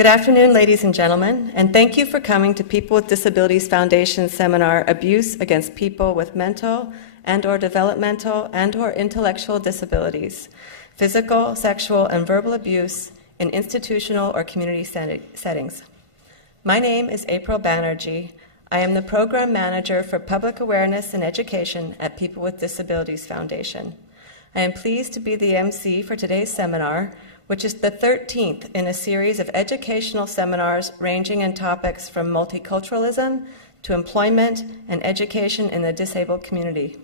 Good afternoon, ladies and gentlemen, and thank you for coming to People with Disabilities Foundation seminar, Abuse Against People with Mental and/or Developmental and/or Intellectual Disabilities, Physical, Sexual, and Verbal Abuse in Institutional or Community Settings. My name is April Banerjee. I am the Program Manager for Public Awareness and Education at People with Disabilities Foundation. I am pleased to be the MC for today's seminar, which is the 13th in a series of educational seminars ranging in topics from multiculturalism to employment and education in the disabled community.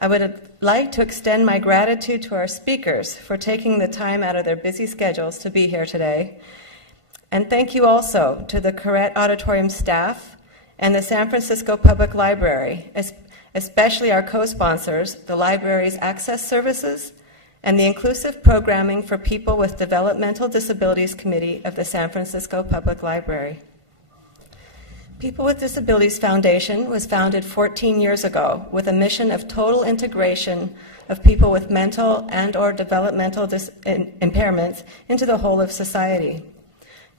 I would like to extend my gratitude to our speakers for taking the time out of their busy schedules to be here today. And thank you also to the Corrett Auditorium staff and the San Francisco Public Library, especially our co-sponsors, the library's Access Services and the Inclusive Programming for People with Developmental Disabilities Committee of the San Francisco Public Library. People with Disabilities Foundation was founded 14 years ago with a mission of total integration of people with mental and/or developmental impairments into the whole of society.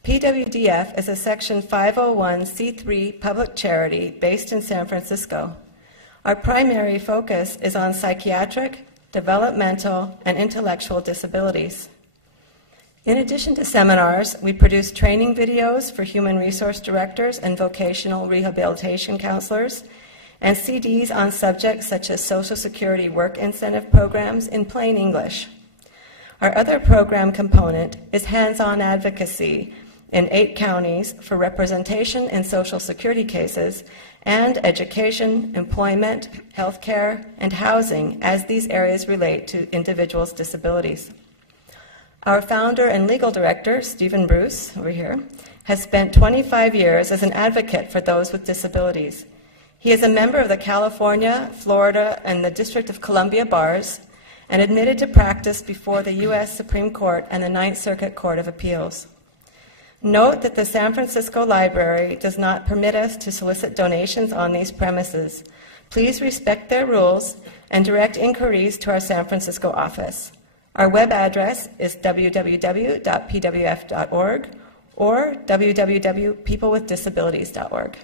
PWDF is a Section 501c3 public charity based in San Francisco. Our primary focus is on psychiatric, developmental, and intellectual disabilities. In addition to seminars, we produce training videos for human resource directors and vocational rehabilitation counselors, and CDs on subjects such as Social Security work incentive programs in plain English. Our other program component is hands-on advocacy in 8 counties for representation in Social Security cases and education, employment, healthcare, and housing as these areas relate to individuals' disabilities. Our founder and legal director, Stephen Bruce, over here, has spent 25 years as an advocate for those with disabilities. He is a member of the California, Florida, and the District of Columbia bars and admitted to practice before the U.S. Supreme Court and the Ninth Circuit Court of Appeals. Note that the San Francisco Library does not permit us to solicit donations on these premises. Please respect their rules and direct inquiries to our San Francisco office. Our web address is www.pwf.org or www.peoplewithdisabilities.org.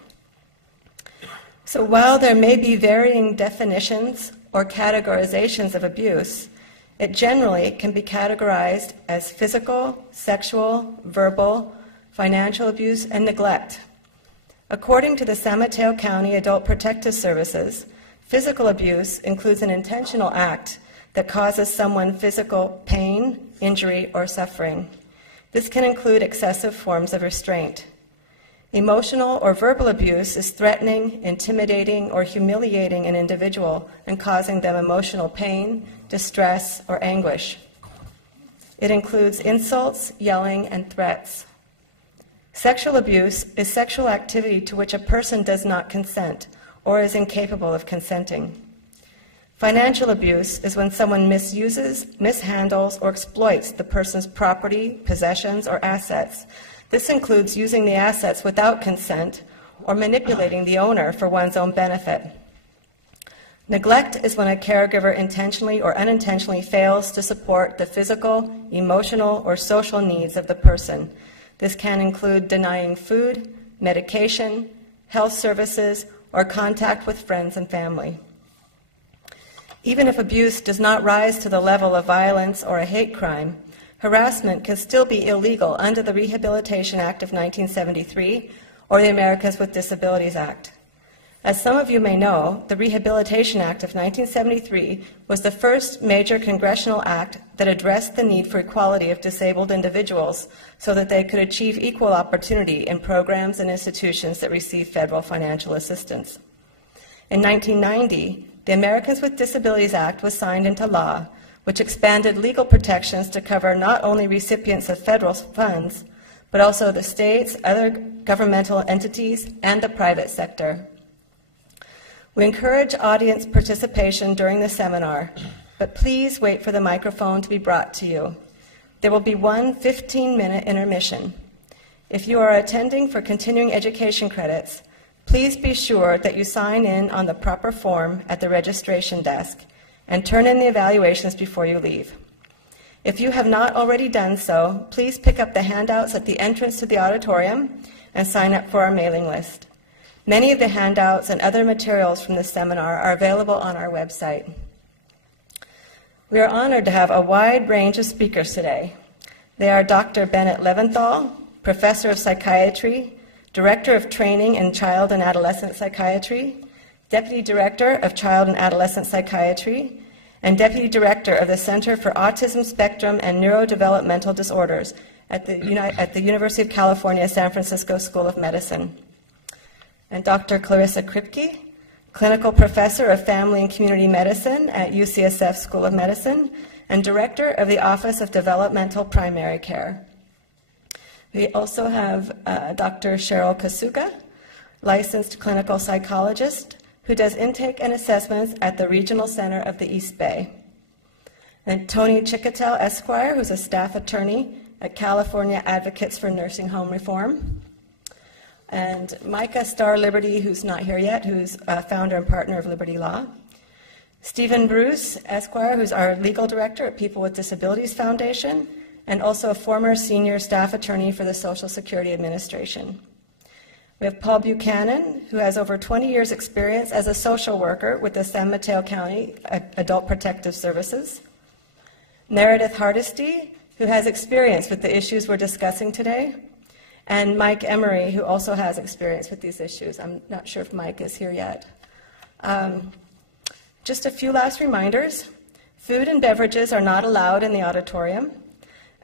So while there may be varying definitions or categorizations of abuse, it generally can be categorized as physical, sexual, verbal, financial abuse, and neglect. According to the San Mateo County Adult Protective Services, physical abuse includes an intentional act that causes someone physical pain, injury, or suffering. This can include excessive forms of restraint. Emotional or verbal abuse is threatening, intimidating, or humiliating an individual and causing them emotional pain, distress, or anguish. It includes insults, yelling, and threats. Sexual abuse is sexual activity to which a person does not consent or is incapable of consenting. Financial abuse is when someone misuses, mishandles, or exploits the person's property, possessions, or assets. This includes using the assets without consent or manipulating the owner for one's own benefit. Neglect is when a caregiver intentionally or unintentionally fails to support the physical, emotional, or social needs of the person. This can include denying food, medication, health services, or contact with friends and family. Even if abuse does not rise to the level of violence or a hate crime, harassment can still be illegal under the Rehabilitation Act of 1973 or the Americans with Disabilities Act. As some of you may know, the Rehabilitation Act of 1973 was the first major congressional act that addressed the need for equality of disabled individuals so that they could achieve equal opportunity in programs and institutions that receive federal financial assistance. In 1990, the Americans with Disabilities Act was signed into law, which expanded legal protections to cover not only recipients of federal funds, but also the states, other governmental entities, and the private sector. We encourage audience participation during the seminar, but please wait for the microphone to be brought to you. There will be one 15-minute intermission. If you are attending for continuing education credits, please be sure that you sign in on the proper form at the registration desk and turn in the evaluations before you leave. If you have not already done so, please pick up the handouts at the entrance to the auditorium and sign up for our mailing list. Many of the handouts and other materials from this seminar are available on our website. We are honored to have a wide range of speakers today. They are Dr. Bennett Leventhal, Professor of Psychiatry, Director of Training in Child and Adolescent Psychiatry, Deputy Director of Child and Adolescent Psychiatry, and Deputy Director of the Center for Autism Spectrum and Neurodevelopmental Disorders at the University of California, San Francisco School of Medicine. And Dr. Clarissa Kripke, Clinical Professor of Family and Community Medicine at UCSF School of Medicine, and Director of the Office of Developmental Primary Care. We also have Dr. Cheryl Kasuga, licensed clinical psychologist, who does intake and assessments at the Regional Center of the East Bay. And Tony Chicotel, Esquire, who's a staff attorney at California Advocates for Nursing Home Reform. And Micah Starr Liberty, who's not here yet, who's a founder and partner of Liberty Law. Stephen Bruce, Esquire, who's our legal director at People with Disabilities Foundation, and also a former senior staff attorney for the Social Security Administration. We have Paul Buchanan, who has over 20 years' experience as a social worker with the San Mateo County Adult Protective Services. Meredith Hardesty, who has experience with the issues we're discussing today. And Mike Emery, who also has experience with these issues. I'm not sure if Mike is here yet. Just a few last reminders. Food and beverages are not allowed in the auditorium.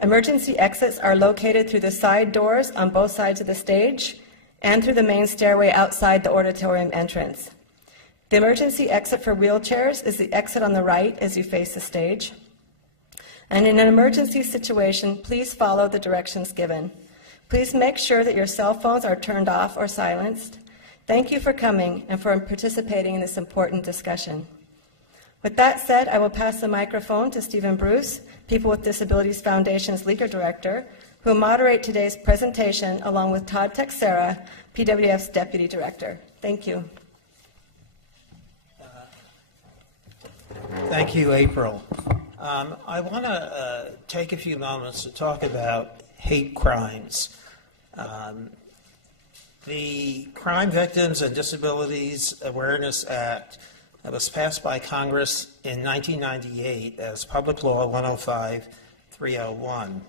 Emergency exits are located through the side doors on both sides of the stage and through the main stairway outside the auditorium entrance. The emergency exit for wheelchairs is the exit on the right as you face the stage. And in an emergency situation, please follow the directions given. Please make sure that your cell phones are turned off or silenced. Thank you for coming and for participating in this important discussion. With that said, I will pass the microphone to Stephen Bruce, People with Disabilities Foundation's Leader Director, who will moderate today's presentation along with Todd Texera, PWF's Deputy Director. Thank you. Thank you, April. I want to take a few moments to talk about hate crimes. The Crime Victims and Disabilities Awareness Act was passed by Congress in 1998 as Public Law 105-301.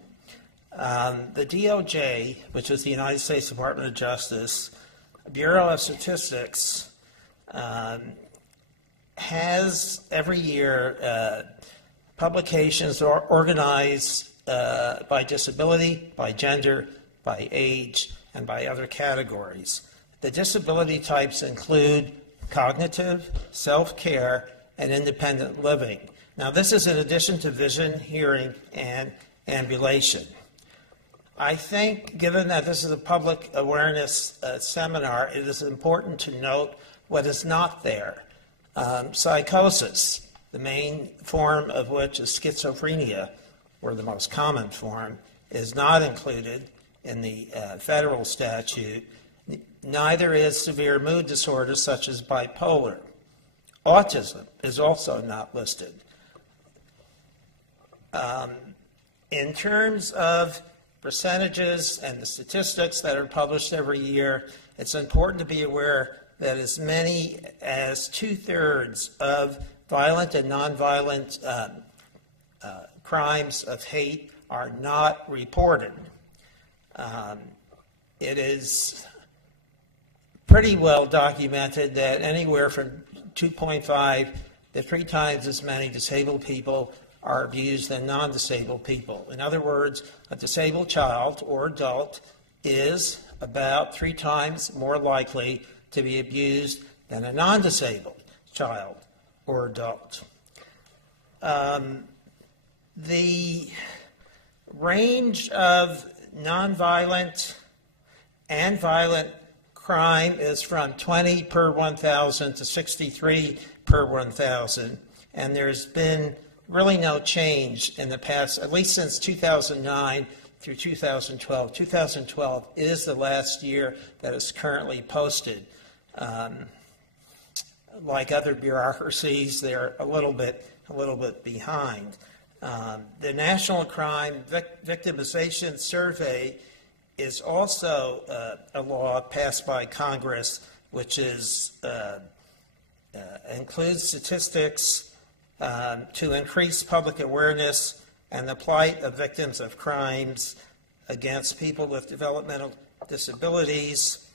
The DOJ, which is the United States Department of Justice, Bureau of Statistics, has every year publications organized by disability, by gender, by age, and by other categories. The disability types include cognitive, self-care, and independent living. Now, this is in addition to vision, hearing, and ambulation. I think, given that this is a public awareness seminar, it is important to note what is not there. Psychosis, the main form of which is schizophrenia, or the most common form, is not included in the federal statute. Neither is severe mood disorders such as bipolar. Autism is also not listed. In terms of percentages and the statistics that are published every year, it's important to be aware that as many as 2/3 of violent and nonviolent crimes of hate are not reported. It is pretty well documented that anywhere from 2.5 to 3 times as many disabled people are abused than non-disabled people. In other words, a disabled child or adult is about 3 times more likely to be abused than a non-disabled child or adult. The range of nonviolent and violent crime is from 20 per 1,000 to 63 per 1,000, and there's been really no change in the past, at least since 2009 through 2012. 2012 is the last year that is currently posted. Like other bureaucracies, they're a little bit behind. The National Crime Victimization Survey is also a law passed by Congress, which includes statistics to increase public awareness and the plight of victims of crimes against people with developmental disabilities,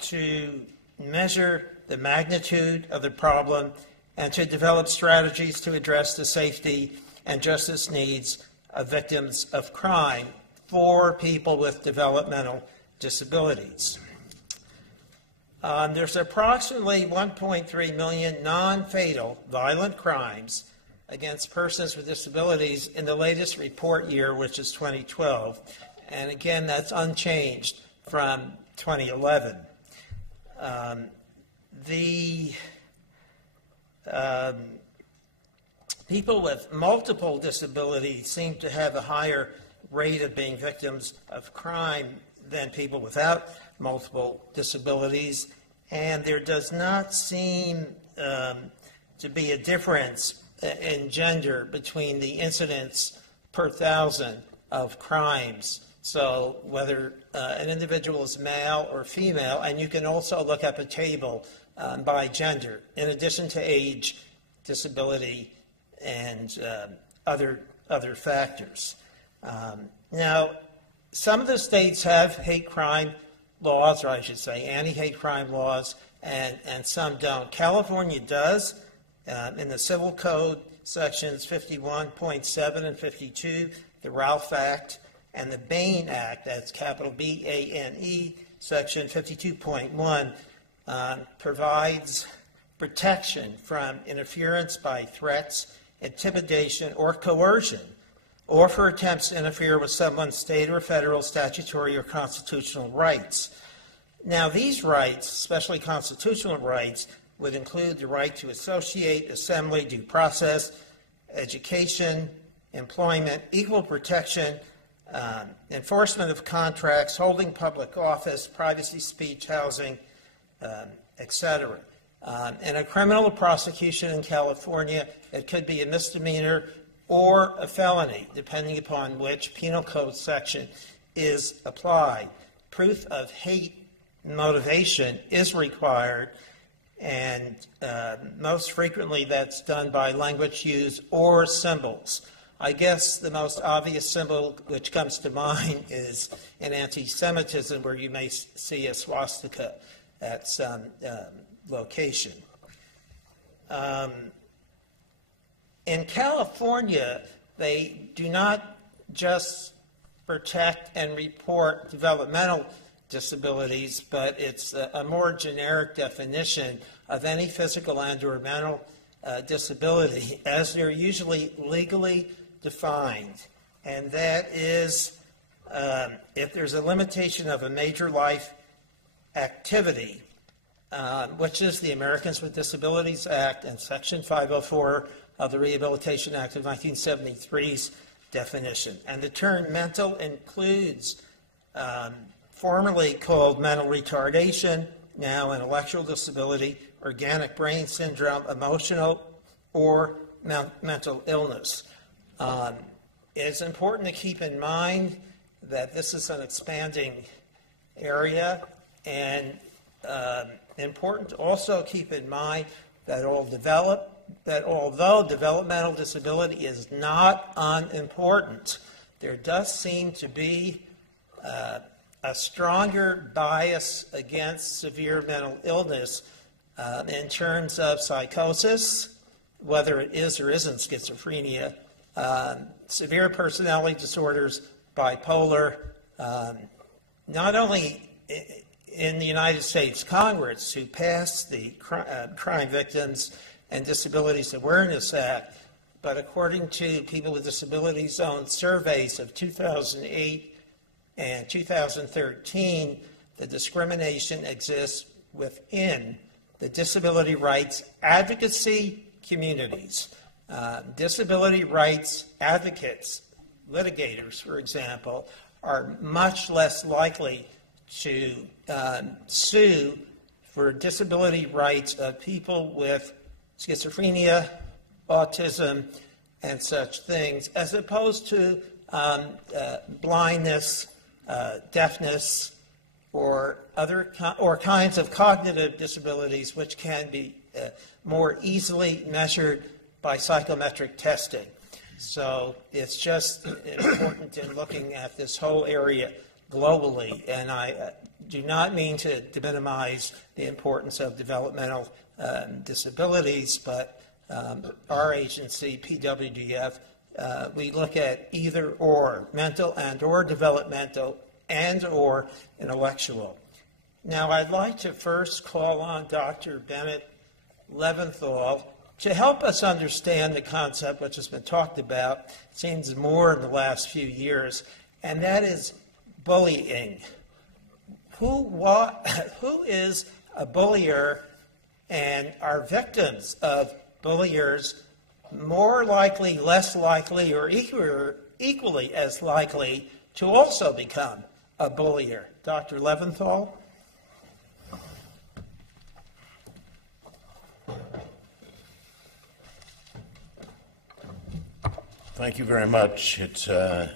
to measure the magnitude of the problem, and to develop strategies to address the safety and justice needs of victims of crime for people with developmental disabilities. There's approximately 1.3 million non-fatal violent crimes against persons with disabilities in the latest report year, which is 2012. And again, that's unchanged from 2011. People with multiple disabilities seem to have a higher rate of being victims of crime than people without multiple disabilities, and there does not seem to be a difference in gender between the incidents per thousand of crimes. So whether an individual is male or female, and you can also look up a table by gender, in addition to age, disability, and other factors. Now, some of the states have hate crime laws, or I should say anti-hate crime laws, and some don't. California does. In the Civil Code, sections 51.7 and 52, the Ralph Act, and the Bain Act, that's capital B-A-N-E, section 52.1, provides protection from interference by threats, intimidation, or coercion, or for attempts to interfere with someone's state or federal statutory or constitutional rights. Now, these rights, especially constitutional rights, would include the right to associate, assembly, due process, education, employment, equal protection, enforcement of contracts, holding public office, privacy speech, housing, etc. In a criminal prosecution in California, it could be a misdemeanor or a felony, depending upon which penal code section is applied. Proof of hate motivation is required, and most frequently that's done by language use or symbols. I guess the most obvious symbol which comes to mind is in anti-Semitism, where you may see a swastika at some location. In California, they do not just protect and report developmental disabilities, but it's a more generic definition of any physical and or mental disability, as they're usually legally defined. And that is if there's a limitation of a major life activity, which is the Americans with Disabilities Act and Section 504 of the Rehabilitation Act of 1973's definition. And the term mental includes formerly called mental retardation, now intellectual disability, organic brain syndrome, emotional or mental illness. It's important to keep in mind that this is an expanding area, and important to also keep in mind that although developmental disability is not unimportant, there does seem to be a stronger bias against severe mental illness in terms of psychosis, whether it is or isn't schizophrenia, severe personality disorders, bipolar, not only in the United States Congress, who passed the Crime Victims and Disabilities Awareness Act, but according to People with Disabilities' own surveys of 2008 and 2013, the discrimination exists within the disability rights advocacy communities. Disability rights advocates, litigators, for example, are much less likely to sue for disability rights of people with schizophrenia, autism, and such things, as opposed to blindness, deafness, or or kinds of cognitive disabilities which can be more easily measured by psychometric testing. So it's just important in looking at this whole area globally, and I do not mean to minimize the importance of developmental disabilities, but our agency, PWDF, we look at either or, mental and or developmental and or intellectual. Now, I'd like to first call on Dr. Bennett Leventhal to help us understand the concept which has been talked about, it seems more in the last few years, and that is bullying. Who is a bullier, and are victims of bulliers more likely, less likely, or equally as likely to also become a bullier? Dr. Leventhal? Thank you very much. It's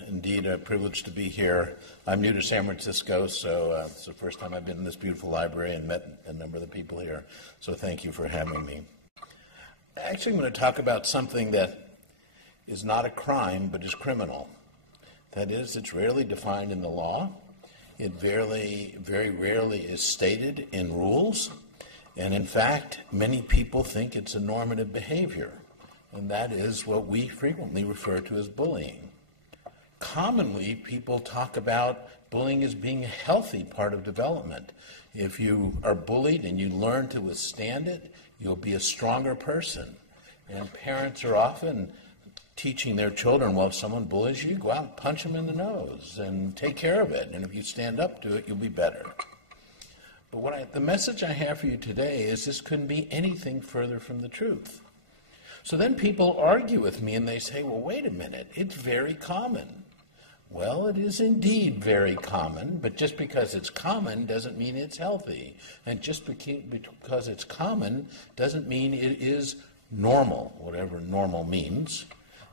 indeed a privilege to be here. I'm new to San Francisco, so it's the first time I've been in this beautiful library and met a number of the people here. So thank you for having me. Actually, I'm going to talk about something that is not a crime, but is criminal. That is, it's rarely defined in the law. It very rarely is stated in rules. And in fact, many people think it's a normative behavior. And that is what we frequently refer to as bullying. Commonly, people talk about bullying as being a healthy part of development. If you are bullied and you learn to withstand it, you'll be a stronger person. And parents are often teaching their children, well, if someone bullies you, go out and punch them in the nose and take care of it. And if you stand up to it, you'll be better. But the message I have for you today is this couldn't be anything further from the truth. So then people argue with me and they say, well, wait a minute, it's very common. Well, it is indeed very common, but just because it's common doesn't mean it's healthy. And just because it's common doesn't mean it is normal, whatever normal means.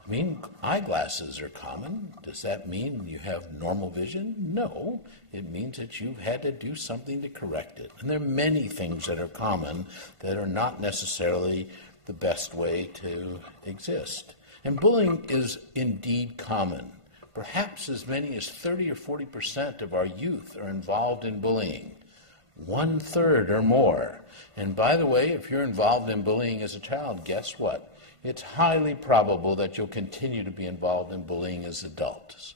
I mean, eyeglasses are common. Does that mean you have normal vision? No. It means that you've had to do something to correct it. And there are many things that are common that are not necessarily the best way to exist. And bullying is indeed common. Perhaps as many as 30 or 40% of our youth are involved in bullying. 1/3 or more. And by the way, if you're involved in bullying as a child, guess what? It's highly probable that you'll continue to be involved in bullying as adults.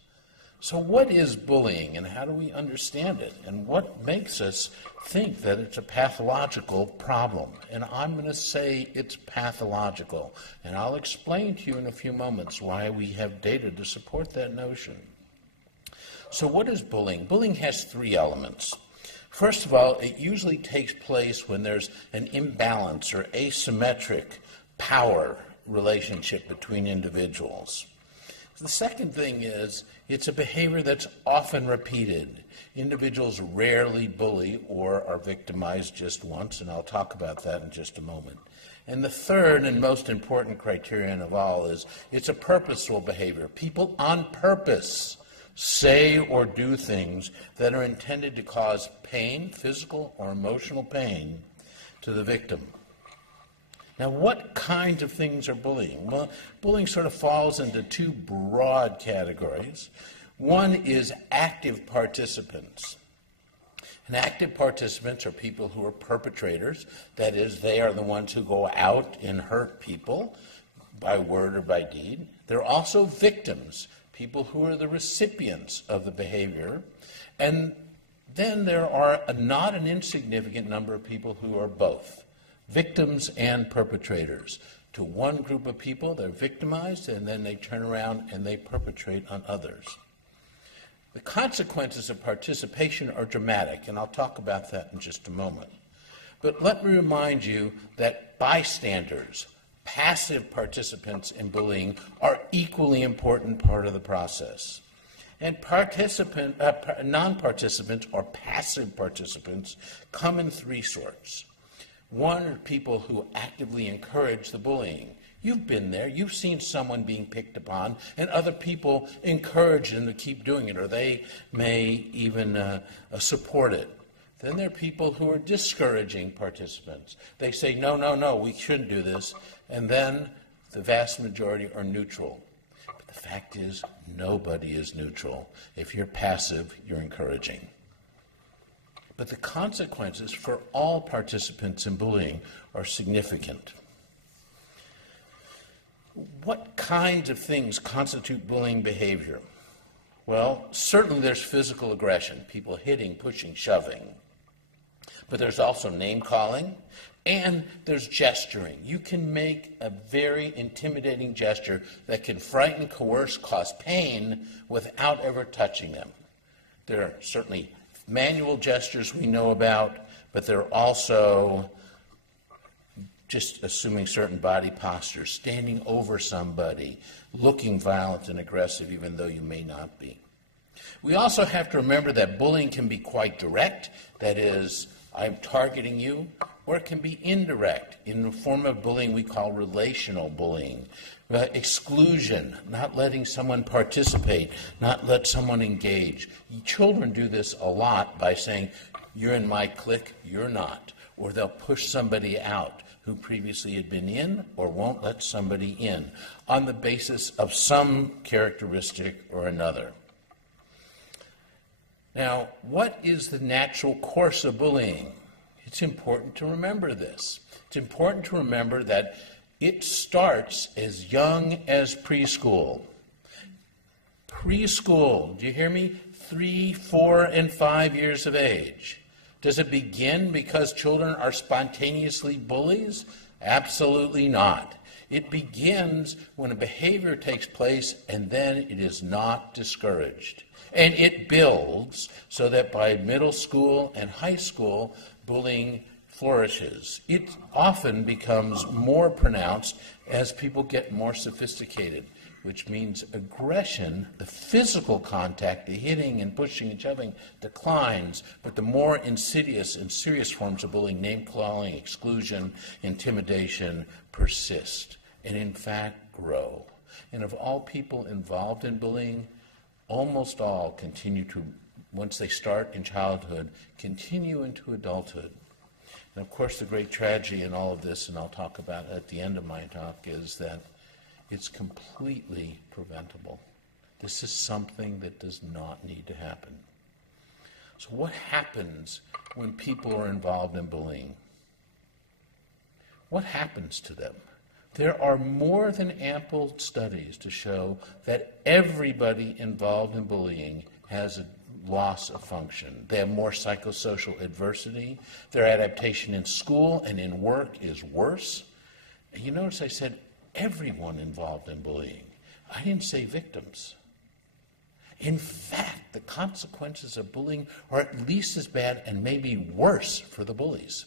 So what is bullying and how do we understand it? And what makes us think that it's a pathological problem? And I'm going to say it's pathological. And I'll explain to you in a few moments why we have data to support that notion. So what is bullying? Bullying has 3 elements. First of all, it usually takes place when there's an imbalance or asymmetric power relationship between individuals. The second thing is it's a behavior that's often repeated. Individuals rarely bully or are victimized just once, and I'll talk about that in just a moment. And the third and most important criterion of all is it's a purposeful behavior. People on purpose say or do things that are intended to cause pain, physical or emotional pain, to the victim. Now, what kinds of things are bullying? Well, bullying sort of falls into 2 broad categories. One is active participants. And active participants are people who are perpetrators. That is, they are the ones who go out and hurt people by word or by deed. They're also victims, people who are the recipients of the behavior. And then there are not an insignificant number of people who are both, victims and perpetrators. To one group of people, they're victimized, and then they turn around and they perpetrate on others. The consequences of participation are dramatic, and I'll talk about that in just a moment. But let me remind you that bystanders, passive participants in bullying, are equally important part of the process. And non-participants or passive participants come in 3 sorts. One are people who actively encourage the bullying. You've been there. You've seen someone being picked upon and other people encourage them to keep doing it, or they may even support it. Then there are people who are discouraging participants. They say, no, no, no, we shouldn't do this. And then the vast majority are neutral. But the fact is, nobody is neutral. If you're passive, you're encouraging. But the consequences for all participants in bullying are significant. What kinds of things constitute bullying behavior? Well, certainly there's physical aggression, people hitting, pushing, shoving. But there's also name-calling, and there's gesturing. You can make a very intimidating gesture that can frighten, coerce, cause pain without ever touching them. There are certainly manual gestures we know about, but there are also just assuming certain body postures, standing over somebody, looking violent and aggressive even though you may not be. We also have to remember that bullying can be quite direct, that is, I'm targeting you, or it can be indirect in the form of bullying we call relational bullying. Exclusion, not letting someone participate, not let someone engage. Children do this a lot by saying, you're in my clique, you're not. Or they'll push somebody out who previously had been in, or won't let somebody in on the basis of some characteristic or another. Now, what is the natural course of bullying? It's important to remember this. It's important to remember that it starts as young as preschool. Preschool, do you hear me? 3, 4, and 5 years of age. Does it begin because children are spontaneously bullies? Absolutely not. It begins when a behavior takes place and then it is not discouraged. And it builds so that by middle school and high school, bullying flourishes. It often becomes more pronounced as people get more sophisticated, which means aggression, the physical contact, the hitting and pushing and shoving, declines, but the more insidious and serious forms of bullying, name-calling, exclusion, intimidation, persist, and in fact grow. And of all people involved in bullying, almost all continue to, once they start in childhood, continue into adulthood. And of course the great tragedy in all of this, and I'll talk about it at the end of my talk, is that it's completely preventable. This is something that does not need to happen. So what happens when people are involved in bullying? What happens to them? There are more than ample studies to show that everybody involved in bullying has a loss of function. They have more psychosocial adversity. Their adaptation in school and in work is worse. And you notice I said everyone involved in bullying. I didn't say victims. In fact, the consequences of bullying are at least as bad and maybe worse for the bullies.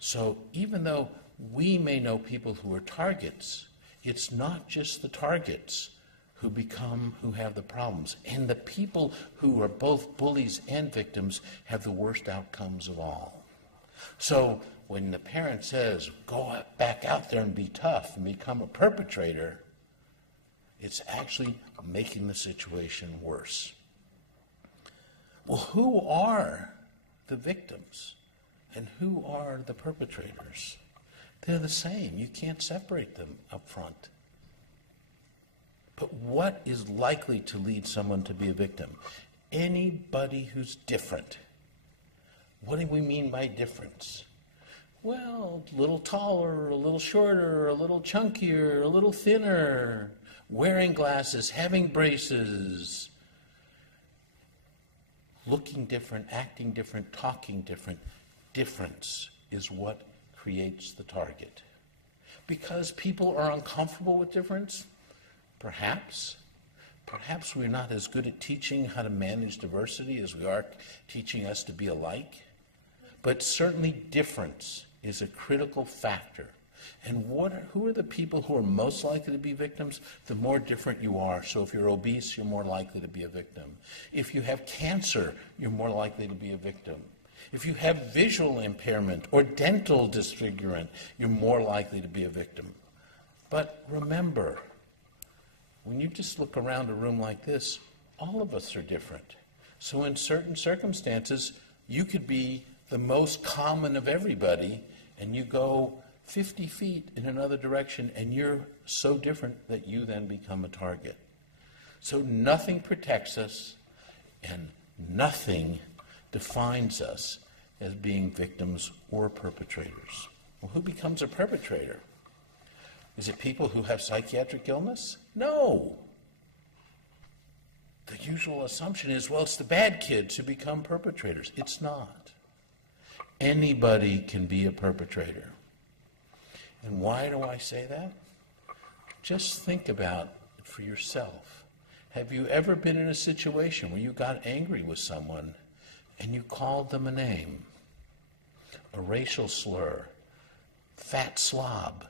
So even though we may know people who are targets, it's not just the targets who have the problems. And the people who are both bullies and victims have the worst outcomes of all. So when the parent says, go back out there and be tough and become a perpetrator, it's actually making the situation worse. Well, who are the victims and who are the perpetrators? They're the same. You can't separate them up front. But what is likely to lead someone to be a victim? Anybody who's different. What do we mean by difference? Well, a little taller, a little shorter, a little chunkier, a little thinner, wearing glasses, having braces, looking different, acting different, talking different. Difference is what creates the target. Because people are uncomfortable with difference? Perhaps. Perhaps we're not as good at teaching how to manage diversity as we are teaching us to be alike. But certainly difference is a critical factor. And who are the people who are most likely to be victims? The more different you are. So if you're obese, you're more likely to be a victim. If you have cancer, you're more likely to be a victim. If you have visual impairment or dental disfigurement, you're more likely to be a victim. But remember, when you just look around a room like this, all of us are different. So in certain circumstances, you could be the most common of everybody, and you go 50 feet in another direction, and you're so different that you then become a target. So nothing protects us, and nothing defines us as being victims or perpetrators. Well, who becomes a perpetrator? Is it people who have psychiatric illness? No. The usual assumption is, well, it's the bad kids who become perpetrators. It's not. Anybody can be a perpetrator. And why do I say that? Just think about it for yourself. Have you ever been in a situation where you got angry with someone and you called them a name, a racial slur, fat slob,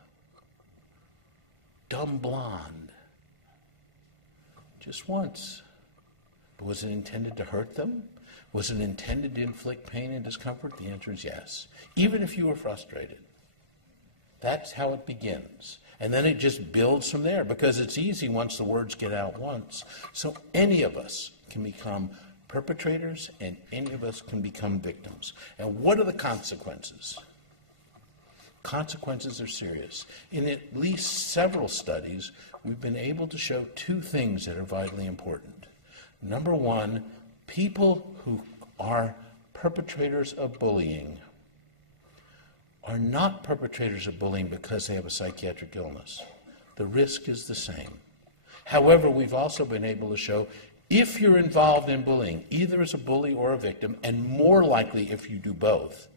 dumb blonde? Just once. But was it intended to hurt them? Was it intended to inflict pain and discomfort? The answer is yes. Even if you were frustrated. That's how it begins. And then it just builds from there, because it's easy once the words get out once. So any of us can become perpetrators, and any of us can become victims. And what are the consequences? Consequences are serious. In at least several studies, we've been able to show two things that are vitally important. Number one, people who are perpetrators of bullying are not perpetrators of bullying because they have a psychiatric illness. The risk is the same. However, we've also been able to show if you're involved in bullying, either as a bully or a victim, and more likely if you do both,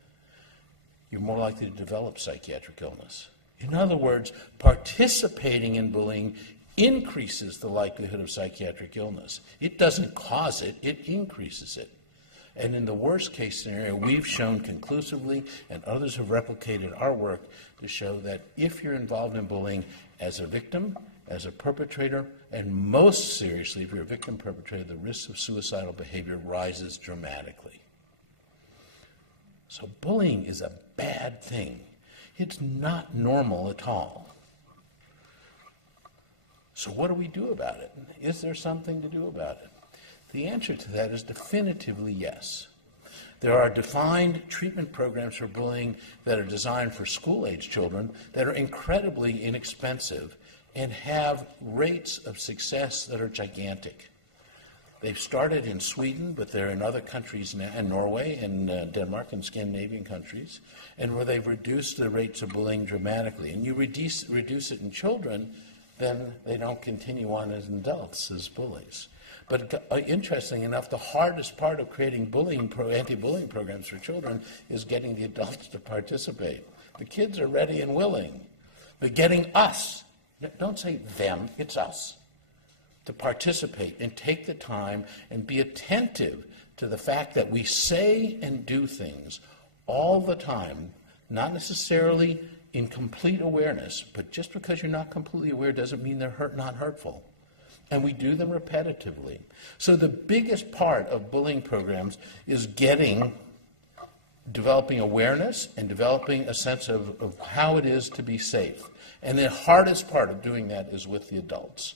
you're more likely to develop psychiatric illness. In other words, participating in bullying increases the likelihood of psychiatric illness. It doesn't cause it, it increases it. And in the worst case scenario, we've shown conclusively, and others have replicated our work, to show that if you're involved in bullying as a victim, as a perpetrator, and most seriously, if you're a victim perpetrator, the risk of suicidal behavior rises dramatically. So bullying is a bad thing. It's not normal at all. So what do we do about it? Is there something to do about it? The answer to that is definitively yes. There are defined treatment programs for bullying that are designed for school-age children that are incredibly inexpensive and have rates of success that are gigantic. They've started in Sweden, but they're in other countries now, in Norway and Denmark and Scandinavian countries, and where they've reduced the rates of bullying dramatically. And you reduce it in children, then they don't continue on as adults as bullies. But interestingly enough, the hardest part of creating anti-bullying programs for children is getting the adults to participate. The kids are ready and willing, but getting us, don't say them, it's us, to participate and take the time and be attentive to the fact that we say and do things all the time, not necessarily in complete awareness, but just because you're not completely aware doesn't mean they're not hurtful. And we do them repetitively. So the biggest part of bullying programs is developing awareness and developing a sense of how it is to be safe. And the hardest part of doing that is with the adults,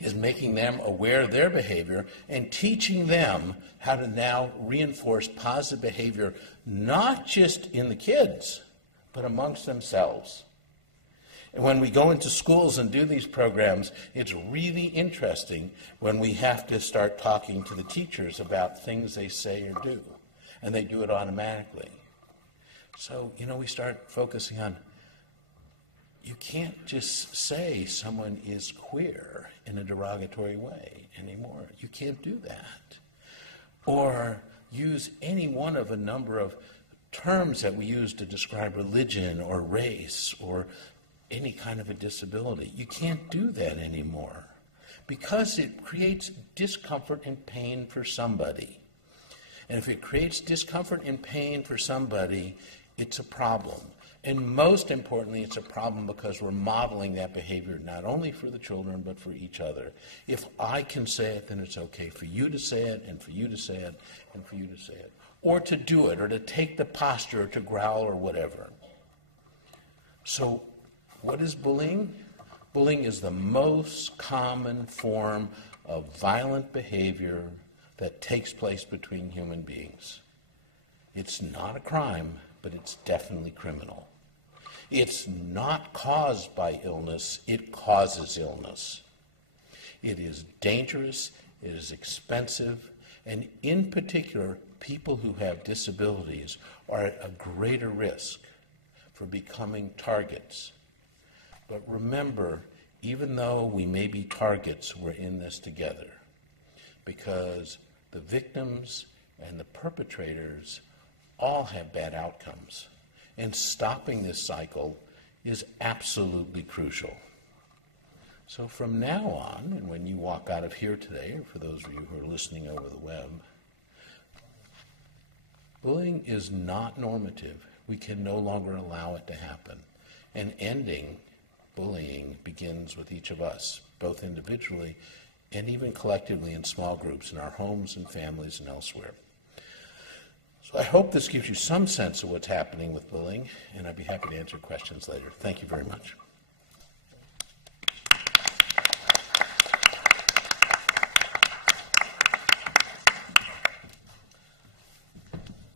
is making them aware of their behavior and teaching them how to now reinforce positive behavior, not just in the kids, but amongst themselves. And when we go into schools and do these programs, it's really interesting when we have to start talking to the teachers about things they say or do, and they do it automatically. So, we start focusing on, you can't just say someone is queer in a derogatory way anymore. You can't do that. Or use any one of a number of terms that we use to describe religion or race or any kind of a disability. You can't do that anymore because it creates discomfort and pain for somebody. And if it creates discomfort and pain for somebody, it's a problem. And most importantly, it's a problem because we're modeling that behavior not only for the children, but for each other. If I can say it, then it's okay for you to say it, and for you to say it, and for you to say it. or to do it, or to take the posture, or to growl, or whatever. So what is bullying? Bullying is the most common form of violent behavior that takes place between human beings. It's not a crime, but it's definitely criminal. It's not caused by illness, it causes illness. It is dangerous, it is expensive, and in particular, people who have disabilities are at a greater risk for becoming targets. But remember, even though we may be targets, we're in this together, because the victims and the perpetrators all have bad outcomes. And stopping this cycle is absolutely crucial. So from now on, and when you walk out of here today, or for those of you who are listening over the web, bullying is not normative. We can no longer allow it to happen. And ending bullying begins with each of us, both individually and even collectively in small groups in our homes and families and elsewhere. So I hope this gives you some sense of what's happening with bullying, and I'd be happy to answer questions later. Thank you very much.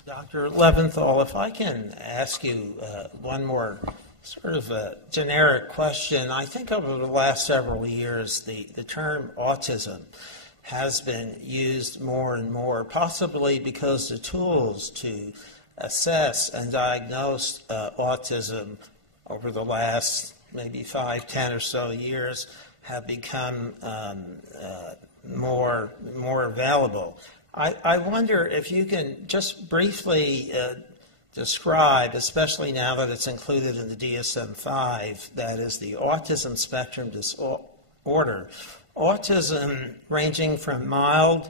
Dr. Leventhal, if I can ask you one more sort of a generic question. I think over the last several years, the term autism has been used more and more, possibly because the tools to assess and diagnose autism over the last maybe 5, 10 or so years have become more available. I wonder if you can just briefly describe, especially now that it's included in the DSM-5, that is the autism spectrum disorder. Autism ranging from mild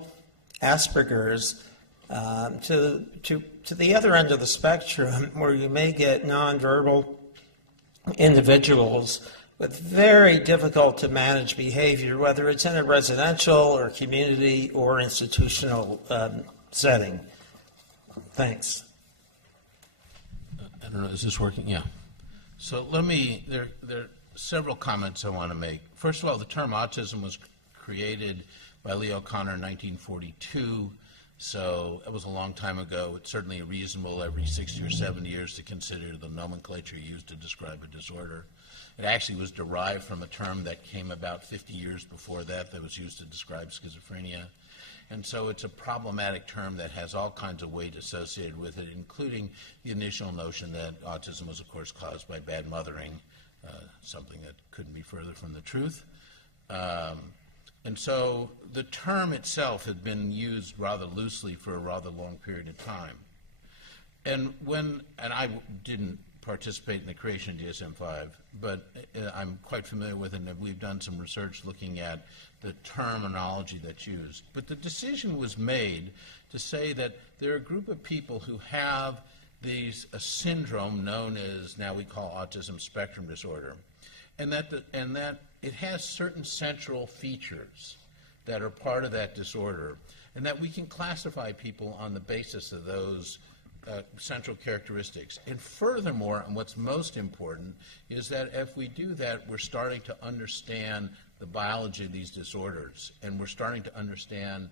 Asperger's to the other end of the spectrum, where you may get nonverbal individuals with very difficult to manage behavior, whether it's in a residential or community or institutional setting. Thanks. I don't know, is this working? Yeah. So there are several comments I want to make. First of all, the term autism was created by Lee O'Connor in 1942, so it was a long time ago. It's certainly reasonable every 60 or 70 years to consider the nomenclature used to describe a disorder. It actually was derived from a term that came about 50 years before that was used to describe schizophrenia. And so it's a problematic term that has all kinds of weight associated with it, including the initial notion that autism was, of course, caused by bad mothering, something that couldn't be further from the truth. And so the term itself had been used rather loosely for a rather long period of time. And I didn't participate in the creation of DSM-5, but I'm quite familiar with it, and we've done some research looking at the terminology that's used. But the decision was made to say that there are a group of people who have a syndrome known as, now we call autism spectrum disorder, and that it has certain central features that are part of that disorder, and that we can classify people on the basis of those central characteristics. And furthermore, and what's most important, is that if we do that, we're starting to understand the biology of these disorders, and we're starting to understand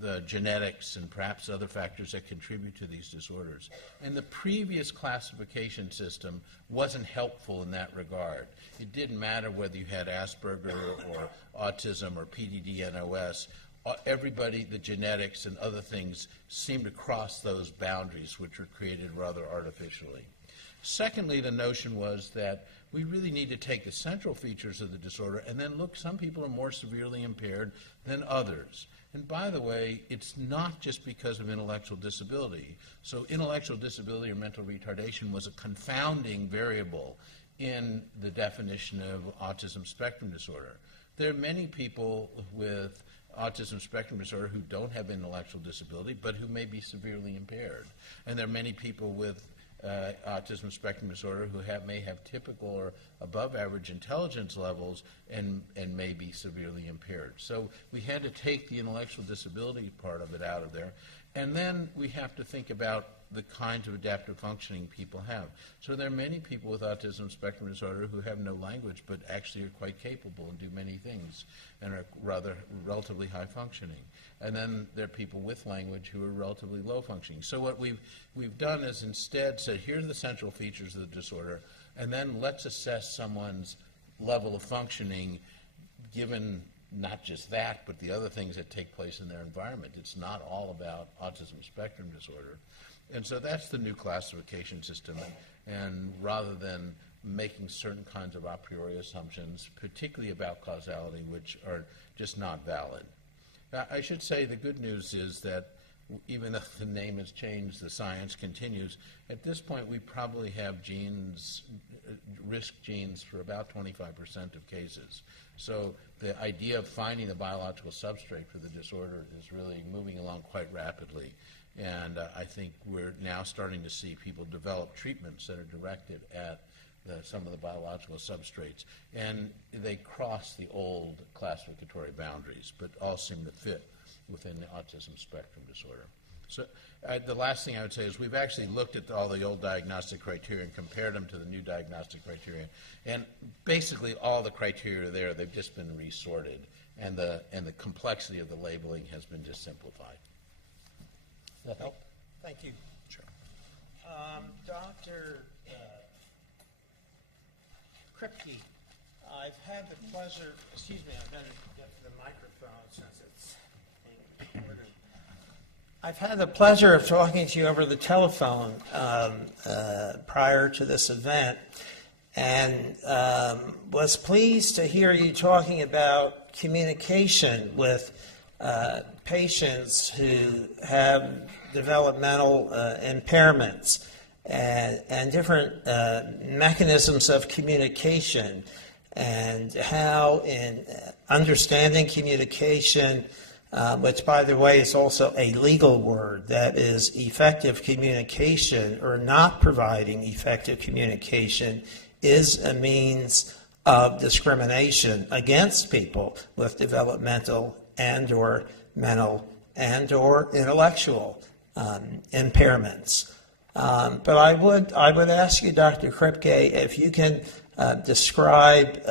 the genetics and perhaps other factors that contribute to these disorders. And the previous classification system wasn't helpful in that regard. It didn't matter whether you had Asperger or autism or PDD-NOS. Everybody, the genetics and other things, seem to cross those boundaries, which were created rather artificially. Secondly, the notion was that we really need to take the central features of the disorder and then look, some people are more severely impaired than others. And by the way, it's not just because of intellectual disability. So intellectual disability or mental retardation was a confounding variable in the definition of autism spectrum disorder. There are many people with autism spectrum disorder who don't have intellectual disability, but who may be severely impaired. And there are many people with autism spectrum disorder who may have typical or above average intelligence levels and may be severely impaired. So we had to take the intellectual disability part of it out of there. And then we have to think about the kinds of adaptive functioning people have. So there are many people with autism spectrum disorder who have no language but actually are quite capable and do many things and are relatively high functioning. And then there are people with language who are relatively low functioning. So what we've done is instead said, here's the central features of the disorder, and then let's assess someone's level of functioning given not just that, but the other things that take place in their environment. It's not all about autism spectrum disorder. And so that's the new classification system. And rather than making certain kinds of a priori assumptions, particularly about causality, which are just not valid. Now, I should say the good news is that even though the name has changed, the science continues. At this point, we probably have genes, risk genes for about 25% of cases. So the idea of finding the biological substrate for the disorder is really moving along quite rapidly. And I think we're now starting to see people develop treatments that are directed at some of the biological substrates. And they cross the old classificatory boundaries, but all seem to fit within the autism spectrum disorder. So the last thing I would say is we've actually looked at all the old diagnostic criteria and compared them to the new diagnostic criteria. And basically all the criteria are there, they've just been resorted. And the complexity of the labeling has been just simplified. Does that help? Thank you. Sure. Dr. Kripke, I've had the pleasure, excuse me, I'm going to get to the microphone since it's being recorded. I've had the pleasure of talking to you over the telephone prior to this event, and was pleased to hear you talking about communication with patients who have developmental impairments and different mechanisms of communication, and how in understanding communication, which by the way is also a legal word, that is effective communication or not providing effective communication is a means of discrimination against people with developmental and or mental and or intellectual impairments. But I would ask you, Dr. Kripke, if you can describe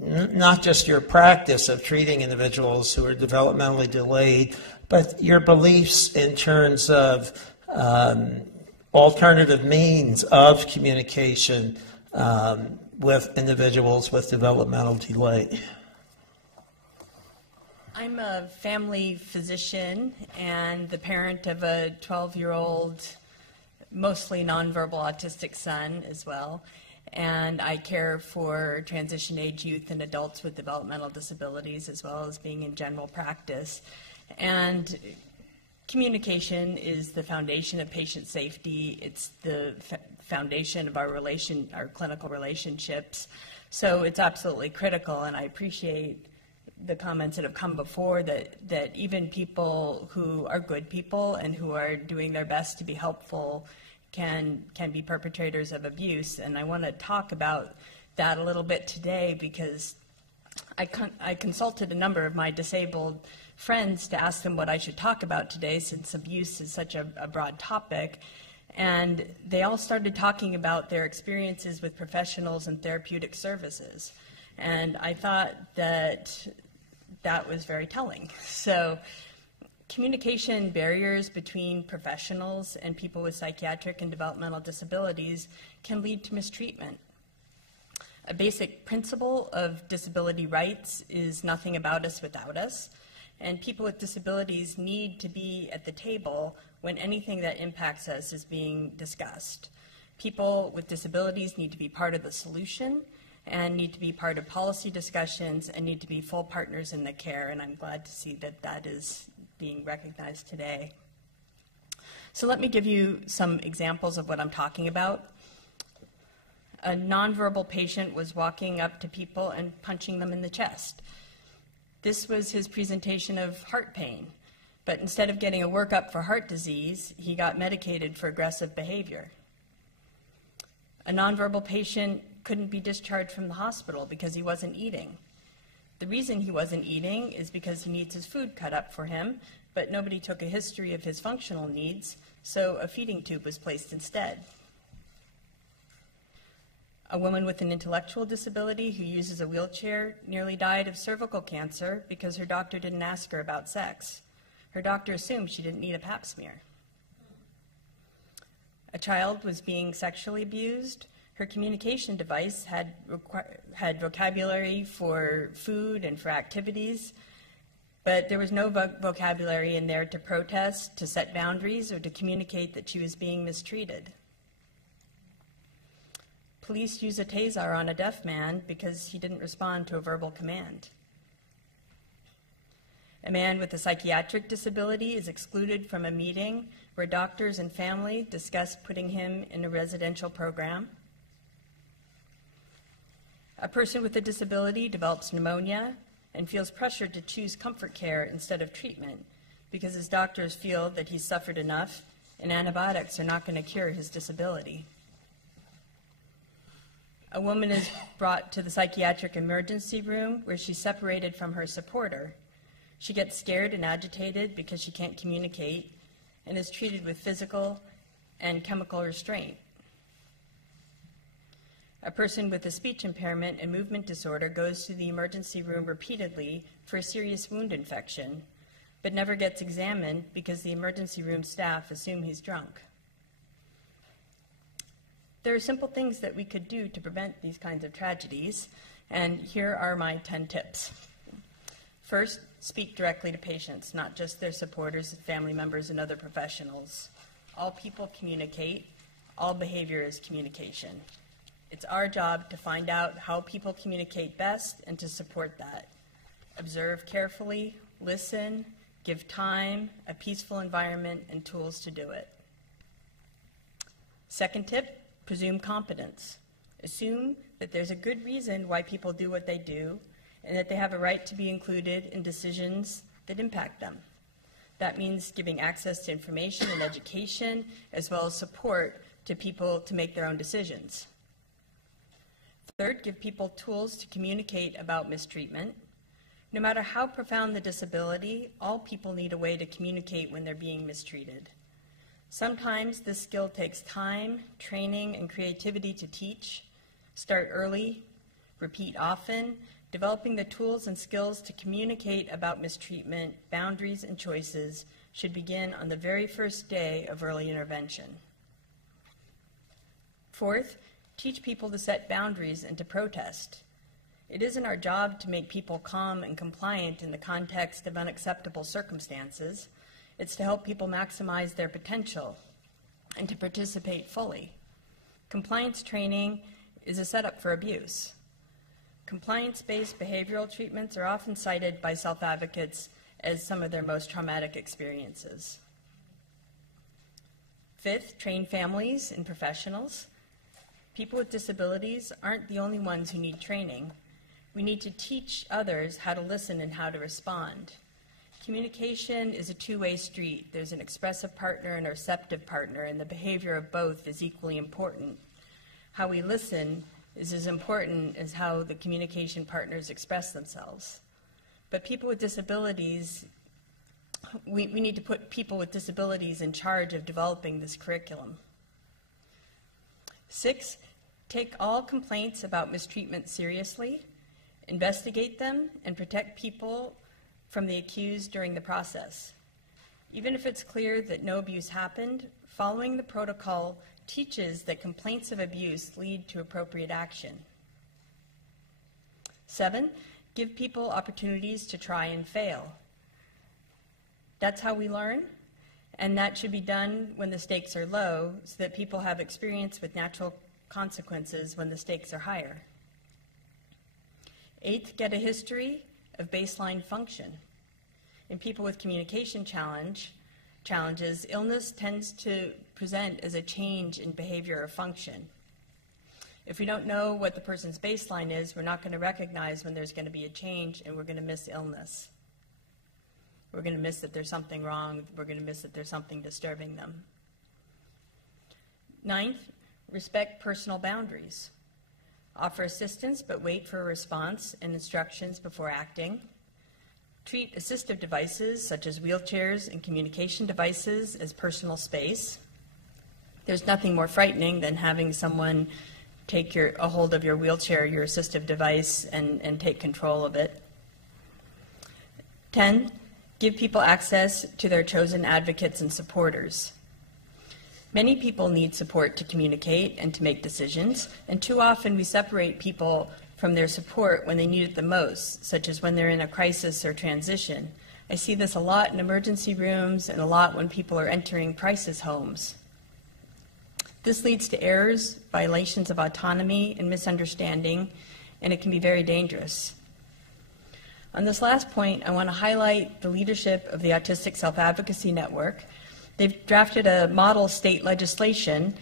not just your practice of treating individuals who are developmentally delayed, but your beliefs in terms of alternative means of communication with individuals with developmental delay. I'm a family physician and the parent of a 12-year-old, mostly nonverbal autistic son as well. And I care for transition-age youth and adults with developmental disabilities, as well as being in general practice. And communication is the foundation of patient safety. It's the foundation of our clinical relationships. So it's absolutely critical, and I appreciate the comments that have come before that even people who are good people and who are doing their best to be helpful can be perpetrators of abuse. And I want to talk about that a little bit today because I consulted a number of my disabled friends to ask them what I should talk about today, since abuse is such a broad topic. And they all started talking about their experiences with professionals and therapeutic services. And I thought that was very telling. So communication barriers between professionals and people with psychiatric and developmental disabilities can lead to mistreatment. A basic principle of disability rights is nothing about us without us, and people with disabilities need to be at the table when anything that impacts us is being discussed. People with disabilities need to be part of the solution and need to be part of policy discussions and need to be full partners in the care, and I'm glad to see that that is being recognized today. So let me give you some examples of what I'm talking about. A nonverbal patient was walking up to people and punching them in the chest. This was his presentation of heart pain, but instead of getting a workup for heart disease, he got medicated for aggressive behavior. A nonverbal patient couldn't be discharged from the hospital because he wasn't eating. The reason he wasn't eating is because he needs his food cut up for him, but nobody took a history of his functional needs, so a feeding tube was placed instead. A woman with an intellectual disability who uses a wheelchair nearly died of cervical cancer because her doctor didn't ask her about sex. Her doctor assumed she didn't need a pap smear. A child was being sexually abused. Her communication device had vocabulary for food and for activities, but there was no vocabulary in there to protest, to set boundaries, or to communicate that she was being mistreated. Police use a taser on a deaf man because he didn't respond to a verbal command. A man with a psychiatric disability is excluded from a meeting where doctors and family discuss putting him in a residential program. A person with a disability develops pneumonia and feels pressured to choose comfort care instead of treatment because his doctors feel that he's suffered enough and antibiotics are not going to cure his disability. A woman is brought to the psychiatric emergency room where she's separated from her supporter. She gets scared and agitated because she can't communicate and is treated with physical and chemical restraint. A person with a speech impairment and movement disorder goes to the emergency room repeatedly for a serious wound infection, but never gets examined because the emergency room staff assume he's drunk. There are simple things that we could do to prevent these kinds of tragedies, and here are my 10 tips. First, speak directly to patients, not just their supporters, family members, and other professionals. All people communicate. All behavior is communication. It's our job to find out how people communicate best and to support that. Observe carefully, listen, give time, a peaceful environment, and tools to do it. Second tip, presume competence. Assume that there's a good reason why people do what they do and that they have a right to be included in decisions that impact them. That means giving access to information and education as well as support to people to make their own decisions. Third, give people tools to communicate about mistreatment. No matter how profound the disability, all people need a way to communicate when they're being mistreated. Sometimes this skill takes time, training, and creativity to teach. Start early, repeat often. Developing the tools and skills to communicate about mistreatment, boundaries, and choices should begin on the very first day of early intervention. Fourth, teach people to set boundaries and to protest. It isn't our job to make people calm and compliant in the context of unacceptable circumstances. It's to help people maximize their potential and to participate fully. Compliance training is a setup for abuse. Compliance-based behavioral treatments are often cited by self-advocates as some of their most traumatic experiences. Fifth, train families and professionals. People with disabilities aren't the only ones who need training. We need to teach others how to listen and how to respond. Communication is a two-way street. There's an expressive partner and a receptive partner, and the behavior of both is equally important. How we listen is as important as how the communication partners express themselves. But people with disabilities, we need to put people with disabilities in charge of developing this curriculum. 6, take all complaints about mistreatment seriously, investigate them, and protect people from the accused during the process. Even if it's clear that no abuse happened, following the protocol teaches that complaints of abuse lead to appropriate action. 7, give people opportunities to try and fail. That's how we learn, and that should be done when the stakes are low so that people have experience with natural consequences when the stakes are higher. 8, get a history of baseline function. In people with communication challenges, illness tends to present as a change in behavior or function. If we don't know what the person's baseline is, we're not going to recognize when there's going to be a change, and we're going to miss illness. We're going to miss that there's something wrong. We're going to miss that there's something disturbing them. 9th, respect personal boundaries. Offer assistance, but wait for a response and instructions before acting. Treat assistive devices, such as wheelchairs and communication devices, as personal space. There's nothing more frightening than having someone take a hold of your wheelchair, your assistive device, and take control of it. 10, give people access to their chosen advocates and supporters. Many people need support to communicate and to make decisions, and too often we separate people from their support when they need it the most, such as when they're in a crisis or transition. I see this a lot in emergency rooms and a lot when people are entering crisis homes. This leads to errors, violations of autonomy, and misunderstanding, and it can be very dangerous. On this last point, I want to highlight the leadership of the Autistic Self-Advocacy Network. They've drafted a model state legislation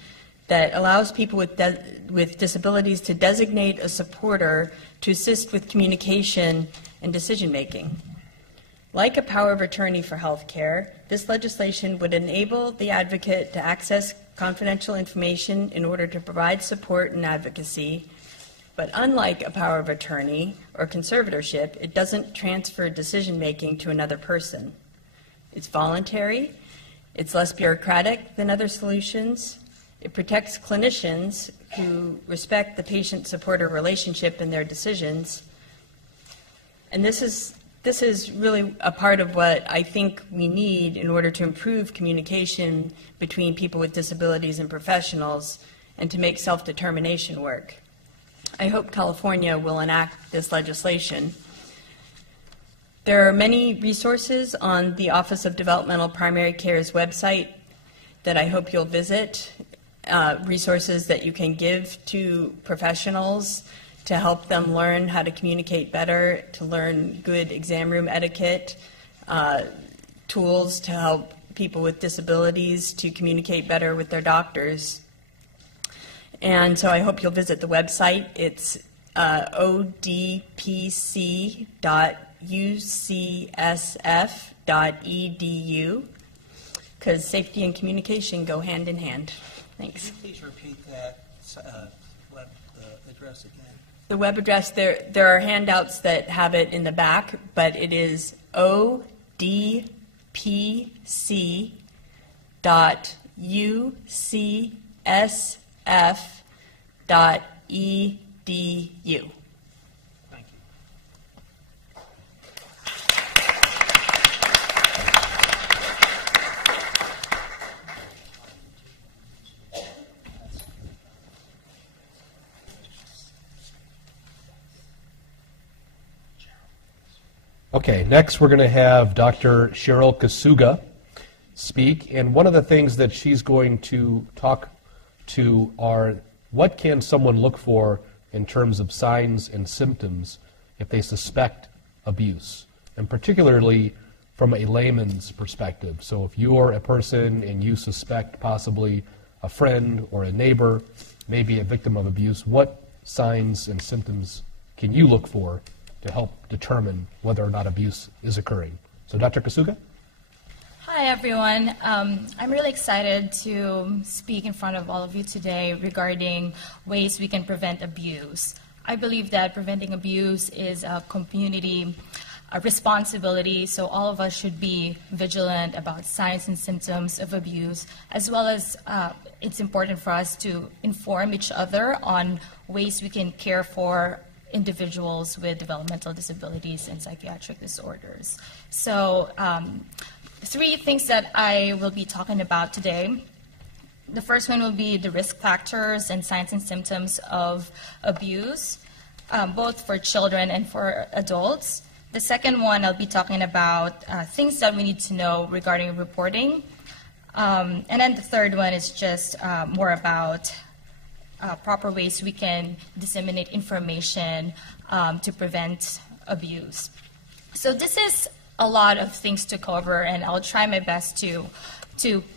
that allows people with disabilities to designate a supporter to assist with communication and decision-making. Like a power of attorney for health care, this legislation would enable the advocate to access confidential information in order to provide support and advocacy, but unlike a power of attorney or conservatorship, it doesn't transfer decision-making to another person. It's voluntary. It's less bureaucratic than other solutions. It protects clinicians who respect the patient-supporter relationship in their decisions. And this is really a part of what I think we need in order to improve communication between people with disabilities and professionals and to make self-determination work. I hope California will enact this legislation. There are many resources on the Office of Developmental Primary Care's website that I hope you'll visit, resources that you can give to professionals to help them learn how to communicate better, to learn good exam room etiquette, tools to help people with disabilities to communicate better with their doctors. And so I hope you'll visit the website. It's odpc.ucsf.edu, because safety and communication go hand in hand. Thanks. Can you please repeat that web address again? The web address, there are handouts that have it in the back, but it is odpc.ucsf.edu. Thank you. Okay, next we're going to have Dr. Cheryl Kasuga speak, and one of the things that she's going to talk to are what can someone look for in terms of signs and symptoms if they suspect abuse, and particularly from a layman's perspective. So if you're a person and you suspect possibly a friend or a neighbor may be a victim of abuse, what signs and symptoms can you look for to help determine whether or not abuse is occurring? So Dr. Kasuga? Hi, everyone. I'm really excited to speak in front of all of you today regarding ways we can prevent abuse. I believe that preventing abuse is a community responsibility, so all of us should be vigilant about signs and symptoms of abuse, as well as it's important for us to inform each other on ways we can care for individuals with developmental disabilities and psychiatric disorders. So 3 things that I will be talking about today. The first one will be the risk factors and signs and symptoms of abuse, both for children and for adults. The second one, I'll be talking about things that we need to know regarding reporting. And then the third one is just more about proper ways we can disseminate information to prevent abuse. So this is a lot of things to cover, and I'll try my best to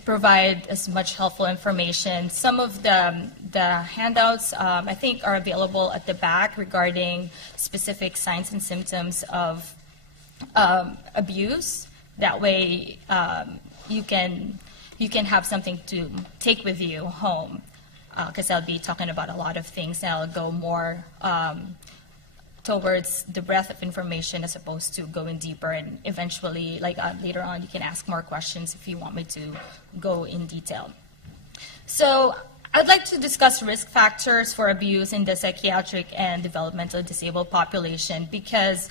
provide as much helpful information. Some of the handouts I think are available at the back regarding specific signs and symptoms of abuse. That way you can have something to take with you home. because I'll be talking about a lot of things, and I'll go more towards the breadth of information as opposed to going deeper, and eventually, like later on, you can ask more questions if you want me to go in detail. So I'd like to discuss risk factors for abuse in the psychiatric and developmentally disabled population, because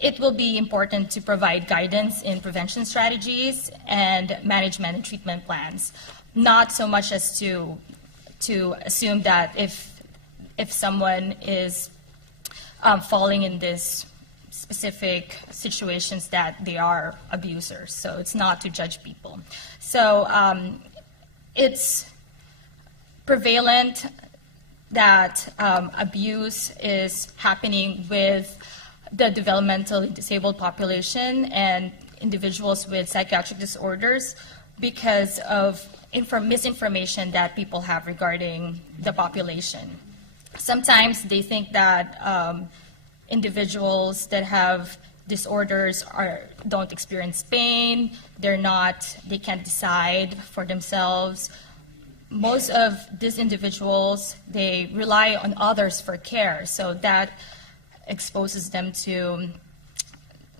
it will be important to provide guidance in prevention strategies and management and treatment plans, not so much as to assume that if someone is falling in this specific situations that they are abusers. So it's not to judge people. So it's prevalent that abuse is happening with the developmentally disabled population and individuals with psychiatric disorders because of misinformation that people have regarding the population. Sometimes they think that individuals that have disorders don't experience pain, they can't decide for themselves. Most of these individuals, they rely on others for care, so that exposes them to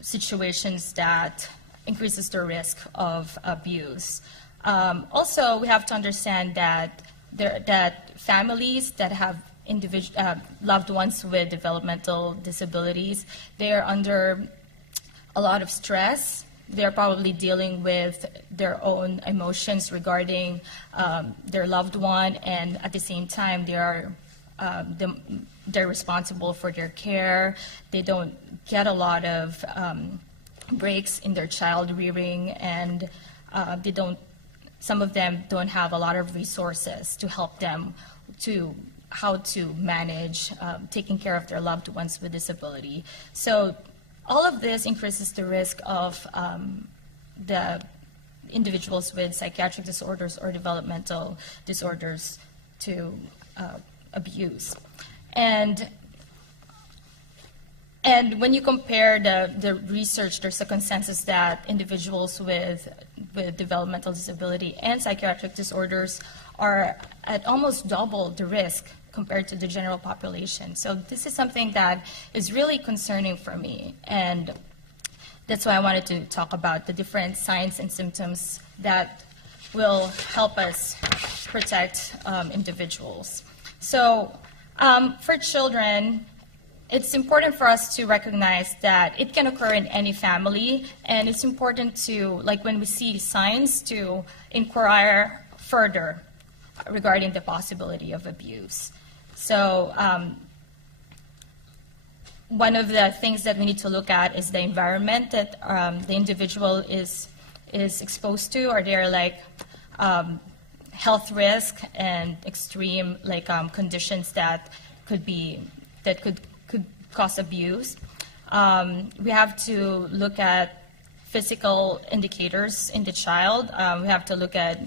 situations that increases the risk of abuse. Also, we have to understand that families that have loved ones with developmental disabilities, they are under a lot of stress. They're probably dealing with their own emotions regarding their loved one, and at the same time, they're responsible for their care. They don't get a lot of breaks in their child rearing, and some of them don't have a lot of resources to help them to how to manage taking care of their loved ones with disability. So all of this increases the risk of the individuals with psychiatric disorders or developmental disorders to abuse. And when you compare the research, there's a consensus that individuals with developmental disability and psychiatric disorders are at almost double the risk compared to the general population. So this is something that is really concerning for me, and that's why I wanted to talk about the different signs and symptoms that will help us protect individuals. So for children, it's important for us to recognize that it can occur in any family, and it's important to, like when we see signs, to inquire further regarding the possibility of abuse. So one of the things that we need to look at is the environment that the individual is exposed to. Are there like health risk and extreme conditions that could cause abuse? We have to look at physical indicators in the child. We have to look at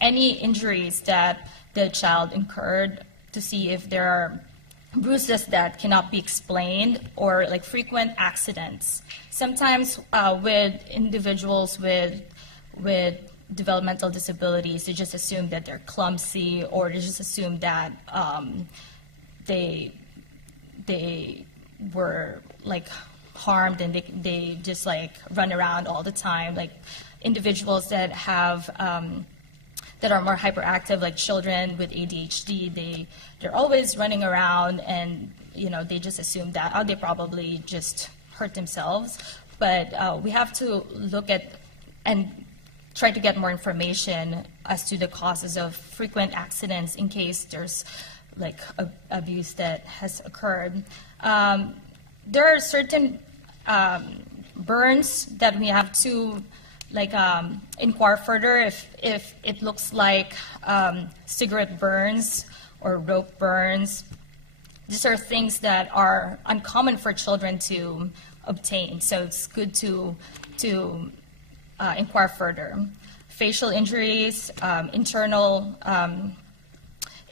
any injuries that the child incurred to see if there are bruises that cannot be explained or like frequent accidents. Sometimes with individuals with developmental disabilities, they just assume that they're clumsy, or they just assume that they were like harmed and they just like run around all the time. Like individuals that have that are more hyperactive, like children with ADHD, they're always running around, and they just assume that they probably just hurt themselves. But we have to look at and try to get more information as to the causes of frequent accidents in case there's like abuse that has occurred. There are certain burns that we have to inquire further if it looks like cigarette burns or rope burns. These are things that are uncommon for children to obtain, so it's good to inquire further. Facial injuries, internal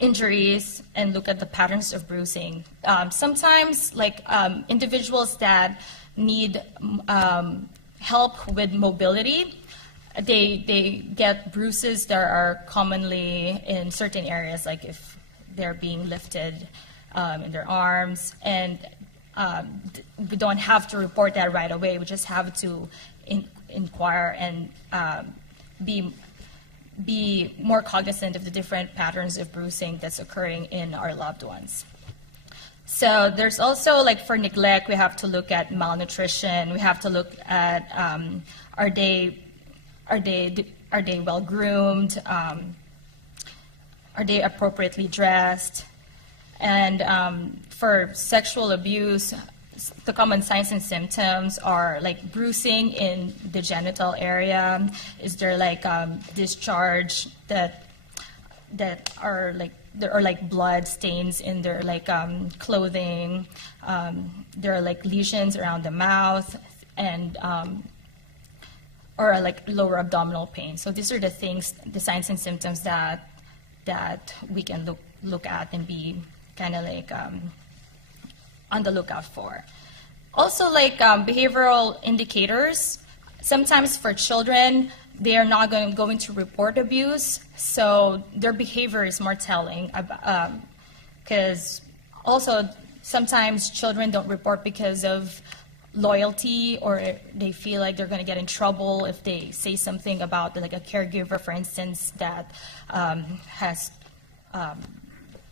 injuries, and look at the patterns of bruising. Sometimes, individuals that need help with mobility, they get bruises that are commonly in certain areas, like if they're being lifted in their arms, and we don't have to report that right away. We just have to inquire and be more cognizant of the different patterns of bruising that's occurring in our loved ones. So there's also, like, for neglect, we have to look at malnutrition. We have to look at are they well groomed? Are they appropriately dressed? And for sexual abuse, the common signs and symptoms are like bruising in the genital area. Is there like discharge that are like, there are like blood stains in their like clothing. There are like lesions around the mouth, and or like lower abdominal pain. So these are the things, the signs and symptoms that we can look at and be kind of like on the lookout for. Also, like behavioral indicators. Sometimes for children, they are not going to report abuse, so their behavior is more telling. Because also sometimes children don't report because of loyalty, or they feel like they're going to get in trouble if they say something about like a caregiver, for instance, that has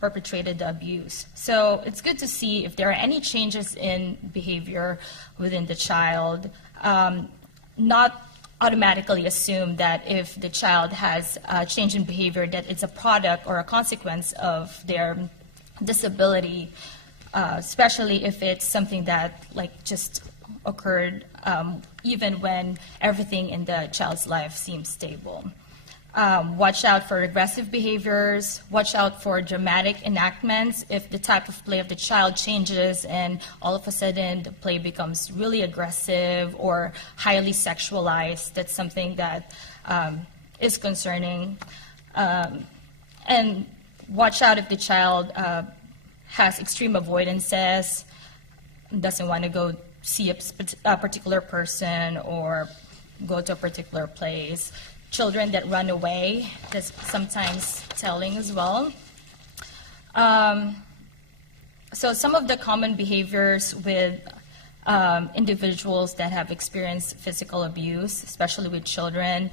perpetrated the abuse. So it's good to see if there are any changes in behavior within the child. Not automatically assume that if the child has a change in behavior that it's a product or a consequence of their disability, especially if it's something that like just occurred even when everything in the child's life seems stable. Watch out for aggressive behaviors. Watch out for dramatic enactments. If the type of play of the child changes and all of a sudden the play becomes really aggressive or highly sexualized, that's something that is concerning. And watch out if the child has extreme avoidances, doesn't want to go see a particular person or go to a particular place. Children that run away, that's sometimes telling as well. So some of the common behaviors with individuals that have experienced physical abuse, especially with children,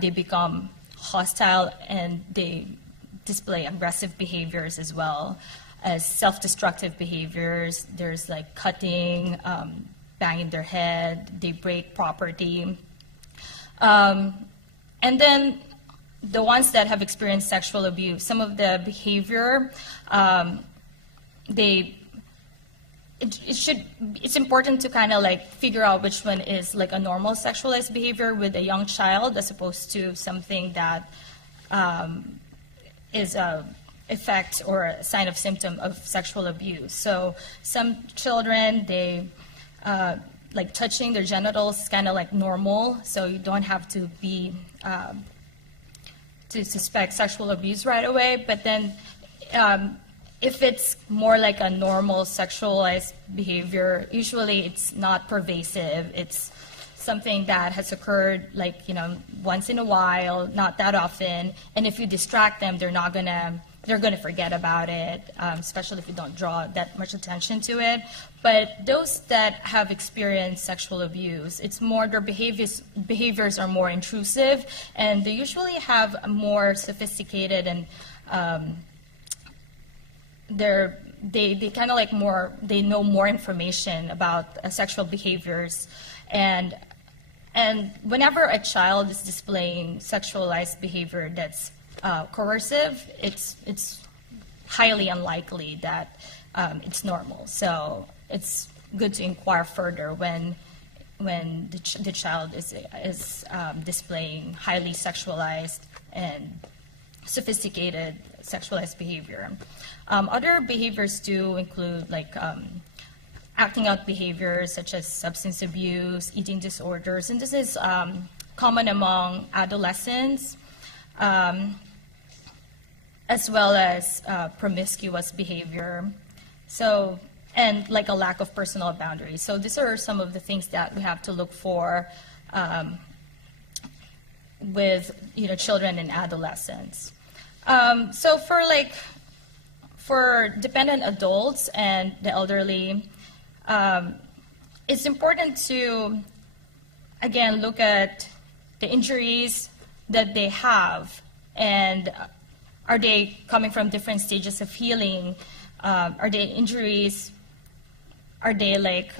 they become hostile and they display aggressive behaviors as well as self-destructive behaviors. There's like cutting, banging their head, they break property. And then the ones that have experienced sexual abuse, some of the behavior, it's important to kind of like figure out which one is like a normal sexualized behavior with a young child as opposed to something that is a effect or a sign of symptom of sexual abuse. So some children, they like touching their genitals is kind of like normal, so you don't have to be to suspect sexual abuse right away. But then if it's more like a normal sexualized behavior, usually it's not pervasive. It's something that has occurred like, once in a while, not that often. And if you distract them, they're going to forget about it, especially if you don't draw that much attention to it. But those that have experienced sexual abuse, it's more their behaviors are more intrusive, and they usually have a more sophisticated and they kind of like more, they know more information about sexual behaviors. And whenever a child is displaying sexualized behavior that's coercive, it's highly unlikely that it's normal. So it's good to inquire further when the child is displaying highly sexualized and sophisticated sexualized behavior. Other behaviors do include like acting out behaviors such as substance abuse, eating disorders, and this is common among adolescents. As well as promiscuous behavior, and like a lack of personal boundaries. So these are some of the things that we have to look for with children and adolescents. So for like for dependent adults and the elderly, it's important to, again, look at the injuries that they have, and are they coming from different stages of healing? Are they injuries? Are they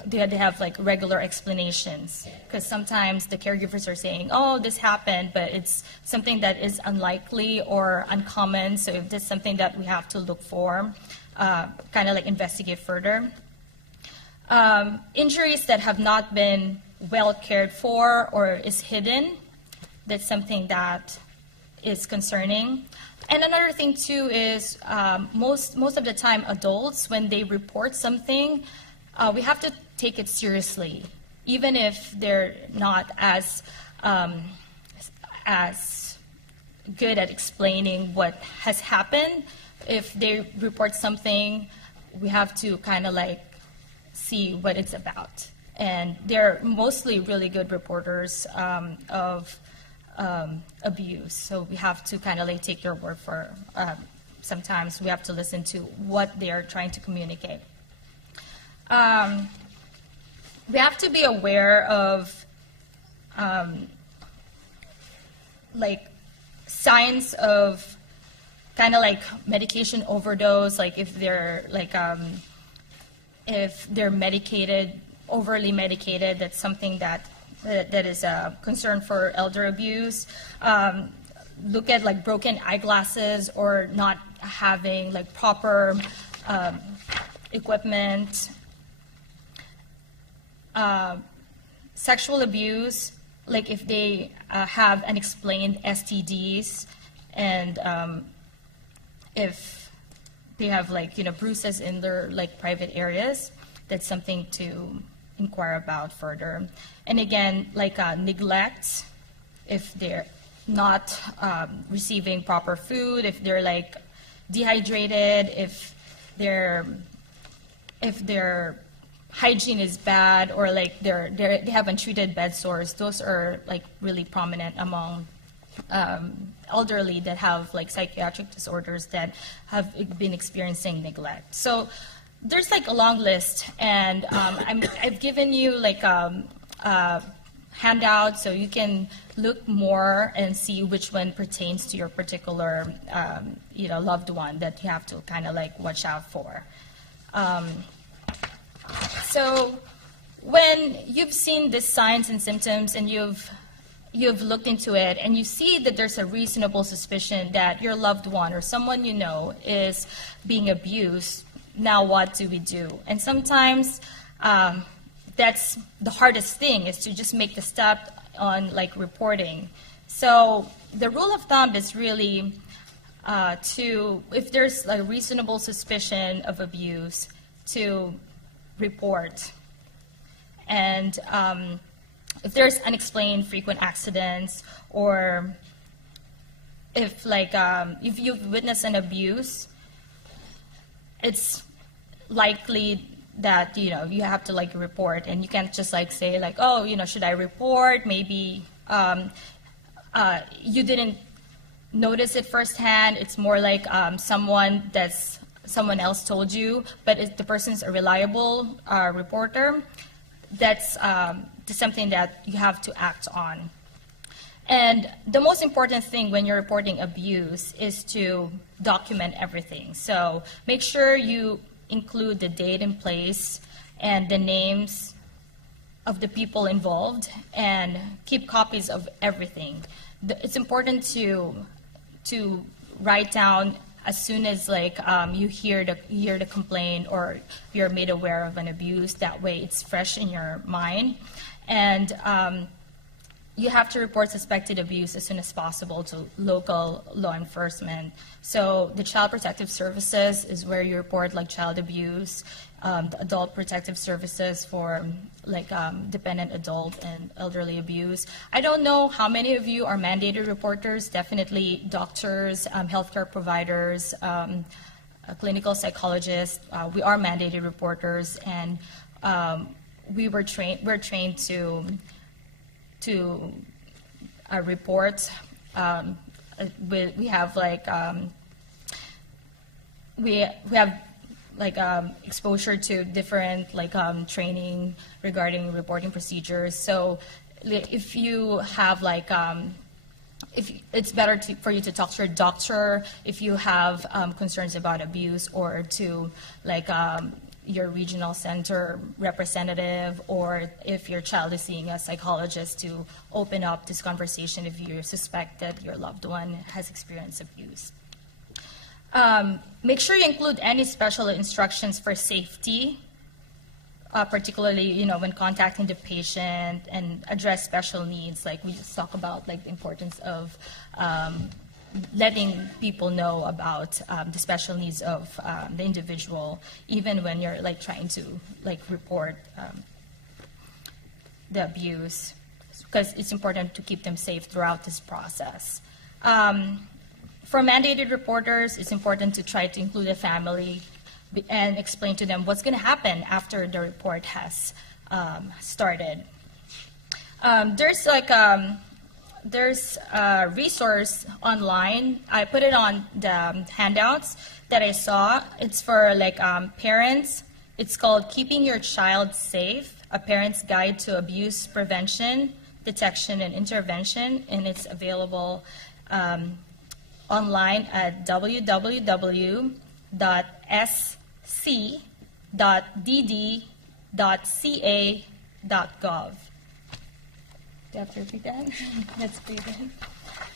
do they have regular explanations? Because sometimes the caregivers are saying, oh, this happened, but it's something that is unlikely or uncommon, so if this is something that we have to look for, kind of investigate further. Injuries that have not been well cared for or is hidden, that's something that is concerning. And another thing too is most of the time adults, when they report something, we have to take it seriously, even if they're not as good at explaining what has happened. If they report something, we have to kind of see what it's about. And they're mostly really good reporters of abuse, so we have to kind of take their word for. Sometimes we have to listen to what they are trying to communicate. We have to be aware of signs of kind of medication overdose, if they're medicated, overly medicated. That's something that is a concern for elder abuse. Look at broken eyeglasses or not having proper equipment. Sexual abuse, if they have unexplained STDs, and if they have bruises in their private areas, that's something to inquire about further. And again, neglect, if they're not receiving proper food, if they're dehydrated, if their hygiene is bad, or they have untreated bed sores. Those are really prominent among elderly that have psychiatric disorders that have been experiencing neglect. So there's a long list, and I've given you a handout so you can look more and see which one pertains to your particular loved one that you have to kind of watch out for. So when you've seen these signs and symptoms and you've looked into it and you see that there's a reasonable suspicion that your loved one or someone you know is being abused, now what do we do? And sometimes that's the hardest thing, is to just make the step on reporting. So the rule of thumb is really if there's a reasonable suspicion of abuse, to report. And if there's unexplained frequent accidents, or if if you've witnessed an abuse, it's likely that you have to report, and you can't just say oh, should I report? Maybe you didn't notice it firsthand. It's more someone else told you, but if the person's a reliable reporter, that's something that you have to act on. And the most important thing when you're reporting abuse is to document everything. So make sure you include the date and place and the names of the people involved, and keep copies of everything. It's important to write down as soon as you hear the complaint or you're made aware of an abuse. That way it's fresh in your mind. And you have to report suspected abuse as soon as possible to local law enforcement. So the Child Protective Services is where you report child abuse, the Adult Protective Services for dependent adult and elderly abuse. I don't know how many of you are mandated reporters. Definitely doctors, healthcare providers, clinical psychologists. We are mandated reporters, and we're trained to report. We have we have like exposure to different like training regarding reporting procedures. So if you have like if it's better for you to talk to your doctor if you have concerns about abuse, or to like your regional center representative, or if your child is seeing a psychologist, to open up this conversation if you suspect that your loved one has experienced abuse. Make sure you include any special instructions for safety, particularly when contacting the patient, and address special needs. Like we just talk about like the importance of letting people know about the special needs of the individual, even when you're like trying to like report the abuse, because it's important to keep them safe throughout this process. For mandated reporters, it's important to try to include the family and explain to them what's going to happen after the report has started. There's a resource online. I put it on the handouts that I saw. It's for like parents. It's called Keeping Your Child Safe, A Parent's Guide to Abuse Prevention, Detection, and Intervention, and it's available online at www.sc.dd.ca.gov. Do I have to repeat that? That's pretty good.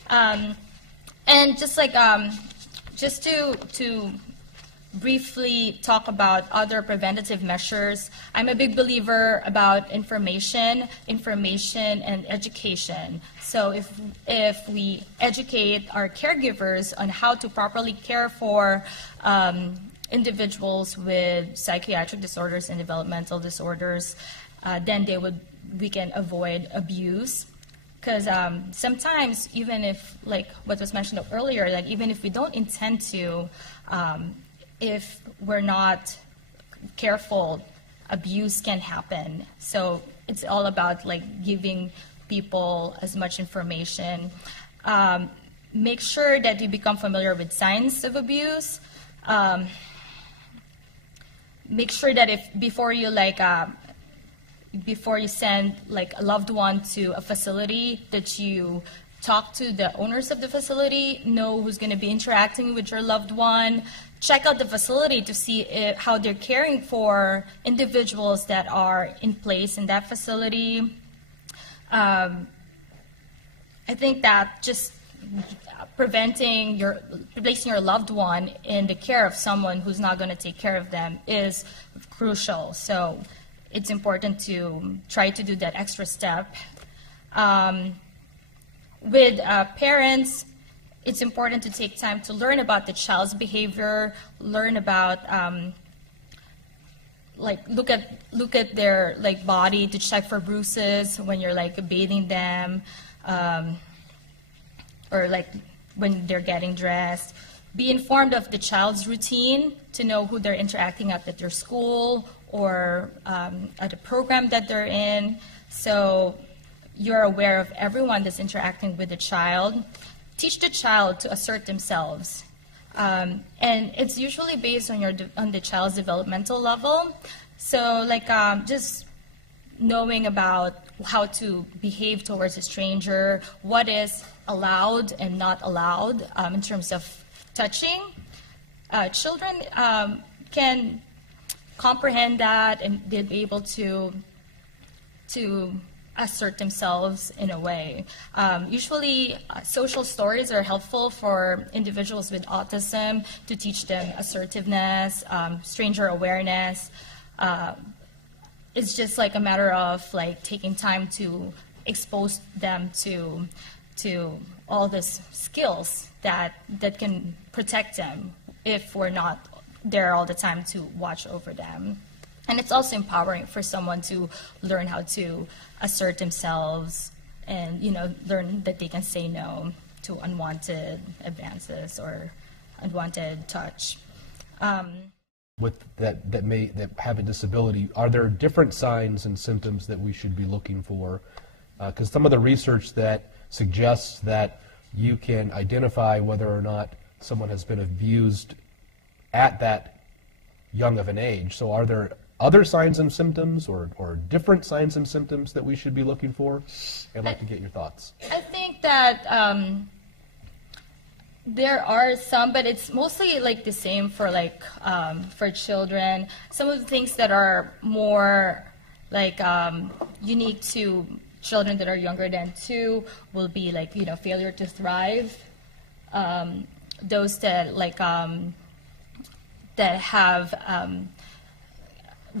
And just like just to briefly talk about other preventative measures, I'm a big believer about information, and education. So if we educate our caregivers on how to properly care for individuals with psychiatric disorders and developmental disorders, then we can avoid abuse. Because sometimes, even if, like what was mentioned earlier, like even if we don't intend to, if we're not careful, abuse can happen. So it's all about like giving people as much information. Make sure that you become familiar with signs of abuse. Make sure that before you send like a loved one to a facility, that you talk to the owners of the facility, know who's going to be interacting with your loved one, check out the facility to see how they're caring for individuals that are in place in that facility. I think that just placing your loved one in the care of someone who's not going to take care of them is crucial. So it's important to try to do that extra step. With parents, it's important to take time to learn about the child's behavior, learn about look at their like body to check for bruises when you're like bathing them, or like when they're getting dressed. Be informed of the child's routine to know who they're interacting at their school or at a program that they're in. So you're aware of everyone that's interacting with the child. Teach the child to assert themselves. And it's usually based on the child's developmental level. So like just knowing about how to behave towards a stranger, what is allowed and not allowed in terms of touching. Children can comprehend that, and they'll be able to assert themselves in a way. Usually, social stories are helpful for individuals with autism to teach them assertiveness, stranger awareness. It's just like a matter of like taking time to expose them to all these skills that can protect them if we're not there all the time to watch over them. And it's also empowering for someone to learn how to assert themselves and, learn that they can say no to unwanted advances or unwanted touch. With that have a disability, are there different signs and symptoms that we should be looking for? Because some of the research that suggests that you can identify whether or not someone has been abused at that young of an age. So are there other signs and symptoms or different signs and symptoms that we should be looking for? I'd like to get your thoughts. I think that there are some, but it's mostly like the same for for children. Some of the things that are more like unique to children that are younger than 2 will be like, failure to thrive. Those that that have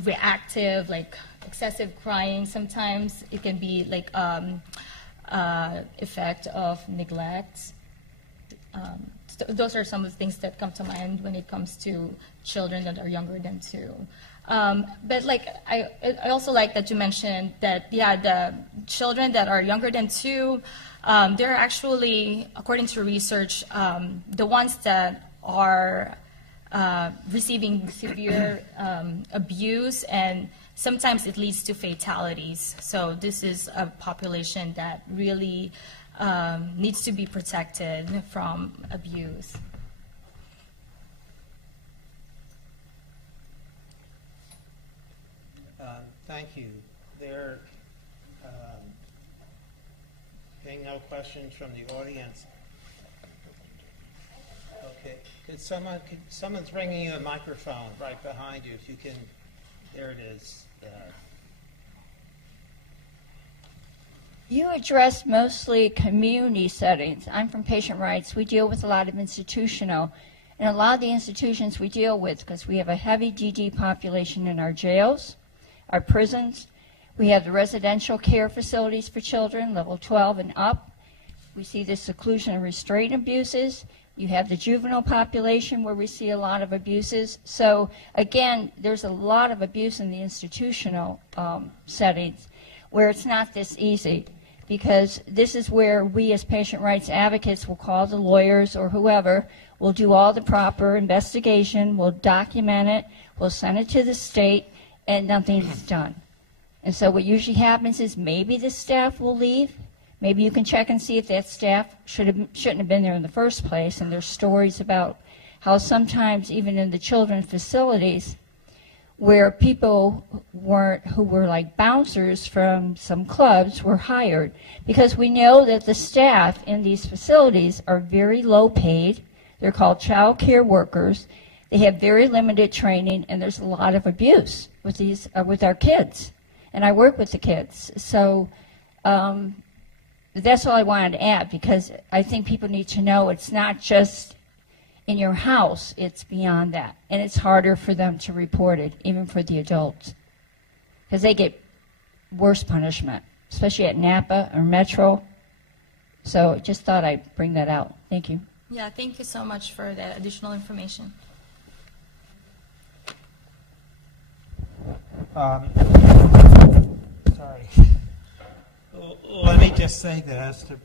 reactive, like excessive crying. Sometimes it can be like effect of neglect. Those are some of the things that come to mind when it comes to children that are younger than 2. But I also like that you mentioned that, the children that are younger than 2, they're actually, according to research, the ones that are receiving severe abuse, and sometimes it leads to fatalities. So this is a population that really needs to be protected from abuse. Thank you. There being no questions from the audience. Okay. Someone's bringing you a microphone right behind you. If you can, there it is. You address mostly community settings. I'm from patient rights. We deal with a lot of institutional. And a lot of the institutions we deal with, because we have a heavy DD population in our jails, our prisons. We have the residential care facilities for children, level 12 and up. We see the seclusion and restraint abuses. You have the juvenile population where we see a lot of abuses. So again, there's a lot of abuse in the institutional settings where it's not this easy, because this is where we as patient rights advocates will call the lawyers or whoever, we'll do all the proper investigation, we'll document it, we'll send it to the state, and nothing's done. And so what usually happens is maybe the staff will leave. Maybe you can check and see if that staff shouldn't have been there in the first place. And there's stories about how sometimes even in the children's facilities where people who were like bouncers from some clubs were hired, because we know that the staff in these facilities are very low paid. They're called child care workers. They have very limited training, and there's a lot of abuse with our kids. And I work with the kids. So that's all I wanted to add, because I think people need to know it's not just in your house, it's beyond that. And it's harder for them to report it, even for the adults, because they get worse punishment, especially at Napa or Metro. So just thought I'd bring that out. Thank you. Yeah, thank you so much for that additional information. Sorry. Let me just say that as to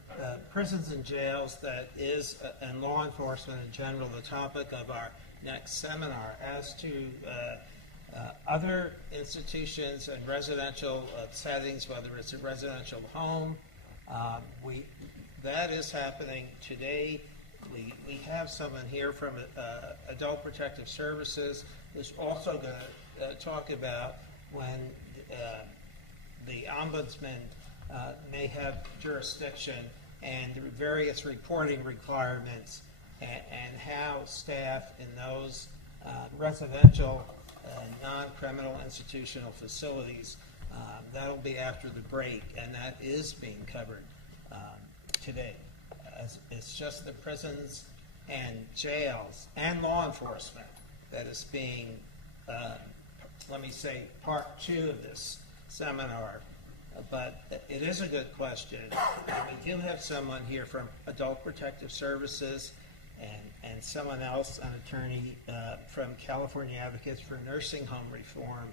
prisons and jails, that is, and law enforcement in general, the topic of our next seminar. As to other institutions and residential settings, whether it's a residential home, that is happening today. We have someone here from Adult Protective Services who's also going to talk about when the ombudsman may have jurisdiction and the various reporting requirements, and how staff in those residential non-criminal institutional facilities, that'll be after the break, and that is being covered today. It's just the prisons and jails and law enforcement that is being, let me say, part 2 of this seminar. But it is a good question. And we do have someone here from Adult Protective Services and someone else, an attorney from California Advocates for Nursing Home Reform,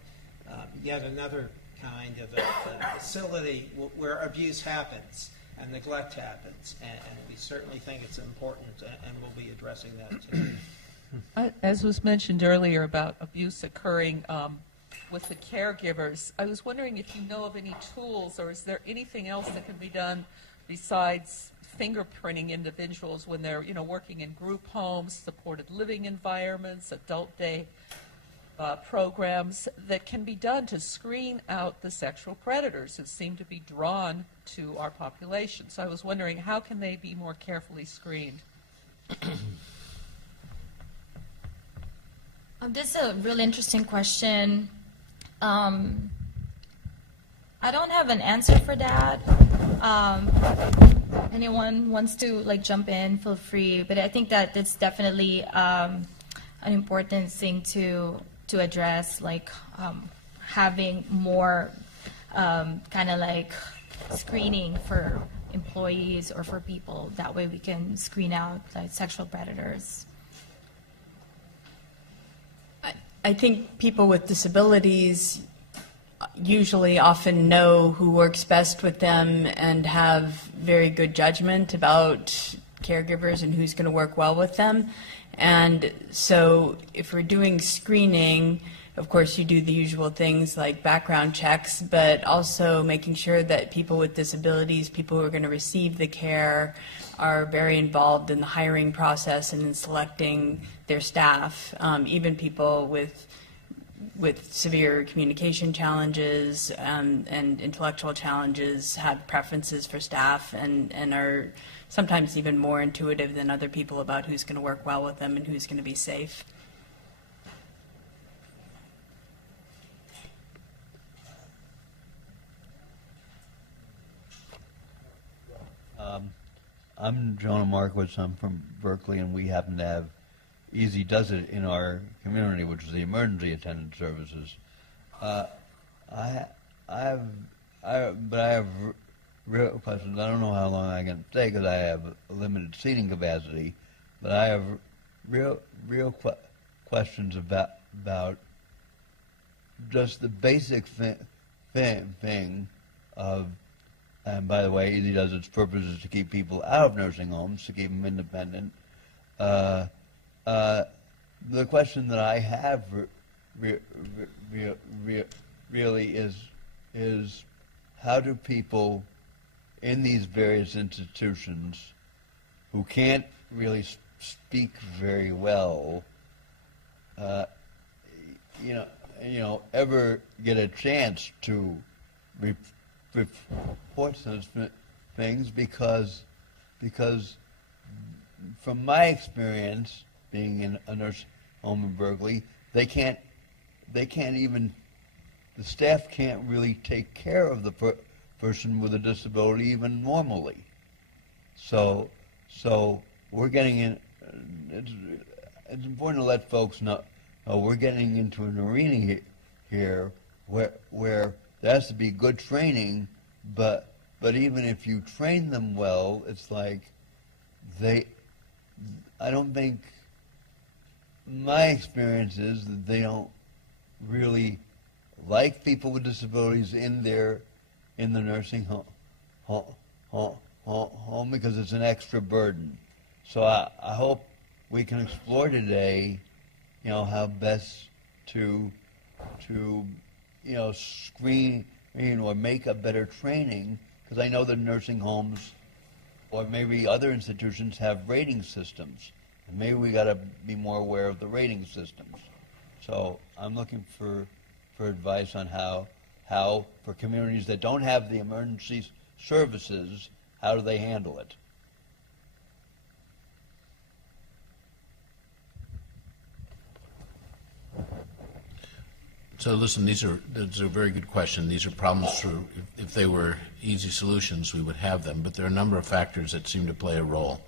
yet another kind of a facility where abuse happens and neglect happens. And we certainly think it's important, and we'll be addressing that today. As was mentioned earlier about abuse occurring with the caregivers, I was wondering if you know of any tools, or is there anything else that can be done besides fingerprinting individuals when they're, working in group homes, supported living environments, adult day programs that can be done to screen out the sexual predators that seem to be drawn to our population. So I was wondering, how can they be more carefully screened? This is a really interesting question. I don't have an answer for that. Anyone wants to jump in, feel free. But I think that it's definitely an important thing to address, having more screening for employees or for people. That way we can screen out sexual predators. I think people with disabilities usually often know who works best with them and have very good judgment about caregivers and who's going to work well with them. And so if we're doing screening, of course you do the usual things like background checks, but also making sure that people with disabilities, people who are going to receive the care, are very involved in the hiring process and in selecting their staff. Even people with severe communication challenges and intellectual challenges have preferences for staff and are sometimes even more intuitive than other people about who's going to work well with them and who's going to be safe. I'm Jonah Markowitz. I'm from Berkeley, and we happen to have Easy Does It in our community, which is the emergency attendant services. I have real questions. I don't know how long I can stay because I have a limited seating capacity, but I have real questions about just the basic thing of. And by the way, Easy Does Its purpose is to keep people out of nursing homes, to keep them independent. The question that I have really is how do people in these various institutions who can't really speak very well, ever get a chance to report those things, because from my experience being in a nursing home in Berkeley, the staff can't really take care of the person with a disability even normally. So we're getting in. It's important to let folks know we're getting into an arena here where there has to be good training, but even if you train them well, it's like I don't think, my experience is that they don't really like people with disabilities in the nursing home because it's an extra burden. So I hope we can explore today, how best to screen or make a better training, because I know that nursing homes or maybe other institutions have rating systems, and maybe we got to be more aware of the rating systems. So I'm looking for advice on how for communities that don't have the emergency services, how do they handle it? So listen, that's a very good question. These are problems if they were easy solutions, we would have them, but there are a number of factors that seem to play a role.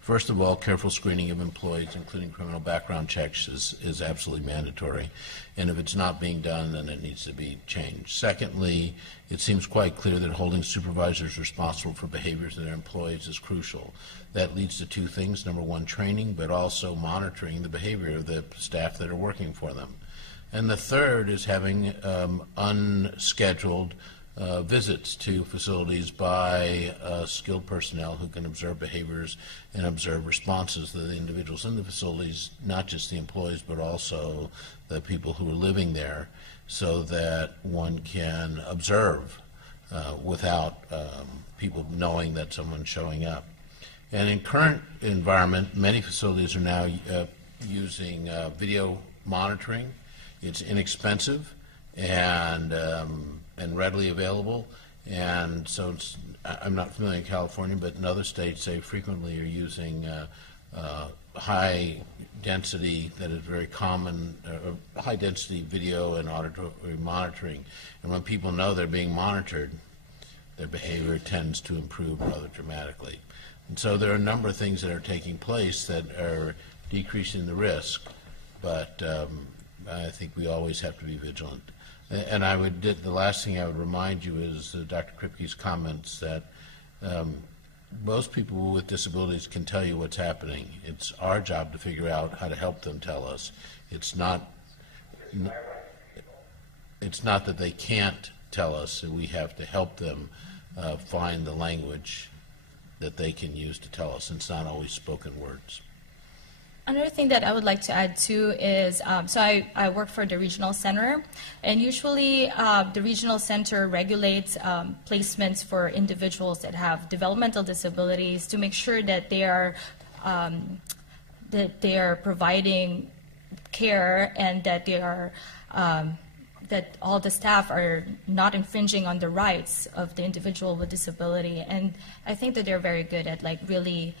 First of all, careful screening of employees, including criminal background checks, is absolutely mandatory. And if it's not being done, then it needs to be changed. Secondly, it seems quite clear that holding supervisors responsible for behaviors of their employees is crucial. That leads to two things. Number one, training, but also monitoring the behavior of the staff that are working for them. And the third is having unscheduled visits to facilities by skilled personnel who can observe behaviors and observe responses of the individuals in the facilities, not just the employees, but also the people who are living there, so that one can observe without people knowing that someone's showing up. And in current environment, many facilities are now using video monitoring. It's inexpensive and readily available. And so I'm not familiar in California, but in other states they frequently are using high density, that is very common, high density video and auditory monitoring. And when people know they're being monitored, their behavior tends to improve rather dramatically. And so there are a number of things that are taking place that are decreasing the risk, but I think we always have to be vigilant. And the last thing I would remind you is Dr. Kripke's comments that most people with disabilities can tell you what's happening. It's our job to figure out how to help them tell us. It's not that they can't tell us, and we have to help them find the language that they can use to tell us. It's not always spoken words. Another thing that I would like to add too is, so I work for the regional center, and usually the regional center regulates placements for individuals that have developmental disabilities to make sure that they are providing care and that they are that all the staff are not infringing on the rights of the individual with disability. And I think that they're very good at really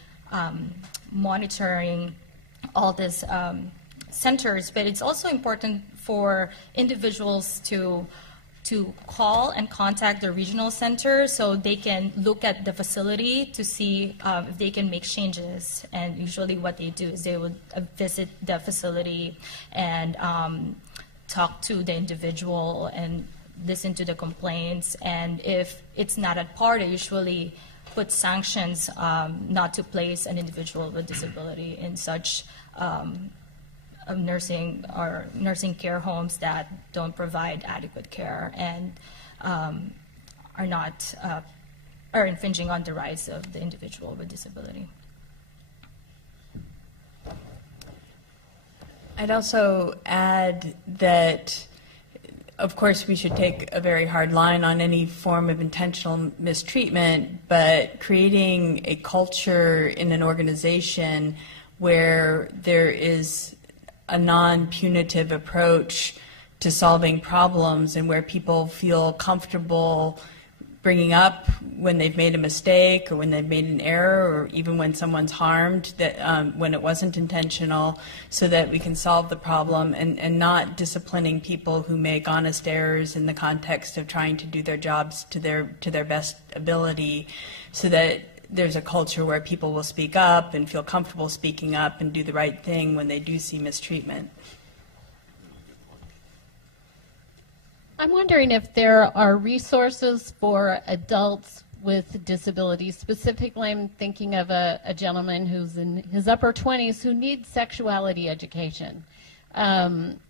monitoring all these centers, but it's also important for individuals to call and contact the regional center so they can look at the facility to see if they can make changes. And usually what they do is they would visit the facility and talk to the individual and listen to the complaints. And if it's not at par, they usually put sanctions not to place an individual with disability in such nursing care homes that don't provide adequate care and are infringing on the rights of the individual with disability. I'd also add that, of course, we should take a very hard line on any form of intentional mistreatment, but creating a culture in an organization where there is a non-punitive approach to solving problems and where people feel comfortable bringing up when they've made a mistake or when they've made an error or even when someone's harmed, that when it wasn't intentional, so that we can solve the problem and not disciplining people who make honest errors in the context of trying to do their jobs to their best ability, so that there's a culture where people will speak up and feel comfortable speaking up and do the right thing when they do see mistreatment. I'm wondering if there are resources for adults with disabilities. Specifically, I'm thinking of a gentleman who's in his upper 20s who needs sexuality education. I'm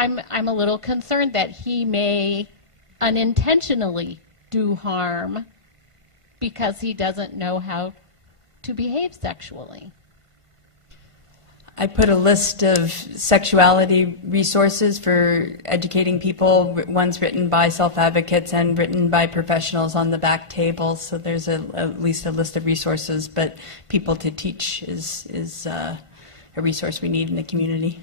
a little concerned that he may unintentionally do harm because he doesn't know how to behave sexually. I put a list of sexuality resources for educating people. One's written by self-advocates and written by professionals on the back table. So there's at least a list of resources, but people to teach is a resource we need in the community.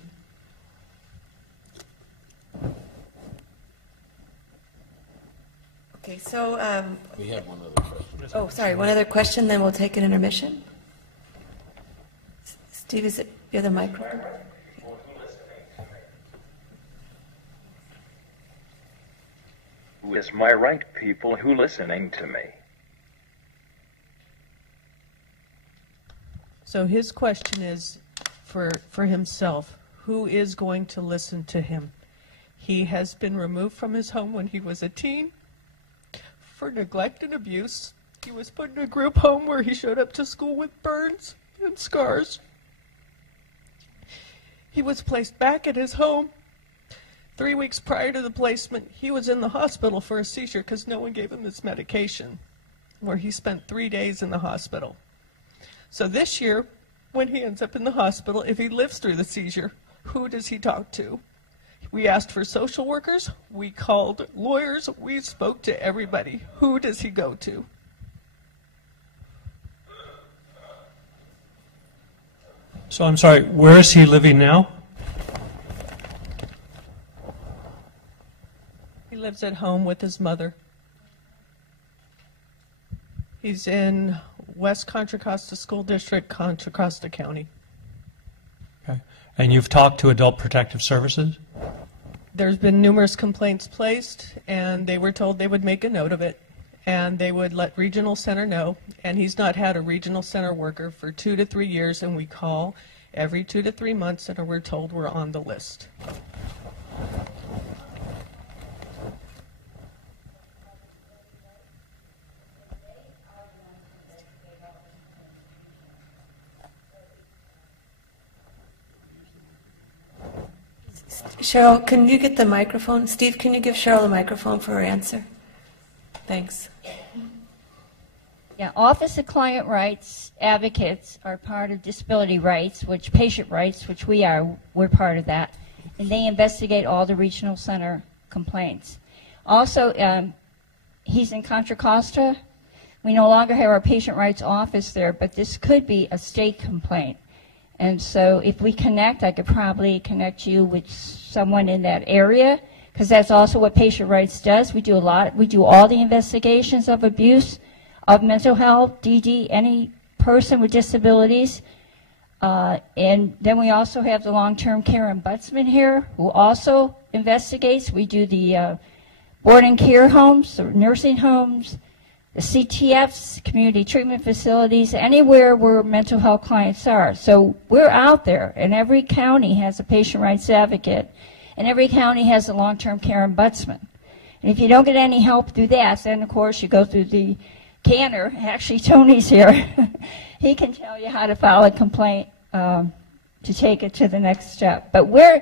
Okay, so we have one other question. Oh, sorry, one other question, then we'll take an intermission. Steve, is it the other microphone? Is my right people who listening to me? So his question is for himself. Who is going to listen to him? He has been removed from his home when he was a teen for neglect and abuse. He was put in a group home where he showed up to school with burns and scars. He was placed back at his home. 3 weeks prior to the placement, he was in the hospital for a seizure because no one gave him this medication, where he spent 3 days in the hospital. So this year, when he ends up in the hospital, if he lives through the seizure, who does he talk to? We asked for social workers, we called lawyers, we spoke to everybody. Who does he go to? So I'm sorry, where is he living now? He lives at home with his mother. He's in West Contra Costa School District, Contra Costa County. Okay. And you've talked to Adult Protective Services? There's been numerous complaints placed, and they were told they would make a note of it, and they would let Regional Center know, and he's not had a Regional Center worker for 2 to 3 years, and we call every 2 to 3 months, and we're told we're on the list. Cheryl, can you get the microphone? Steve, can you give Cheryl the microphone for her answer? Thanks. Yeah, Office of Client Rights advocates are part of disability rights, which patient rights, which we are, we're part of that. And they investigate all the regional center complaints. Also, he's in Contra Costa. We no longer have our patient rights office there, but this could be a state complaint. And so if we connect, I could probably connect you with someone in that area, because that's also what patient rights does. We do all the investigations of abuse, of mental health, DD, any person with disabilities. And then we also have the long-term care ombudsman here, who also investigates. We do the boarding care homes, the nursing homes, the CTFs, community treatment facilities, anywhere where mental health clients are. So we're out there, and every county has a patient rights advocate, and every county has a long-term care ombudsman. And if you don't get any help through that, then of course you go through the canner. Actually, Tony's here. He can tell you how to file a complaint to take it to the next step. But we're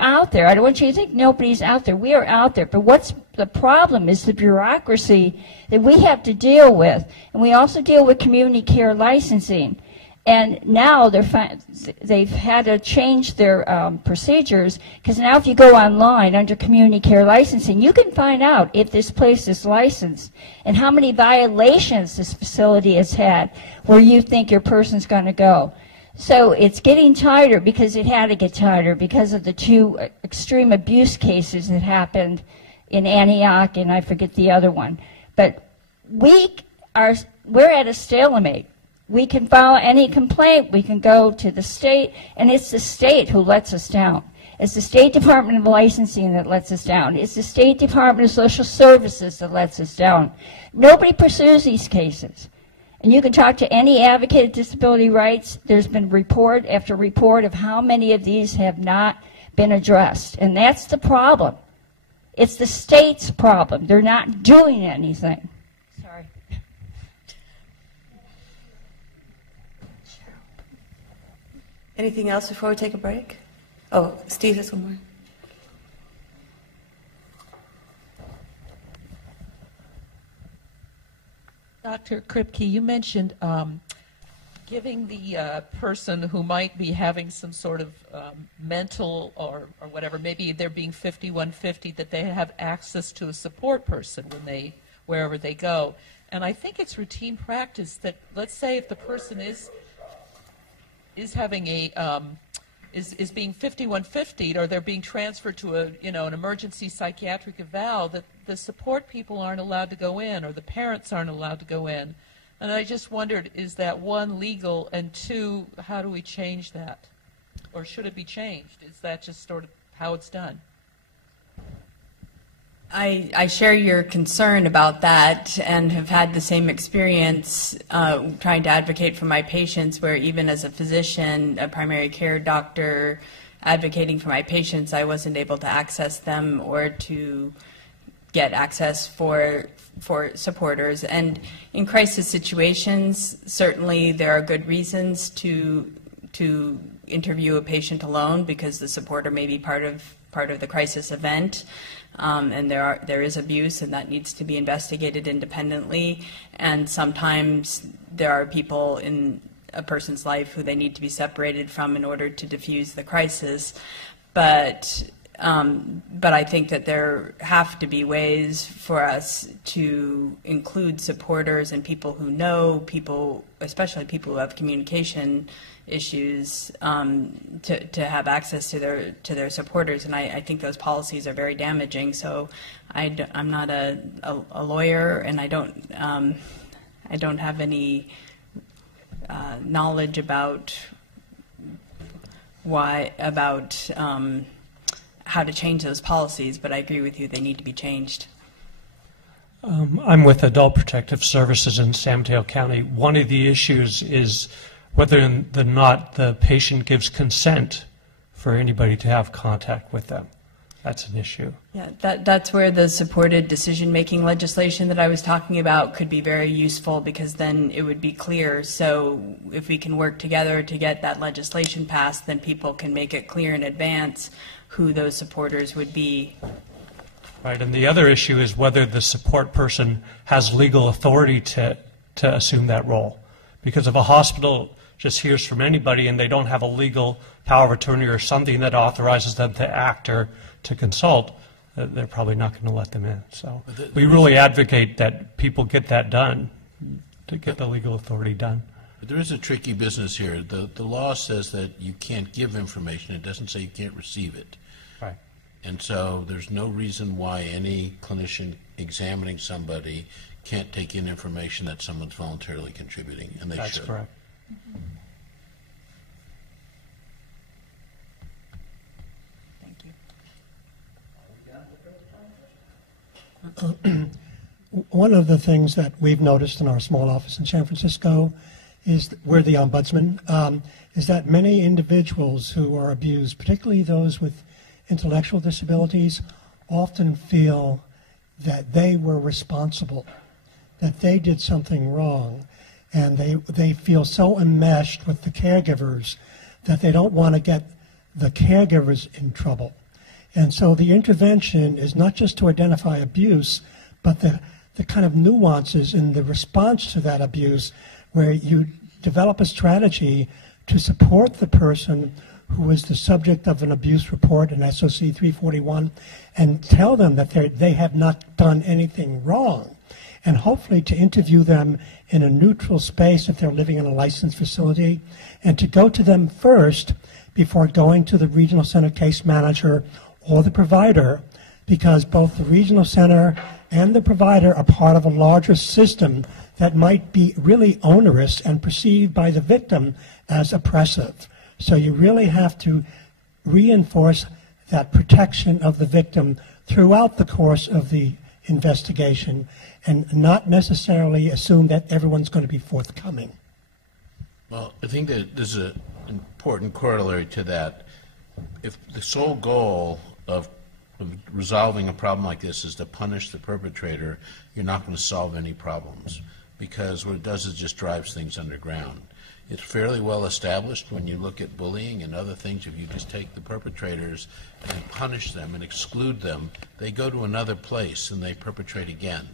out there. I don't want you to think nobody's out there. We are out there. But what's the problem is the bureaucracy that we have to deal with. And we also deal with community care licensing. And now they've had to change their procedures, because now if you go online under community care licensing, you can find out if this place is licensed and how many violations this facility has had where you think your person's going to go. So it's getting tighter, because it had to get tighter because of the 2 extreme abuse cases that happened in Antioch, and I forget the other one. But we're at a stalemate. We can file any complaint. We can go to the state, and it's the state who lets us down. It's the State Department of Licensing that lets us down. It's the State Department of Social Services that lets us down. Nobody pursues these cases. And you can talk to any advocate of disability rights. There's been report after report of how many of these have not been addressed. And that's the problem. It's the state's problem. They're not doing anything. Sorry. Anything else before we take a break? Oh, Steve has one more. Dr. Kripke, you mentioned giving the person who might be having some sort of mental or whatever, maybe they're being 5150, that they have access to a support person wherever they go. And I think it's routine practice that, let's say if the person is having is being 5150, or they're being transferred to an emergency psychiatric eval, that the support people aren't allowed to go in, or the parents aren't allowed to go in. And I just wondered, is that, 1, legal, and 2, how do we change that? Or should it be changed? Is that just sort of how it's done? I share your concern about that, and have had the same experience trying to advocate for my patients, where even as a physician, a primary care doctor, advocating for my patients, I wasn't able to access them or to get access for supporters. And in crisis situations, certainly there are good reasons to interview a patient alone, because the supporter may be part of the crisis event. And there is abuse, and that needs to be investigated independently. And sometimes there are people in a person's life who they need to be separated from in order to diffuse the crisis. But But I think that there have to be ways for us to include supporters and people who know people, especially people who have communication issues, to have access to their supporters. And I think those policies are very damaging. So I'm not a lawyer, and I don't have any knowledge about how to change those policies, but I agree with you, they need to be changed. I'm with Adult Protective Services in San Mateo County. One of the issues is whether or not the patient gives consent for anybody to have contact with them. That's an issue. Yeah, that's where the supported decision-making legislation that I was talking about could be very useful, because then it would be clear. So if we can work together to get that legislation passed, then people can make it clear in advance who those supporters would be. Right, and the other issue is whether the support person has legal authority to assume that role. Because if a hospital just hears from anybody and they don't have a legal power of attorney or something that authorizes them to act or to consult, they're probably not going to let them in. So we really advocate that people get that done, to get the legal authority done. But there is a tricky business here. The law says that you can't give information. It doesn't say you can't receive it. Right. And so there's no reason why any clinician examining somebody can't take in information that someone's voluntarily contributing, and they should. That's correct. One of the things that we've noticed in our small office in San Francisco is we're the ombudsman, is that many individuals who are abused, particularly those with intellectual disabilities, often feel that they were responsible, that they did something wrong, and they feel so enmeshed with the caregivers that they don't want to get the caregivers in trouble. And so the intervention is not just to identify abuse, but the kind of nuances in the response to that abuse, where you develop a strategy to support the person who is the subject of an abuse report, an SOC 341, and tell them that they have not done anything wrong, and hopefully to interview them in a neutral space if they're living in a licensed facility, and to go to them first before going to the regional center case manager or the provider, because both the regional center and the provider are part of a larger system that might be really onerous and perceived by the victim as oppressive. So you really have to reinforce that protection of the victim throughout the course of the investigation, and not necessarily assume that everyone's going to be forthcoming. Well, I think that there's an important corollary to that. If the sole goal of resolving a problem like this is to punish the perpetrator, you're not going to solve any problems, because what it does is just drives things underground. It's fairly well established when you look at bullying and other things. If you just take the perpetrators and punish them and exclude them, they go to another place and they perpetrate again.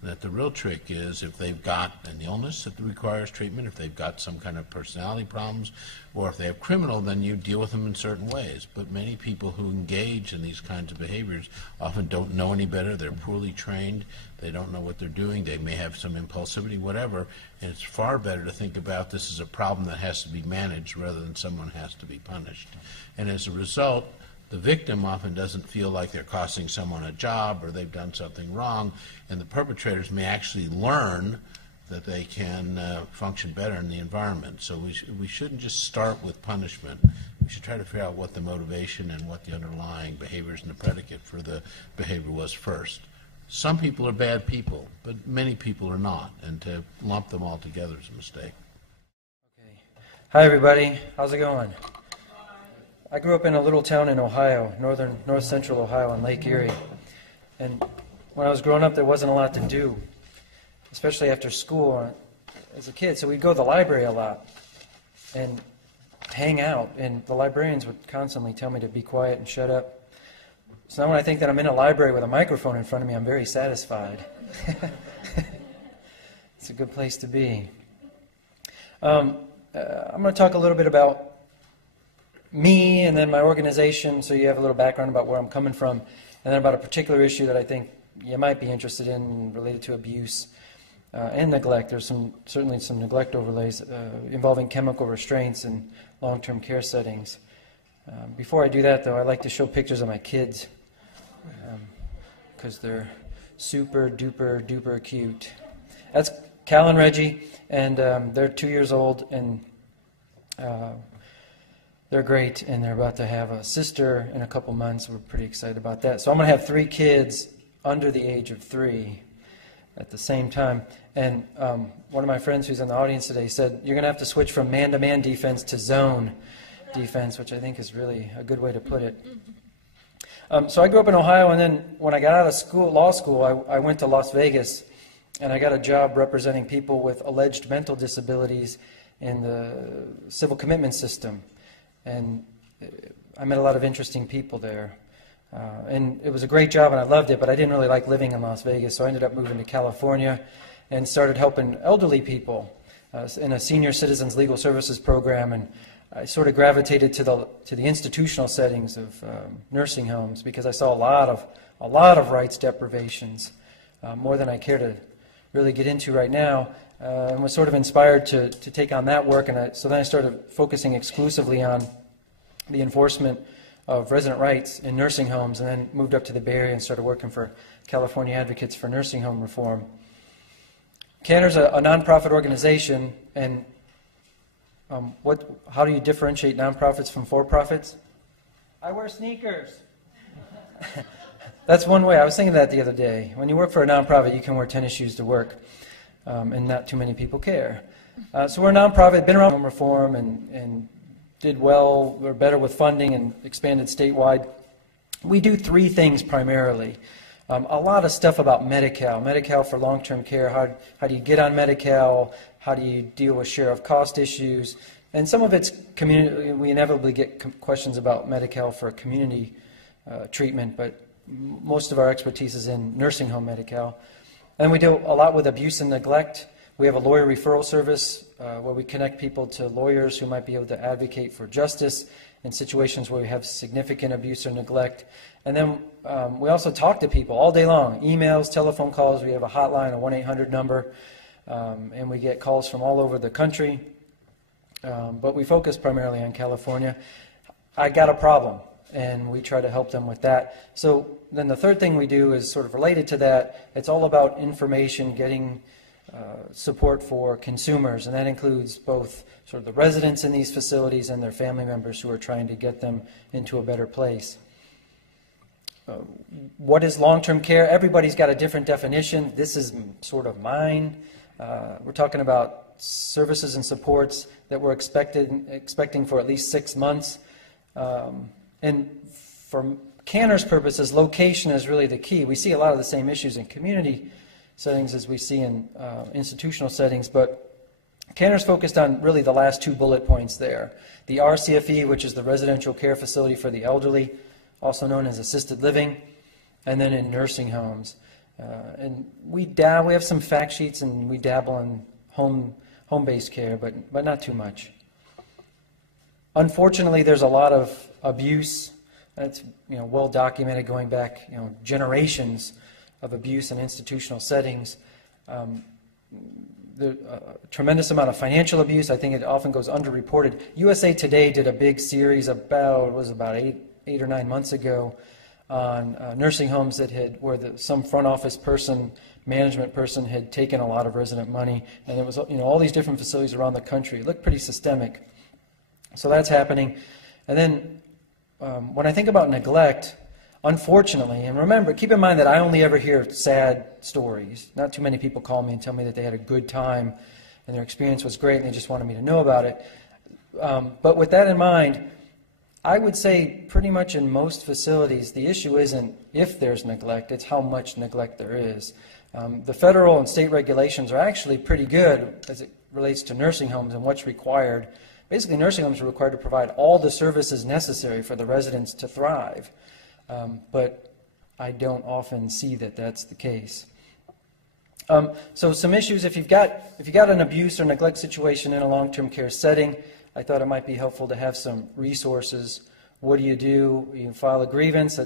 And that the real trick is if they've got an illness that requires treatment, if they've got some kind of personality problems, or if they have criminal, then you deal with them in certain ways. But many people who engage in these kinds of behaviors often don't know any better. They're poorly trained. They don't know what they're doing. They may have some impulsivity, whatever. And it's far better to think about this as a problem that has to be managed rather than someone has to be punished. And as a result, the victim often doesn't feel like they're costing someone a job or they've done something wrong, and the perpetrators may actually learn that they can function better in the environment. So we shouldn't just start with punishment. We should try to figure out what the motivation and what the underlying behaviors and the predicate for the behavior was first. Some people are bad people, but many people are not, and to lump them all together is a mistake. Hi everybody, how's it going? I grew up in a little town in Ohio, north central Ohio on Lake Erie. And when I was growing up, there wasn't a lot to do, especially after school as a kid. So we'd go to the library a lot and hang out, and the librarians would constantly tell me to be quiet and shut up. So now when I think that I'm in a library with a microphone in front of me, I'm very satisfied. It's a good place to be. I'm going to talk a little bit about me and then my organization, so you have a little background about where I'm coming from, and then about a particular issue that I think you might be interested in related to abuse and neglect. There's certainly some neglect overlays involving chemical restraints in long-term care settings. Before I do that, though, I like to show pictures of my kids because they're super duper duper cute. That's Cal and Reggie, and they're 2 years old, and they're great, and they're about to have a sister in a couple months. We're pretty excited about that. So I'm going to have 3 kids under the age of 3 at the same time. And one of my friends who's in the audience today said, you're going to have to switch from man-to-man defense to zone defense, which I think is really a good way to put it. So I grew up in Ohio, and then when I got out of school, law school, I went to Las Vegas, and I got a job representing people with alleged mental disabilities in the civil commitment system. And I met a lot of interesting people there. And it was a great job, and I loved it, but I didn't really like living in Las Vegas, so I ended up moving to California and started helping elderly people in a senior citizens legal services program, and I sort of gravitated to the institutional settings of nursing homes because I saw a lot of rights deprivations, more than I care to really get into right now, and was sort of inspired to take on that work, and so then I started focusing exclusively on the enforcement of resident rights in nursing homes, and then moved up to the Bay Area and started working for California Advocates for Nursing Home Reform. Cantor's a nonprofit organization, and how do you differentiate nonprofits from for-profits? I wear sneakers. That's one way. I was thinking that the other day. When you work for a nonprofit, you can wear tennis shoes to work, and not too many people care. So we're a nonprofit, been around home reform, and did well or better with funding and expanded statewide. We do 3 things primarily. A lot of stuff about Medi-Cal for long-term care. How do you get on Medi-Cal? How do you deal with share of cost issues? And some of it's community. We inevitably get questions about Medi-Cal for community treatment, but most of our expertise is in nursing home Medi-Cal. And we do a lot with abuse and neglect. We have a lawyer referral service where we connect people to lawyers who might be able to advocate for justice in situations where we have significant abuse or neglect. And then we also talk to people all day long, emails, telephone calls. We have a hotline, a 1-800 number, and we get calls from all over the country. But we focus primarily on California. I got a problem, and we try to help them with that. So then the third thing we do is sort of related to that. It's all about information, getting support for consumers, and that includes both sort of the residents in these facilities and their family members who are trying to get them into a better place. What is long-term care? Everybody's got a different definition. This is sort of mine. We're talking about services and supports that we're expecting for at least 6 months. And for Cantor's purposes, location is really the key. We see a lot of the same issues in community settings as we see in institutional settings, but Cantor's focused on really the last 2 bullet points there. The RCFE, which is the Residential Care Facility for the Elderly, also known as assisted living, and then in nursing homes. And we have some fact sheets, and we dabble in home-based care, but not too much. Unfortunately, there's a lot of abuse. That's well documented, going back generations of abuse in institutional settings. A tremendous amount of financial abuse. I think it often goes underreported. USA Today did a big series about 8 or 9 months ago on nursing homes where some front office person, management person had taken a lot of resident money, and it was all these different facilities around the country. It looked pretty systemic. So that's happening. And then when I think about neglect, unfortunately, and remember, keep in mind that I only ever hear sad stories. Not too many people call me and tell me that they had a good time and their experience was great and they just wanted me to know about it. But with that in mind, I would say pretty much in most facilities, the issue isn't if there's neglect, it's how much neglect there is. The federal and state regulations are actually pretty good as it relates to nursing homes and what's required. Basically, nursing homes are required to provide all the services necessary for the residents to thrive. But I don't often see that that's the case. So some issues, if you've got an abuse or neglect situation in a long-term care setting, I thought it might be helpful to have some resources. What do? You file a grievance.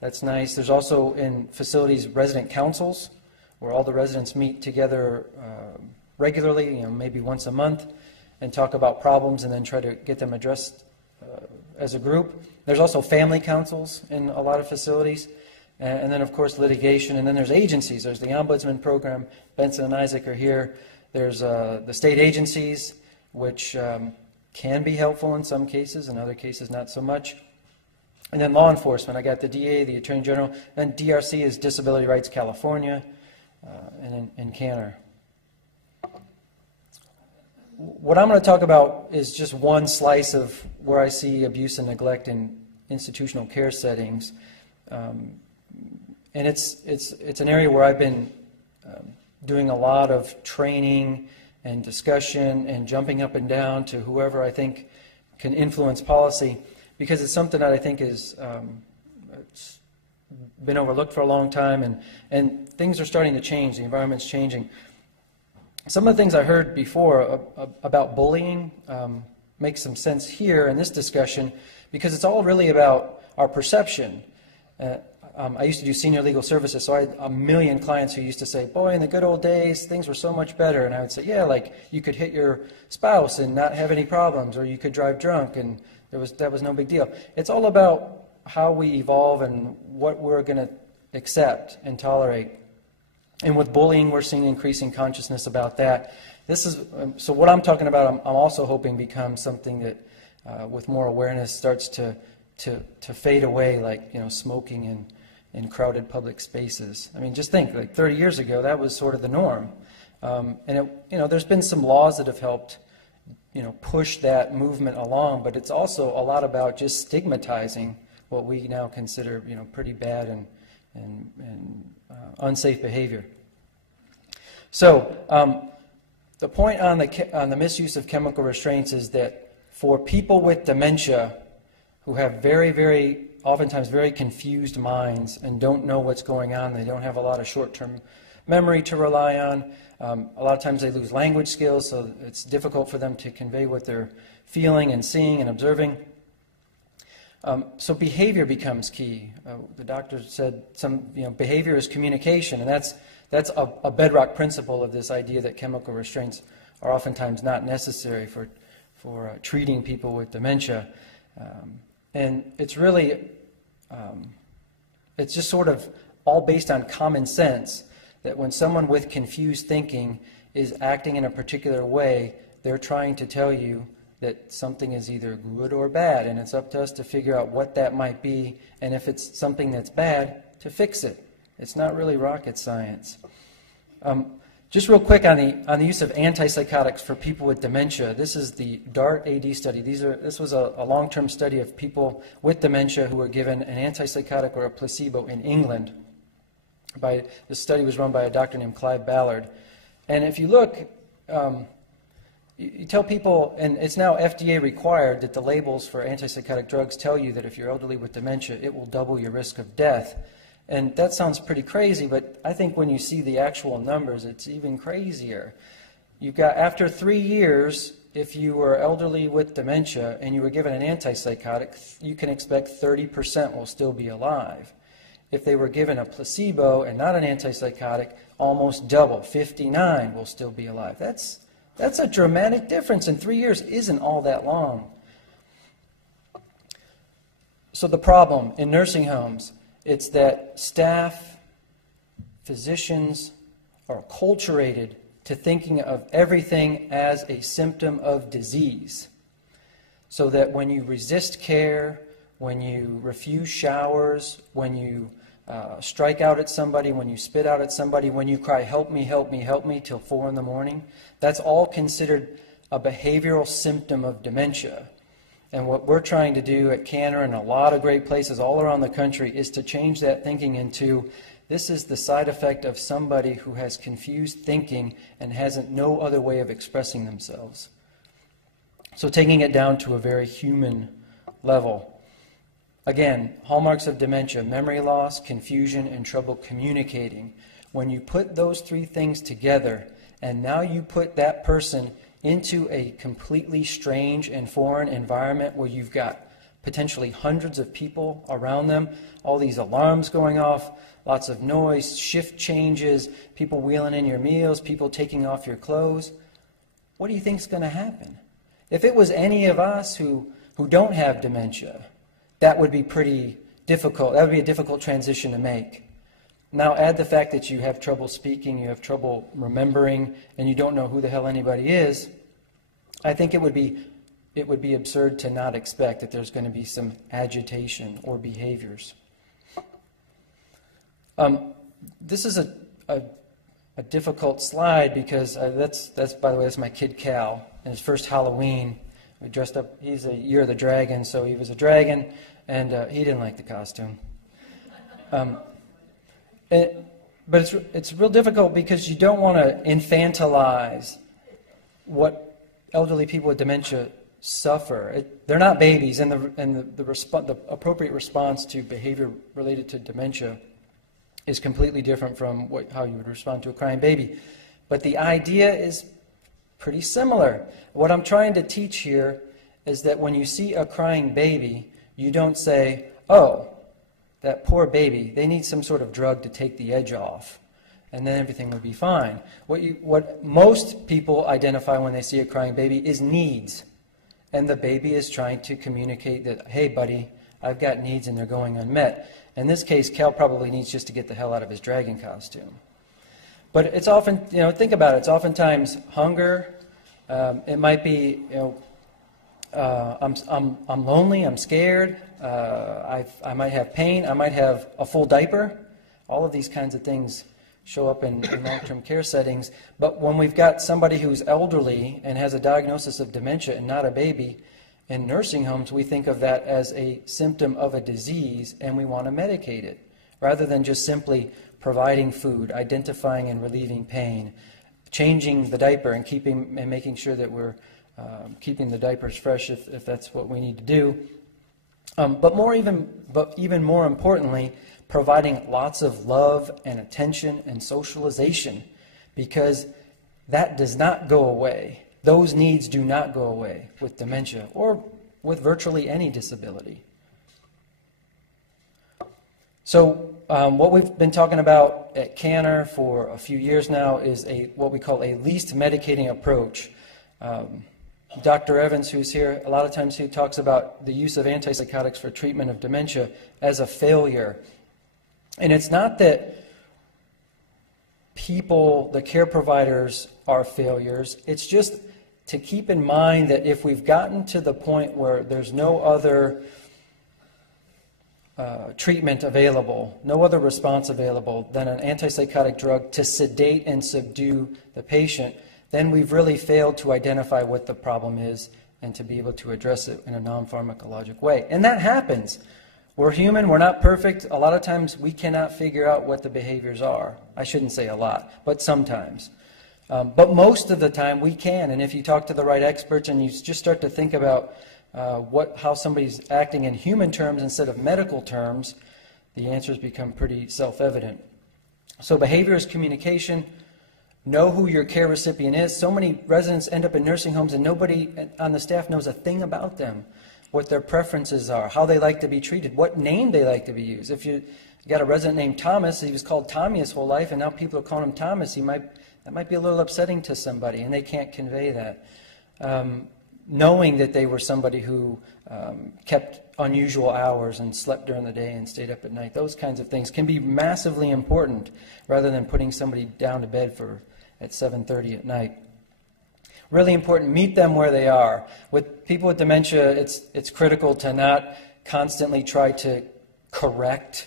That's nice. There's also in facilities resident councils where all the residents meet together regularly, maybe once a month, and talk about problems and then try to get them addressed as a group. There's also family councils in a lot of facilities. And then, of course, litigation. And then there's agencies. There's the Ombudsman Program. Benson and Isaac are here. There's the state agencies, which can be helpful in some cases, in other cases not so much. And then law enforcement. I got the DA, the Attorney General, and DRC is Disability Rights California, and in Canner. What I'm going to talk about is just one slice of where I see abuse and neglect in institutional care settings. And it's an area where I've been doing a lot of training and discussion and jumping up and down to whoever I think can influence policy, because it's something that I think is it's been overlooked for a long time, and things are starting to change. The environment's changing. Some of the things I heard before about bullying make some sense here in this discussion, because it's all really about our perception. I used to do senior legal services, so I had a million clients who used to say, boy, in the good old days, things were so much better. And I would say, yeah, like you could hit your spouse and not have any problems, or you could drive drunk, and that was no big deal. It's all about how we evolve and what we're going to accept and tolerate. And with bullying, we're seeing increasing consciousness about that. This is so what I'm talking about, I'm also hoping becomes something that, with more awareness, starts to fade away, like smoking in crowded public spaces. I mean, just think, like 30 years ago, that was sort of the norm. And there's been some laws that have helped, push that movement along, but it's also a lot about just stigmatizing what we now consider, pretty bad and unsafe behavior. So the point on the misuse of chemical restraints is that for people with dementia who have very, oftentimes very confused minds and don't know what's going on, they don't have a lot of short-term memory to rely on. A lot of times they lose language skills, so it's difficult for them to convey what they're feeling and seeing and observing. So behavior becomes key. The doctor said behavior is communication, and that's a bedrock principle of this idea that chemical restraints are oftentimes not necessary for treating people with dementia. And it's really, it's just sort of all based on common sense that when someone with confused thinking is acting in a particular way, they're trying to tell you that something is either good or bad, and it's up to us to figure out what that might be, and if it's something that's bad, to fix it. It's not really rocket science. Just real quick on the use of antipsychotics for people with dementia. This is the DART AD study. This was a long-term study of people with dementia who were given an antipsychotic or a placebo in England. This study was run by a doctor named Clive Ballard. And if you look, you tell people, and it's now FDA required that the labels for antipsychotic drugs tell you that if you're elderly with dementia, it will double your risk of death. And that sounds pretty crazy, but I think when you see the actual numbers, it's even crazier. You've got, after 3 years, if you were elderly with dementia and you were given an antipsychotic, you can expect 30% will still be alive. If they were given a placebo and not an antipsychotic, almost double, 59 will still be alive. That's a dramatic difference, and 3 years isn't all that long. So the problem in nursing homes, it's that staff, physicians are acculturated to thinking of everything as a symptom of disease. So that when you resist care, when you refuse showers, when you strike out at somebody, when you spit out at somebody, when you cry, help me, help me, help me, till 4 in the morning, that's all considered a behavioral symptom of dementia. And what we're trying to do at Canner and a lot of great places all around the country is to change that thinking into, this is the side effect of somebody who has confused thinking and hasn't no other way of expressing themselves. So taking it down to a very human level. Again, hallmarks of dementia: memory loss, confusion, and trouble communicating. When you put those 3 things together, and now you put that person into a completely strange and foreign environment where you've got potentially hundreds of people around them, all these alarms going off, lots of noise, shift changes, people wheeling in your meals, people taking off your clothes. What do you think is going to happen? If it was any of us who don't have dementia, that would be pretty difficult. That would be a difficult transition to make. Now add the fact that you have trouble speaking, you have trouble remembering, and you don't know who the hell anybody is. I think it would be absurd to not expect that there's going to be some agitation or behaviors. This is a difficult slide because that's by the way, that's my kid Cal. And his first Halloween, we dressed up. He's a Year of the Dragon, so he was a dragon, and he didn't like the costume. But it's real difficult because you don't want to infantilize what elderly people with dementia suffer. They're not babies, and the appropriate response to behavior related to dementia is completely different from how you would respond to a crying baby. But the idea is pretty similar. What I'm trying to teach here is that when you see a crying baby, you don't say, oh, that poor baby, they need some sort of drug to take the edge off, and then everything would be fine. What most people identify when they see a crying baby is needs. And the baby is trying to communicate that, hey, buddy, I've got needs and they're going unmet. In this case, Cal probably needs just to get the hell out of his dragon costume. But it's often, think about it. It's oftentimes hunger. It might be, I'm lonely, I'm scared. I might have pain. I might have a full diaper. All of these kinds of things show up in long-term care settings. But when we've got somebody who's elderly and has a diagnosis of dementia and not a baby, in nursing homes, we think of that as a symptom of a disease, and we want to medicate it, rather than just simply providing food, identifying and relieving pain, changing the diaper and making sure that we're keeping the diapers fresh if that's what we need to do. But even more importantly, providing lots of love and attention and socialization, because that does not go away. Those needs do not go away with dementia or with virtually any disability. So what we've been talking about at Canner for a few years now is what we call a least medicating approach. Dr. Evans, who's here, a lot of times he talks about the use of antipsychotics for treatment of dementia as a failure. And it's not that the care providers are failures. It's just to keep in mind that if we've gotten to the point where there's no other treatment available, no other response available than an antipsychotic drug to sedate and subdue the patient, then we've really failed to identify what the problem is and to be able to address it in a non-pharmacologic way. And that happens. We're human, we're not perfect. A lot of times we cannot figure out what the behaviors are. I shouldn't say a lot, but sometimes. But most of the time we can, and if you talk to the right experts and you just start to think about how somebody's acting in human terms instead of medical terms, the answers become pretty self-evident. So behavior is communication. Know who your care recipient is. So many residents end up in nursing homes and nobody on the staff knows a thing about them, what their preferences are, how they like to be treated, what name they like to be used. If you got a resident named Thomas, he was called Tommy his whole life, and now people are calling him Thomas, that might be a little upsetting to somebody, and they can't convey that. Knowing that they were somebody who kept unusual hours and slept during the day and stayed up at night, those kinds of things can be massively important rather than putting somebody down to bed at 7:30 at night. Really important, meet them where they are. With people with dementia, it's critical to not constantly try to correct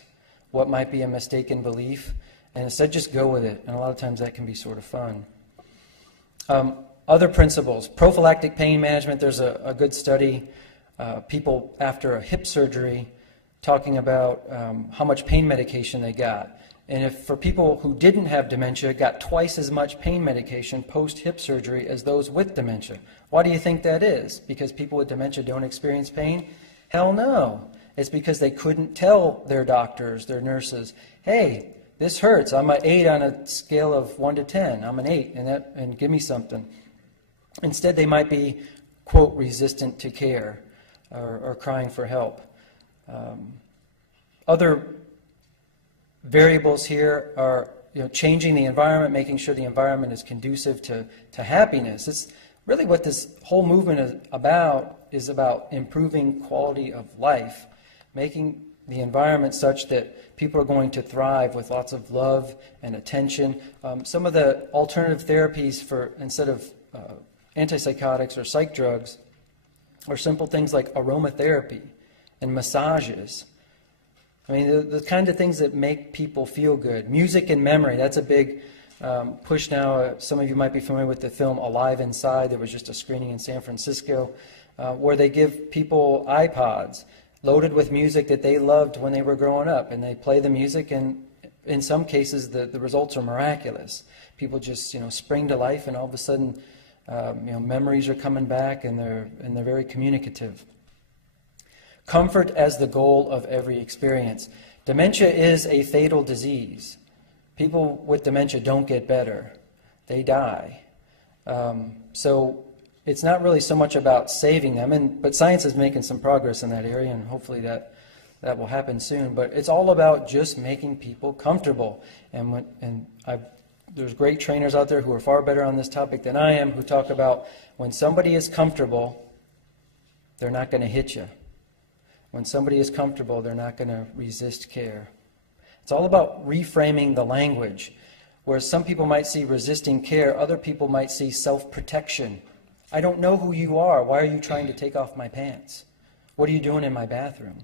what might be a mistaken belief, and instead just go with it. And a lot of times that can be sort of fun. Other principles, prophylactic pain management. There's a good study, people after a hip surgery talking about how much pain medication they got. And if for people who didn't have dementia, got twice as much pain medication post-hip surgery as those with dementia. Why do you think that is? Because people with dementia don't experience pain? Hell no. It's because they couldn't tell their doctors, their nurses, hey, this hurts. I'm an 8 on a scale of 1 to 10. I'm an 8, and give me something. Instead, they might be, quote, resistant to care or crying for help. Other variables here are changing the environment, making sure the environment is conducive to happiness. It's really what this whole movement is about improving quality of life, making the environment such that people are going to thrive with lots of love and attention. Some of the alternative therapies for, instead of antipsychotics or psych drugs, are simple things like aromatherapy and massages. I mean, the kind of things that make people feel good. Music and memory, that's a big push now. Some of you might be familiar with the film Alive Inside. There was just a screening in San Francisco where they give people iPods loaded with music that they loved when they were growing up, and they play the music, and in some cases the results are miraculous. People just spring to life, and all of a sudden memories are coming back, and they're very communicative. Comfort as the goal of every experience. Dementia is a fatal disease. People with dementia don't get better. They die. So it's not really so much about saving them, but science is making some progress in that area, and hopefully that will happen soon. But it's all about just making people comfortable. There's great trainers out there who are far better on this topic than I am, who talk about when somebody is comfortable, they're not going to hit you. When somebody is comfortable, they're not going to resist care. It's all about reframing the language. Where some people might see resisting care, other people might see self-protection. I don't know who you are. Why are you trying to take off my pants? What are you doing in my bathroom?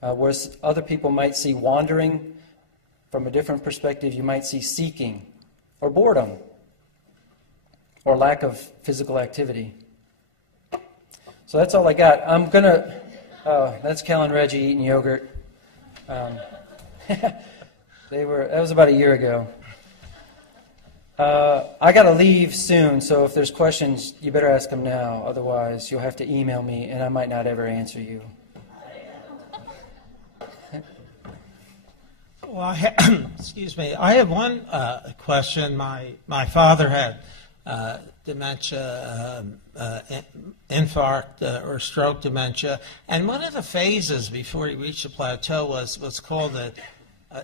Whereas other people might see wandering. From a different perspective, you might see seeking or boredom or lack of physical activity. So that's all I got. I'm going to... that's Cal and Reggie eating yogurt. That was about a year ago. I got to leave soon, so if there's questions, you better ask them now. Otherwise, you'll have to email me, and I might not ever answer you. Well, excuse me. I have one question. My father had dementia, infarct or stroke dementia, and one of the phases before he reached the plateau was called,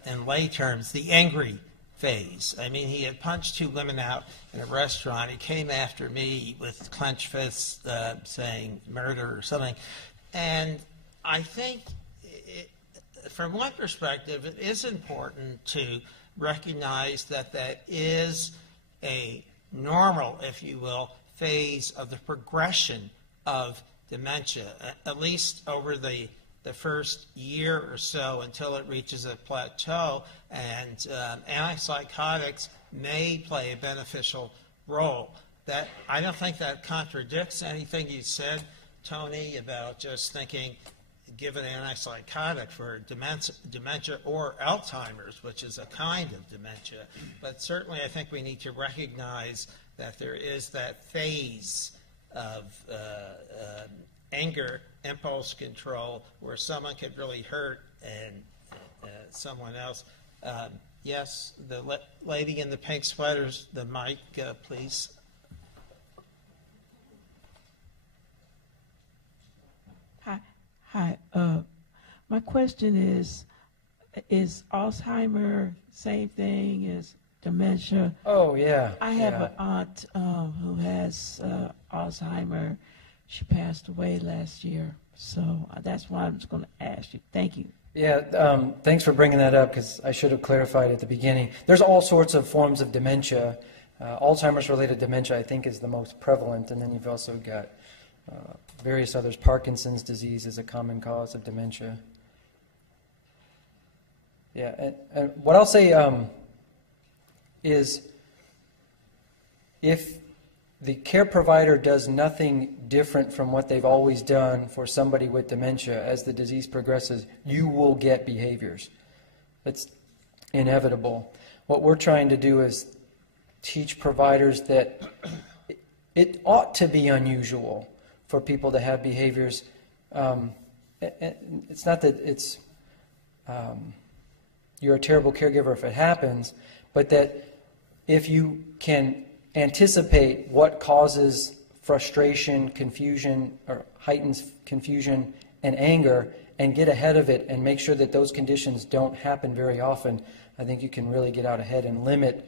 in lay terms, the angry phase. I mean, he had punched two women out in a restaurant. He came after me with clenched fists saying murder or something. And I think, from one perspective, it is important to recognize that is a normal, if you will, phase of the progression of dementia, at least over the first year or so until it reaches a plateau, and antipsychotics may play a beneficial role. That I don't think that contradicts anything you said, Tony, about just thinking give an antipsychotic for dementia or Alzheimer's, which is a kind of dementia. But certainly I think we need to recognize that there is that phase of anger, impulse control, where someone could really hurt someone else. Yes, the lady in the pink sweaters, the mic, please. Hi. My question is Alzheimer same thing as dementia? Oh, yeah. I have an aunt who has Alzheimer. She passed away last year. So that's why I'm just going to ask you. Thank you. Yeah, thanks for bringing that up, because I should have clarified at the beginning. There's all sorts of forms of dementia. Alzheimer's-related dementia, I think, is the most prevalent, and then you've also got various others. Parkinson's disease is a common cause of dementia. Yeah, and what I'll say is if the care provider does nothing different from what they've always done for somebody with dementia, as the disease progresses, you will get behaviors. It's inevitable. What we're trying to do is teach providers that it ought to be unusual for people to have behaviors. It's not that it's you're a terrible caregiver if it happens, but that if you can anticipate what causes frustration, confusion, or heightens confusion and anger, and get ahead of it and make sure that those conditions don't happen very often, I think you can really get out ahead and limit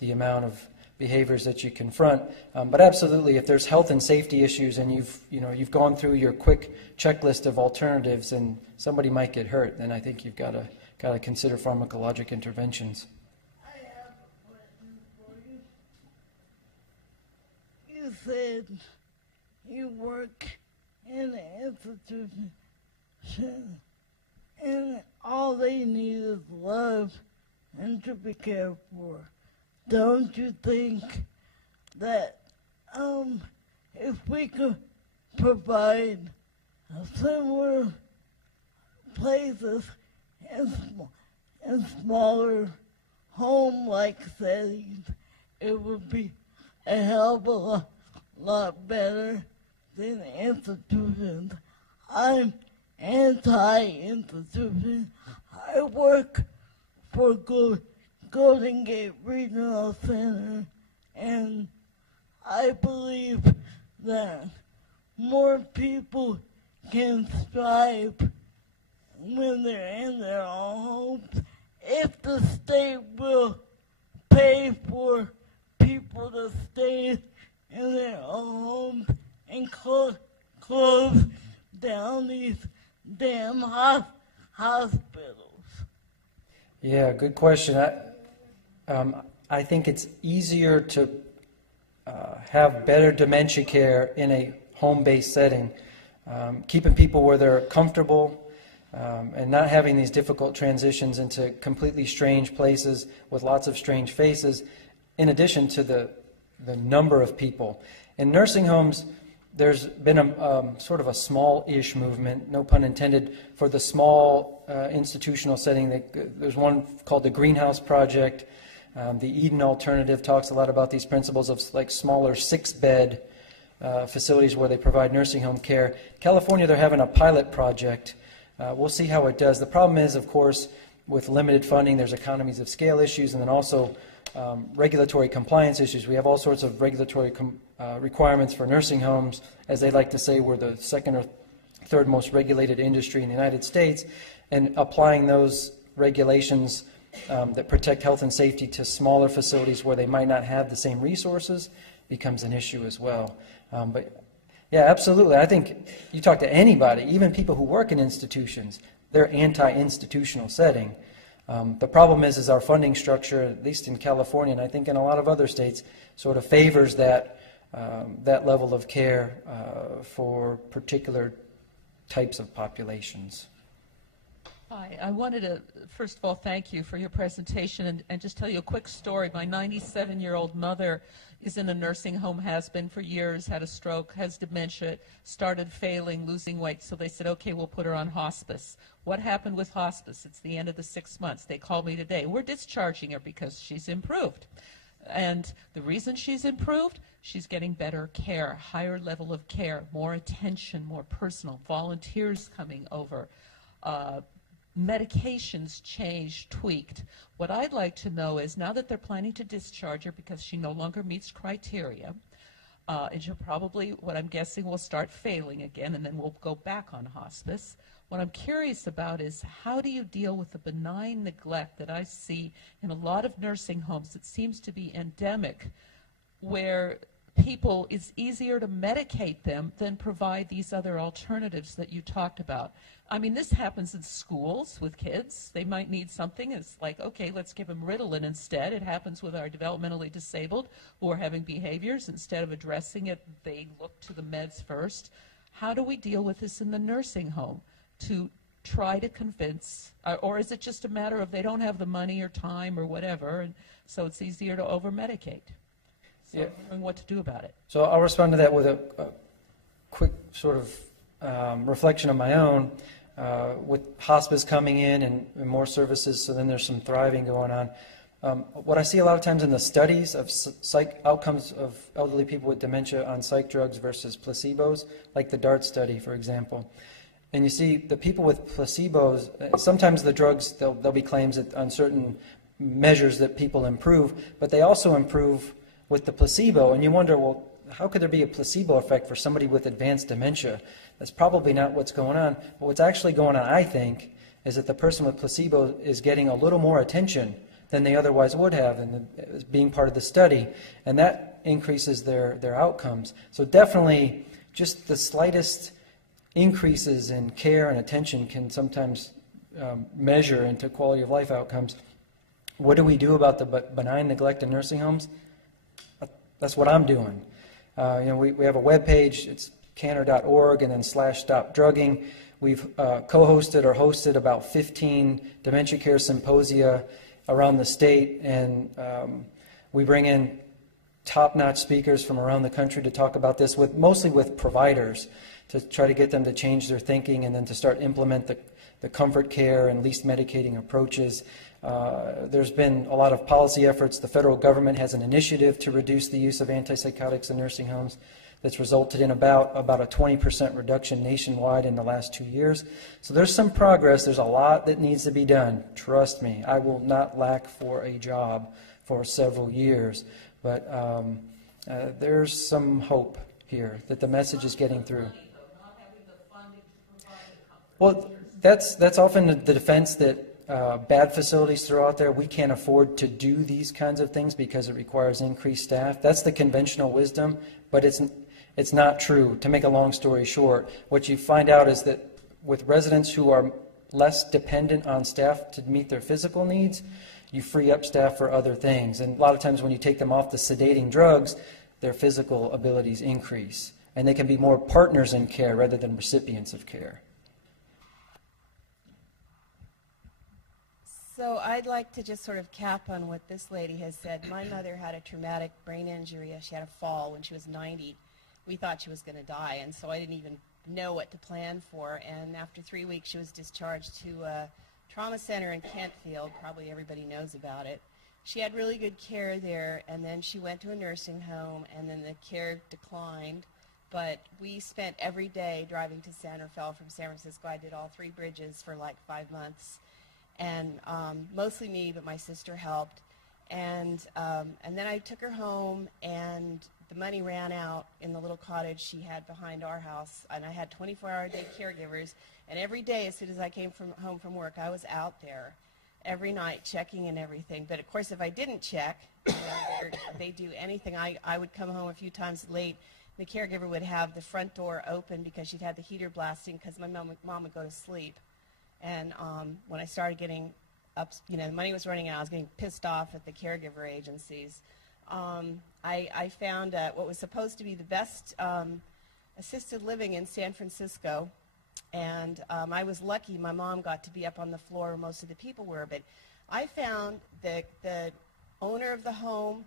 the amount of behaviors that you confront. But absolutely, if there's health and safety issues and you've gone through your quick checklist of alternatives and somebody might get hurt, then I think you've got to consider pharmacologic interventions. You said you work in an institution and all they need is love and to be cared for. Don't you think that if we could provide similar places in smaller home-like settings, it would be a hell of a lot better than institutions? I'm anti-institution. I work for Golden Gate Regional Center, and I believe that more people can thrive when they're in their own homes if the state will pay for people to stay in their own homes and close down these damn hospitals. Yeah, good question. I think it's easier to have better dementia care in a home-based setting, keeping people where they're comfortable and not having these difficult transitions into completely strange places with lots of strange faces, in addition to the number of people. In nursing homes, there's been a sort of a small-ish movement, no pun intended, for the small institutional setting. There's one called the Greenhouse Project. The Eden Alternative talks a lot about these principles of like smaller 6-bed facilities where they provide nursing home care. California, they're having a pilot project. We'll see how it does. The problem is, of course, with limited funding, there's economies of scale issues, and then also regulatory compliance issues. We have all sorts of regulatory requirements for nursing homes. As they like to say, we're the second or third most regulated industry in the United States, and applying those regulations that protect health and safety to smaller facilities where they might not have the same resources becomes an issue as well. But yeah, absolutely. I think you talk to anybody, even people who work in institutions, they're anti-institutional setting. The problem is our funding structure, at least in California, and I think in a lot of other states, sort of favors that level of care for particular types of populations. Hi, I wanted to, first of all, thank you for your presentation and just tell you a quick story. My 97-year-old mother is in a nursing home, has been for years, had a stroke, has dementia, started failing, losing weight, so they said, okay, we'll put her on hospice. What happened with hospice? It's the end of the 6 months. They called me today. We're discharging her because she's improved. And the reason she's improved, she's getting better care, higher level of care, more attention, more personal, volunteers coming over, medications changed, tweaked. What I'd like to know is, now that they're planning to discharge her because she no longer meets criteria, and she'll probably, what I'm guessing, will start failing again, and then we'll go back on hospice. What I'm curious about is, how do you deal with the benign neglect that I see in a lot of nursing homes that seems to be endemic, where people, it's easier to medicate them than provide these other alternatives that you talked about. I mean, this happens in schools with kids. They might need something. It's like, okay, let's give them Ritalin instead. It happens with our developmentally disabled who are having behaviors. Instead of addressing it, they look to the meds first. How do we deal with this in the nursing home to try to convince, or is it just a matter of they don't have the money or time or whatever, and so it's easier to over-medicate? So Yeah. I'm wondering what to do about it. So I'll respond to that with a quick sort of reflection of my own. With hospice coming in and more services, so then there's some thriving going on. What I see a lot of times in the studies of psych outcomes of elderly people with dementia on psych drugs versus placebos, like the DART study, for example. And you see the people with placebos, sometimes the drugs, there'll be claims that on certain measures that people improve, but they also improve with the placebo. And you wonder, well, how could there be a placebo effect for somebody with advanced dementia? That's probably not what's going on. But what's actually going on, I think, is that the person with placebo is getting a little more attention than they otherwise would have and being part of the study, and that increases their outcomes. So definitely just the slightest increases in care and attention can sometimes measure into quality of life outcomes. What do we do about the benign neglect in nursing homes? That's what I'm doing. We have a webpage, it's canner.org and then /stop drugging. We've co-hosted or hosted about 15 dementia care symposia around the state, and we bring in top-notch speakers from around the country to talk about this, mostly with providers, to try to get them to change their thinking and then to start implement the comfort care and least medicating approaches. There's been a lot of policy efforts. The federal government has an initiative to reduce the use of antipsychotics in nursing homes that's resulted in about a 20% reduction nationwide in the last 2 years. So there's some progress. There's a lot that needs to be done. Trust me, I will not lack for a job for several years. But there's some hope here that the message is getting through. Well, that's often the defense that bad facilities throw out there. We can't afford to do these kinds of things because it requires increased staff. That's the conventional wisdom, but it's not true. To make a long story short, what you find out is that with residents who are less dependent on staff to meet their physical needs, you free up staff for other things. And a lot of times when you take them off the sedating drugs, their physical abilities increase. And they can be more partners in care rather than recipients of care. So I'd like to just sort of cap on what this lady has said. My mother had a traumatic brain injury. She had a fall when she was 90. We thought she was going to die, and so I didn't even know what to plan for. And after 3 weeks, she was discharged to a trauma center in Kentfield. Probably everybody knows about it. She had really good care there, and then she went to a nursing home, and then the care declined. But we spent every day driving to San Rafael from San Francisco. I did all 3 bridges for like 5 months. And mostly me, but my sister helped. And then I took her home, and the money ran out in the little cottage she had behind our house. And I had 24-hour-a-day caregivers. And every day, as soon as I came home from work, I was out there every night checking and everything. But, of course, if I didn't check, they do anything. I would come home a few times late. The caregiver would have the front door open because she'd had the heater blasting because my mom would go to sleep. And when I started getting up, the money was running out, I was getting pissed off at the caregiver agencies. I found what was supposed to be the best assisted living in San Francisco, and I was lucky my mom got to be up on the floor where most of the people were. But I found that the owner of the home,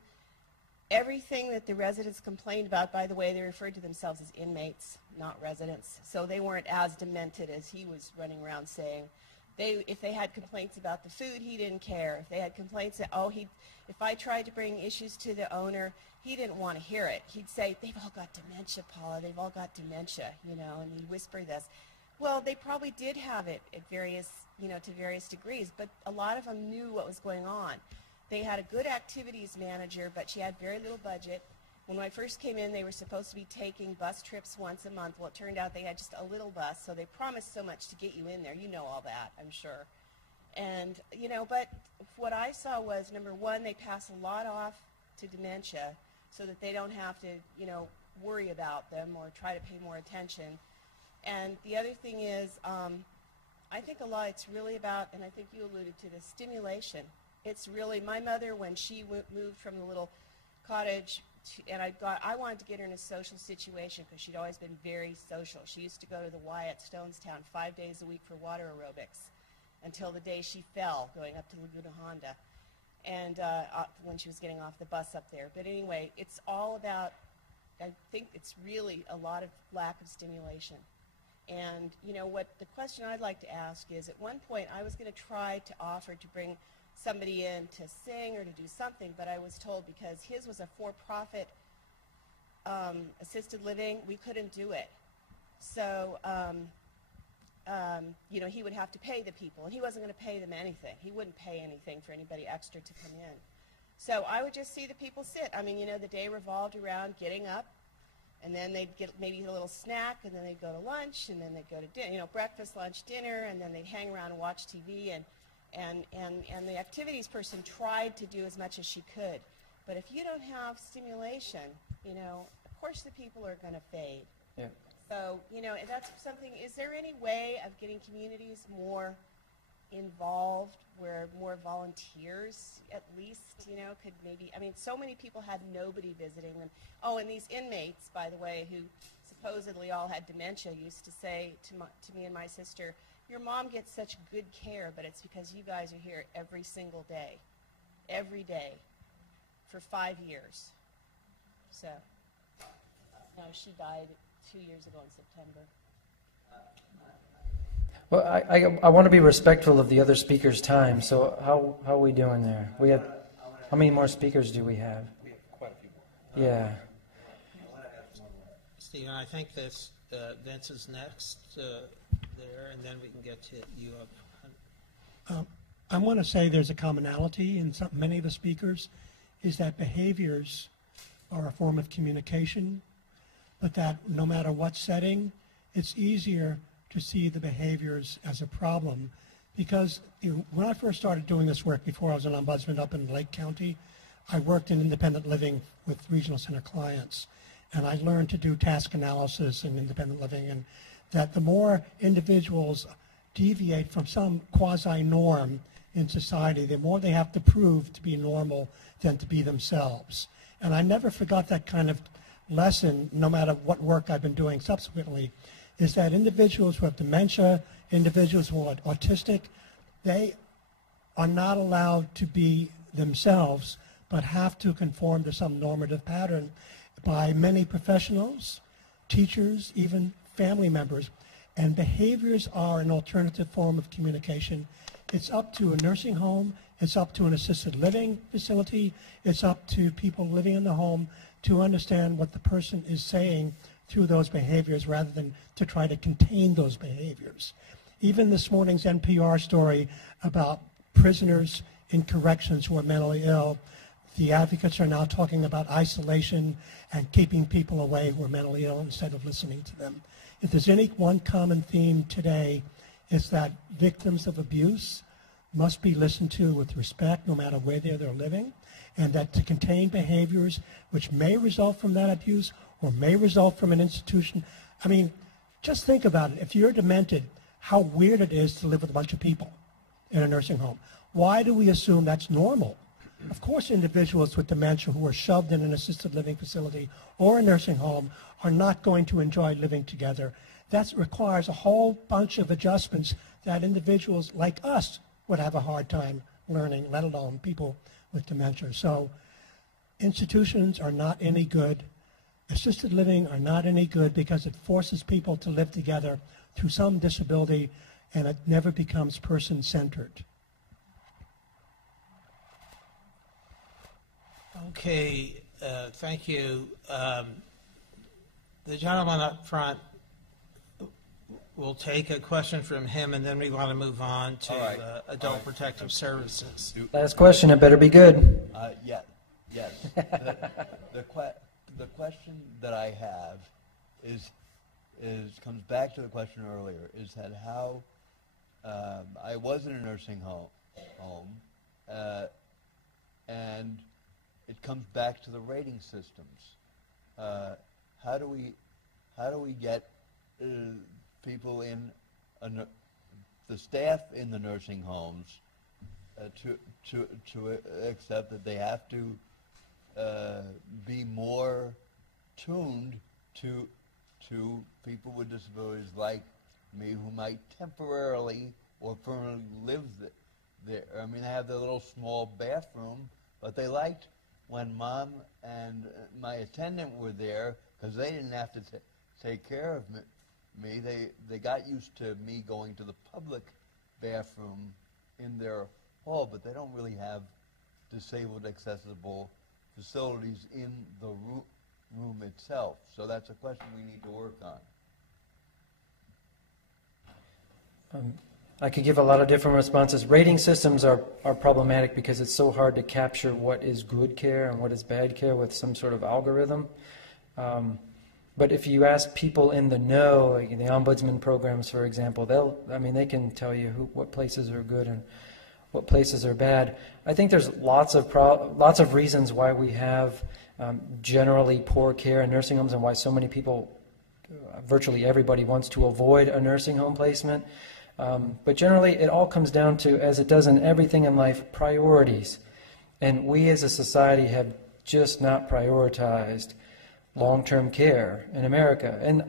everything that the residents complained about, by the way, they referred to themselves as inmates, not residents. So they weren't as demented as he was running around saying. If they had complaints about the food, he didn't care. If they had complaints that, if I tried to bring issues to the owner, he didn't want to hear it. He'd say, they've all got dementia, Paula, they've all got dementia, and he'd whisper this. Well, they probably did have it at various, to various degrees, but a lot of them knew what was going on. They had a good activities manager, but she had very little budget. When I first came in, they were supposed to be taking bus trips once a month. Well, it turned out they had just a little bus, so they promised so much to get you in there. You know all that, I'm sure. And, but what I saw was, number one, they pass a lot off to dementia so that they don't have to, worry about them or try to pay more attention. And the other thing is, I think it's really about, and I think you alluded to this, stimulation. It's really, my mother, when she moved from the little cottage, and I wanted to get her in a social situation because she'd always been very social. She used to go to the Y at Stonestown 5 days a week for water aerobics until the day she fell going up to Laguna Honda, and when she was getting off the bus up there. But anyway, it's all about, I think it's really a lot of lack of stimulation. And what the question I'd like to ask is, at one point I was going to try to offer to bring somebody in to sing or to do something, but I was told because his was a for-profit assisted living, we couldn't do it. So, he would have to pay the people, and he wasn't going to pay them anything. He wouldn't pay anything for anybody extra to come in. So I would just see the people sit. I mean, the day revolved around getting up, And then they'd get maybe a little snack, and then they'd go to lunch, and then they'd go to dinner, breakfast, lunch, dinner, and then they'd hang around and watch TV. And the activities person tried to do as much as she could. But if you don't have stimulation, of course the people are going to fade. Yeah. So, that's something, is there any way of getting communities more involved, where more volunteers at least, could maybe, so many people had nobody visiting them. Oh, and these inmates, by the way, who supposedly all had dementia, used to say to me and my sister, your mom gets such good care, but it's because you guys are here every single day, for 5 years. So, no, she died 2 years ago in September. Well, I want to be respectful of the other speakers' time, so how are we doing there? We have, how many more speakers do we have? We have quite a few more. Yeah. Stephen, I think this Vince is next there, and then we can get to you up. I want to say there's a commonality in many of the speakers, is that behaviors are a form of communication, but that no matter what setting, it's easier to see the behaviors as a problem. Because when I first started doing this work, before I was an ombudsman up in Lake County, I worked in independent living with regional center clients. And I learned to do task analysis in independent living, and that the more individuals deviate from some quasi-norm in society, the more they have to prove to be normal than to be themselves. And I never forgot that kind of lesson, no matter what work I've been doing subsequently, is that individuals who have dementia, individuals who are autistic, they are not allowed to be themselves, but have to conform to some normative pattern by many professionals, teachers, even family members. And behaviors are an alternative form of communication. It's up to a nursing home, it's up to an assisted living facility, it's up to people living in the home to understand what the person is saying through those behaviors rather than to try to contain those behaviors. Even this morning's NPR story about prisoners in corrections who are mentally ill, the advocates are now talking about isolation and keeping people away who are mentally ill instead of listening to them. If there's any one common theme today, it's that victims of abuse must be listened to with respect no matter where they're living, and that to contain behaviors which may result from that abuse or may result from an institution. Just think about it. If you're demented, how weird it is to live with a bunch of people in a nursing home. Why do we assume that's normal? Of course, individuals with dementia who are shoved in an assisted living facility or a nursing home are not going to enjoy living together. That requires a whole bunch of adjustments that individuals like us would have a hard time learning, let alone people with dementia. So institutions are not any good. Assisted living are not any good because it forces people to live together through some disability, and it never becomes person-centered. Okay, thank you. The gentleman up front, we'll take a question from him, and then we want to move on to Adult Protective Services. Last question, it better be good. Yes. The question that I have is comes back to the question earlier, is that how I was in a nursing home, and it comes back to the rating systems. How do we get people in the staff in the nursing homes to accept that they have to be more tuned to people with disabilities like me who might temporarily or permanently live there. They have their little small bathroom, but they liked when Mom and my attendant were there because they didn't have to take care of me. They got used to me going to the public bathroom in their hall, but they don't really have disabled accessible facilities in the room itself. So that's a question we need to work on. I could give a lot of different responses. Rating systems are problematic because it's so hard to capture what is good care and what is bad care with some sort of algorithm. But if you ask people in the know, like the ombudsman programs, for example, they can tell you what places are good and what places are bad. I think there's lots of reasons why we have generally poor care in nursing homes and why so many people, virtually everybody, wants to avoid a nursing home placement. But generally, it all comes down to, as it does in everything in life, priorities. And we as a society have just not prioritized long-term care in America. And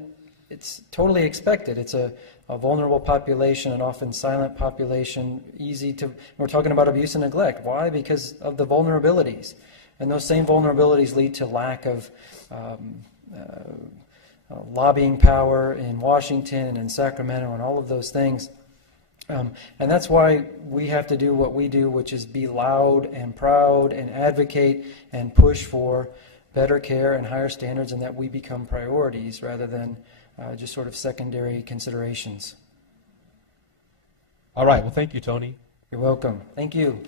it's totally expected. It's a vulnerable population, an often silent population, we're talking about abuse and neglect. Why? Because of the vulnerabilities. And those same vulnerabilities lead to lack of lobbying power in Washington and in Sacramento and all of those things. And that's why we have to do what we do, which is be loud and proud and advocate and push for better care and higher standards, and that we become priorities rather than just sort of secondary considerations. All right. Well, thank you, Tony. You're welcome. Thank you.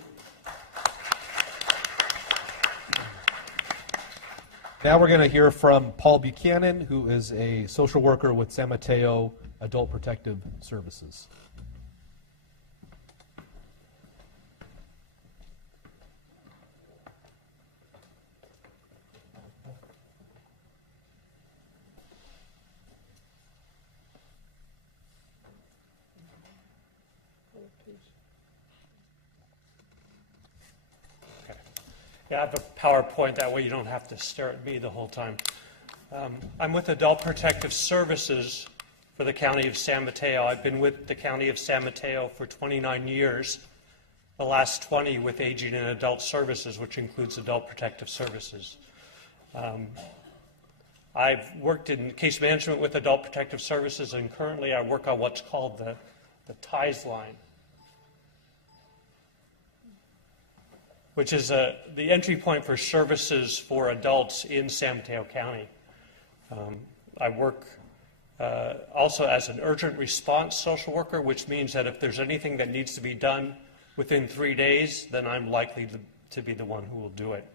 Now we're going to hear from Paul Buchanan, who is a social worker with San Mateo Adult Protective Services. Yeah, I have a PowerPoint, that way you don't have to stare at me the whole time. I'm with Adult Protective Services for the County of San Mateo. I've been with the County of San Mateo for 29 years, the last 20 with Aging and Adult Services, which includes Adult Protective Services. I've worked in case management with Adult Protective Services, and currently I work on what's called the TIES line, which is the entry point for services for adults in San Mateo County. I work also as an urgent response social worker, which means that if there's anything that needs to be done within 3 days, then I'm likely to be the one who will do it.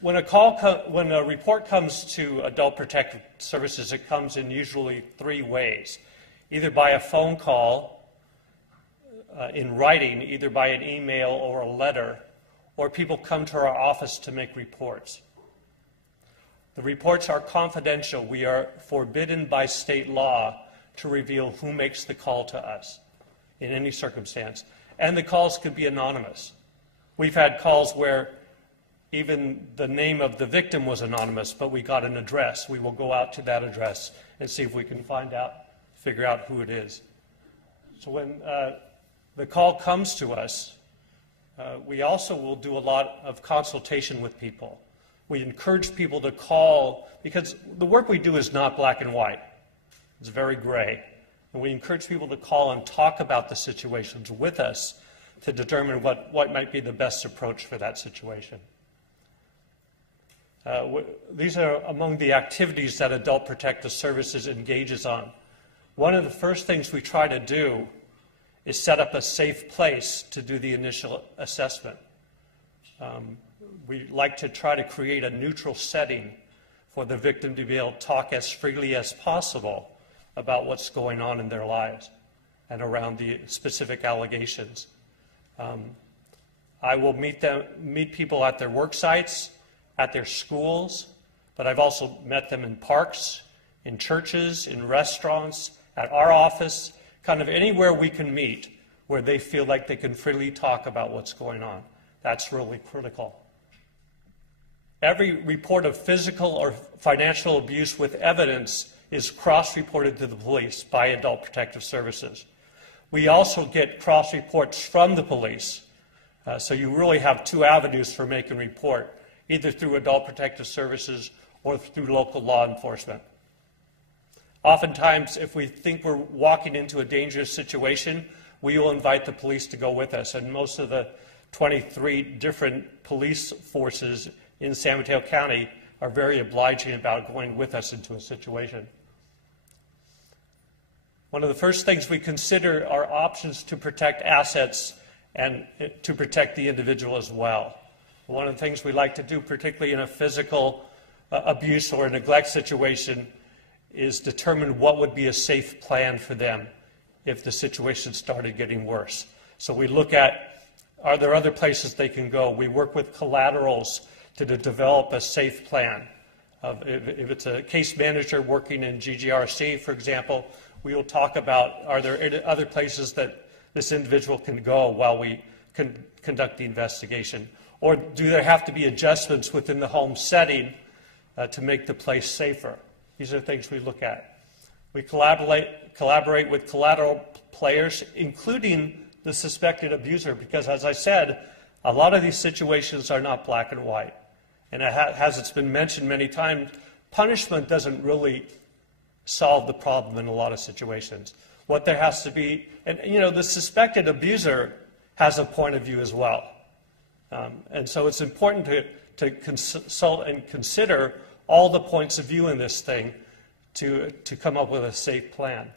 When a report comes to Adult Protective Services, it comes in usually 3 ways. Either by a phone call, in writing, either by an email or a letter, or people come to our office to make reports. The reports are confidential. We are forbidden by state law to reveal who makes the call to us in any circumstance. And the calls could be anonymous. We've had calls where even the name of the victim was anonymous, but we got an address. We will go out to that address and see if we can figure out who it is. So when the call comes to us, we also will do a lot of consultation with people. We encourage people to call, because the work we do is not black and white. It's very gray. And we encourage people to call and talk about the situations with us to determine what might be the best approach for that situation. These are among the activities that Adult Protective Services engages on. One of the first things we try to do is set up a safe place to do the initial assessment. We like to try to create a neutral setting for the victim to be able to talk as freely as possible about what's going on in their lives and around the specific allegations. I will meet people at their work sites, at their schools, but I've also met them in parks, in churches, in restaurants, at our office, kind of anywhere we can meet where they feel like they can freely talk about what's going on. That's really critical. Every report of physical or financial abuse with evidence is cross-reported to the police by Adult Protective Services. We also get cross-reports from the police. So you really have 2 avenues for making a report, either through Adult Protective Services or through local law enforcement. Oftentimes, if we think we're walking into a dangerous situation, we will invite the police to go with us. And most of the 23 different police forces in San Mateo County are very obliging about going with us into a situation. One of the first things we consider are options to protect assets and to protect the individual as well. One of the things we like to do, particularly in a physical abuse or a neglect situation, is determine what would be a safe plan for them if the situation started getting worse. So we look at, are there other places they can go? We work with collaterals to develop a safe plan. If it's a case manager working in GGRC, for example, we will talk about, are there other places that this individual can go while we conduct the investigation? Or do there have to be adjustments within the home setting to make the place safer? These are things we look at. We collaborate with collateral players, including the suspected abuser, because as I said, a lot of these situations are not black and white. And as it's been mentioned many times, punishment doesn't really solve the problem in a lot of situations. What there has to be, and you know, the suspected abuser has a point of view as well. And so it's important to consult and consider all the points of view in this thing to come up with a safe plan.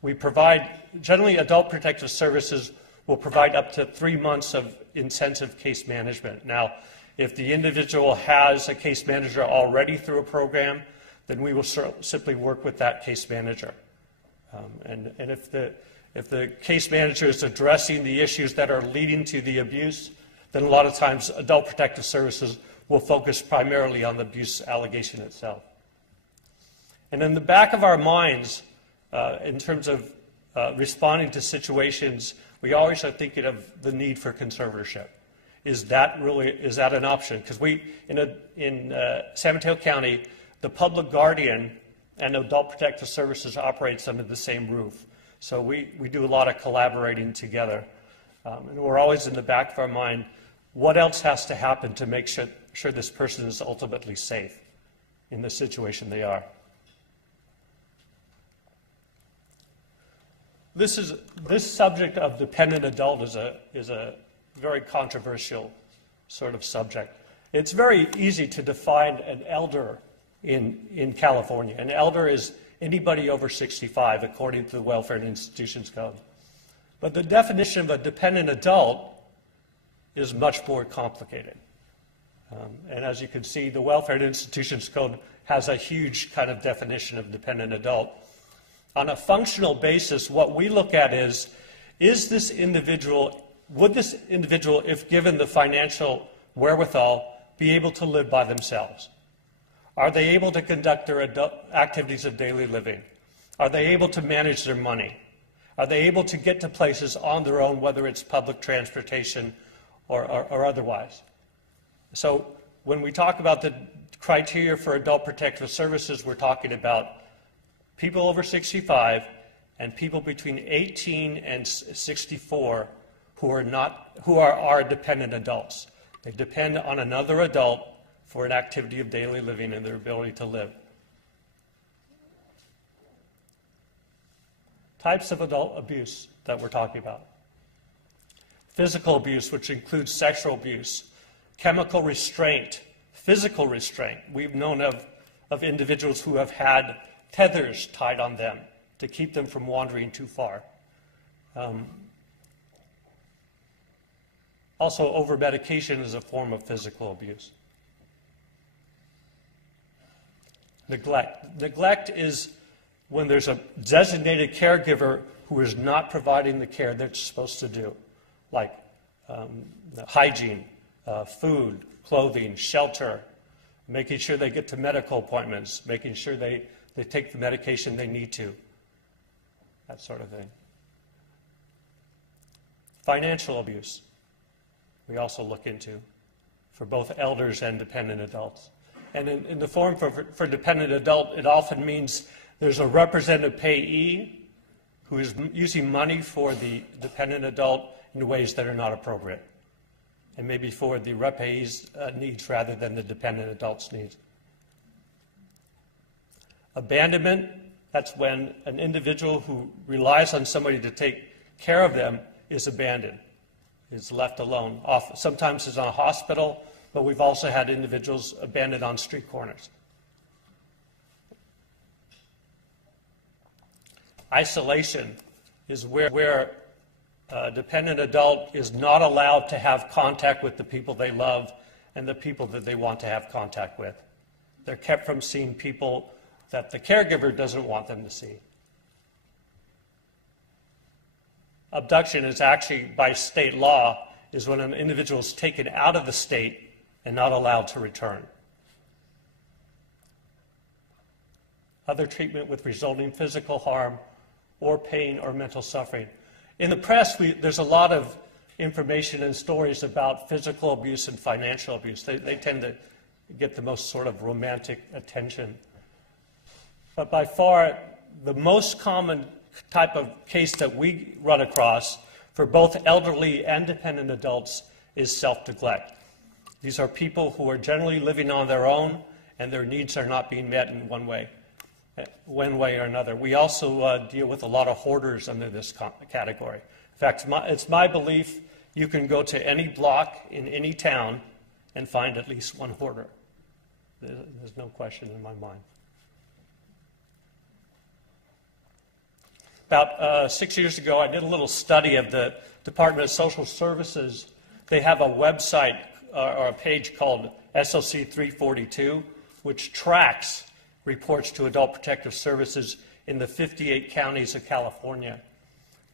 We provide, generally Adult Protective Services will provide up to 3 months of intensive case management. Now, if the individual has a case manager already through a program, then we will simply work with that case manager. And if the case manager is addressing the issues that are leading to the abuse, then a lot of times Adult Protective Services will focus primarily on the abuse allegation itself. And in the back of our minds, in terms of responding to situations, we always are thinking of the need for conservatorship. Is that an option? Because in San Mateo County, the public guardian and Adult Protective Services operates under the same roof. So we do a lot of collaborating together. And we're always in the back of our mind, what else has to happen to make sure this person is ultimately safe in the situation they are? This subject of dependent adult is a very controversial sort of subject. It's very easy to define an elder in California. An elder is anybody over 65, according to the Welfare and Institutions Code. But the definition of a dependent adult is much more complicated. And as you can see, the Welfare and Institutions Code has a huge kind of definition of dependent adult. On a functional basis, what we look at is this individual, would this individual, if given the financial wherewithal, be able to live by themselves? Are they able to conduct their activities of daily living? Are they able to manage their money? Are they able to get to places on their own, whether it's public transportation or otherwise? So when we talk about the criteria for Adult Protective Services, we're talking about people over 65 and people between 18 and 64 who are dependent adults. They depend on another adult for an activity of daily living and their ability to live. Types of adult abuse that we're talking about. Physical abuse, which includes sexual abuse, chemical restraint, physical restraint. We've known of individuals who have had tethers tied on them to keep them from wandering too far. Also, over-medication is a form of physical abuse. Neglect. Neglect is when there's a designated caregiver who is not providing the care they're supposed to do, like hygiene, food, clothing, shelter, making sure they get to medical appointments, making sure they take the medication they need to, that sort of thing. Financial abuse, we also look into for both elders and dependent adults. And in the form for dependent adult, it often means there's a representative payee who is using money for the dependent adult in ways that are not appropriate, and maybe for the repayee's needs rather than the dependent adult's needs. Abandonment, that's when an individual who relies on somebody to take care of them is abandoned, is left alone. Sometimes it's in a hospital, but we've also had individuals abandoned on street corners. Isolation is where A dependent adult is not allowed to have contact with the people they love and the people that they want to have contact with. They're kept from seeing people that the caregiver doesn't want them to see. Abduction is actually, by state law, is when an individual is taken out of the state and not allowed to return. Other treatment with resulting physical harm or pain or mental suffering. In the press, there's a lot of information and stories about physical abuse and financial abuse. They tend to get the most sort of romantic attention. But by far, the most common type of case that we run across for both elderly and dependent adults is self-neglect. These are people who are generally living on their own and their needs are not being met in one way or another. We also deal with a lot of hoarders under this category. In fact, it's my belief you can go to any block in any town and find at least one hoarder. There's no question in my mind. About 6 years ago, I did a little study of the Department of Social Services. They have a website or a page called SOC 342, which tracks reports to Adult Protective Services in the 58 counties of California.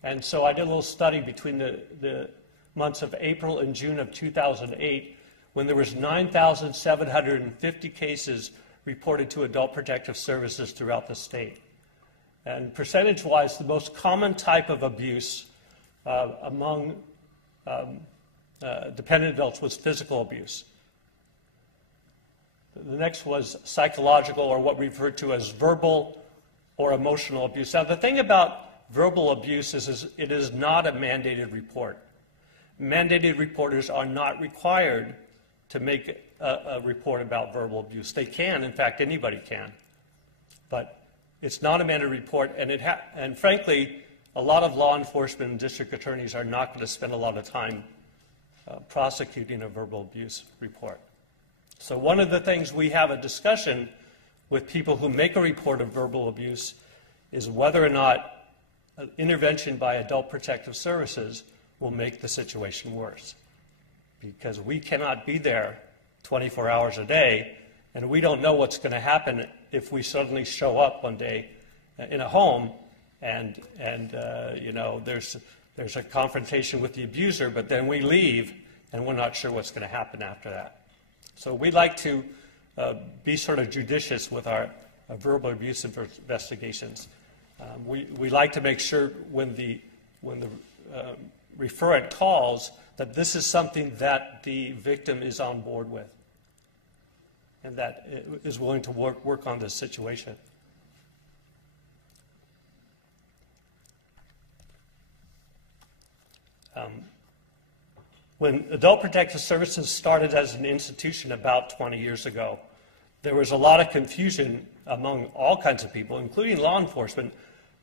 And so I did a little study between the months of April and June of 2008, when there was 9,750 cases reported to Adult Protective Services throughout the state. And percentage-wise, the most common type of abuse among dependent adults was physical abuse. The next was psychological, or what we refer to as verbal or emotional abuse. Now, the thing about verbal abuse is it is not a mandated report. Mandated reporters are not required to make a report about verbal abuse. They can, in fact, anybody can. But it's not a mandated report, and frankly, a lot of law enforcement and district attorneys are not going to spend a lot of time prosecuting a verbal abuse report. So one of the things we have a discussion with people who make a report of verbal abuse is whether or not intervention by Adult Protective Services will make the situation worse. Because we cannot be there 24 hours a day, and we don't know what's going to happen if we suddenly show up one day in a home and you know, there's a confrontation with the abuser, but then we leave and we're not sure what's going to happen after that. So we like to be sort of judicious with our verbal abuse investigations. We like to make sure when the referent calls that this is something that the victim is on board with and that is willing to work on this situation. When Adult Protective Services started as an institution about 20 years ago, there was a lot of confusion among all kinds of people, including law enforcement,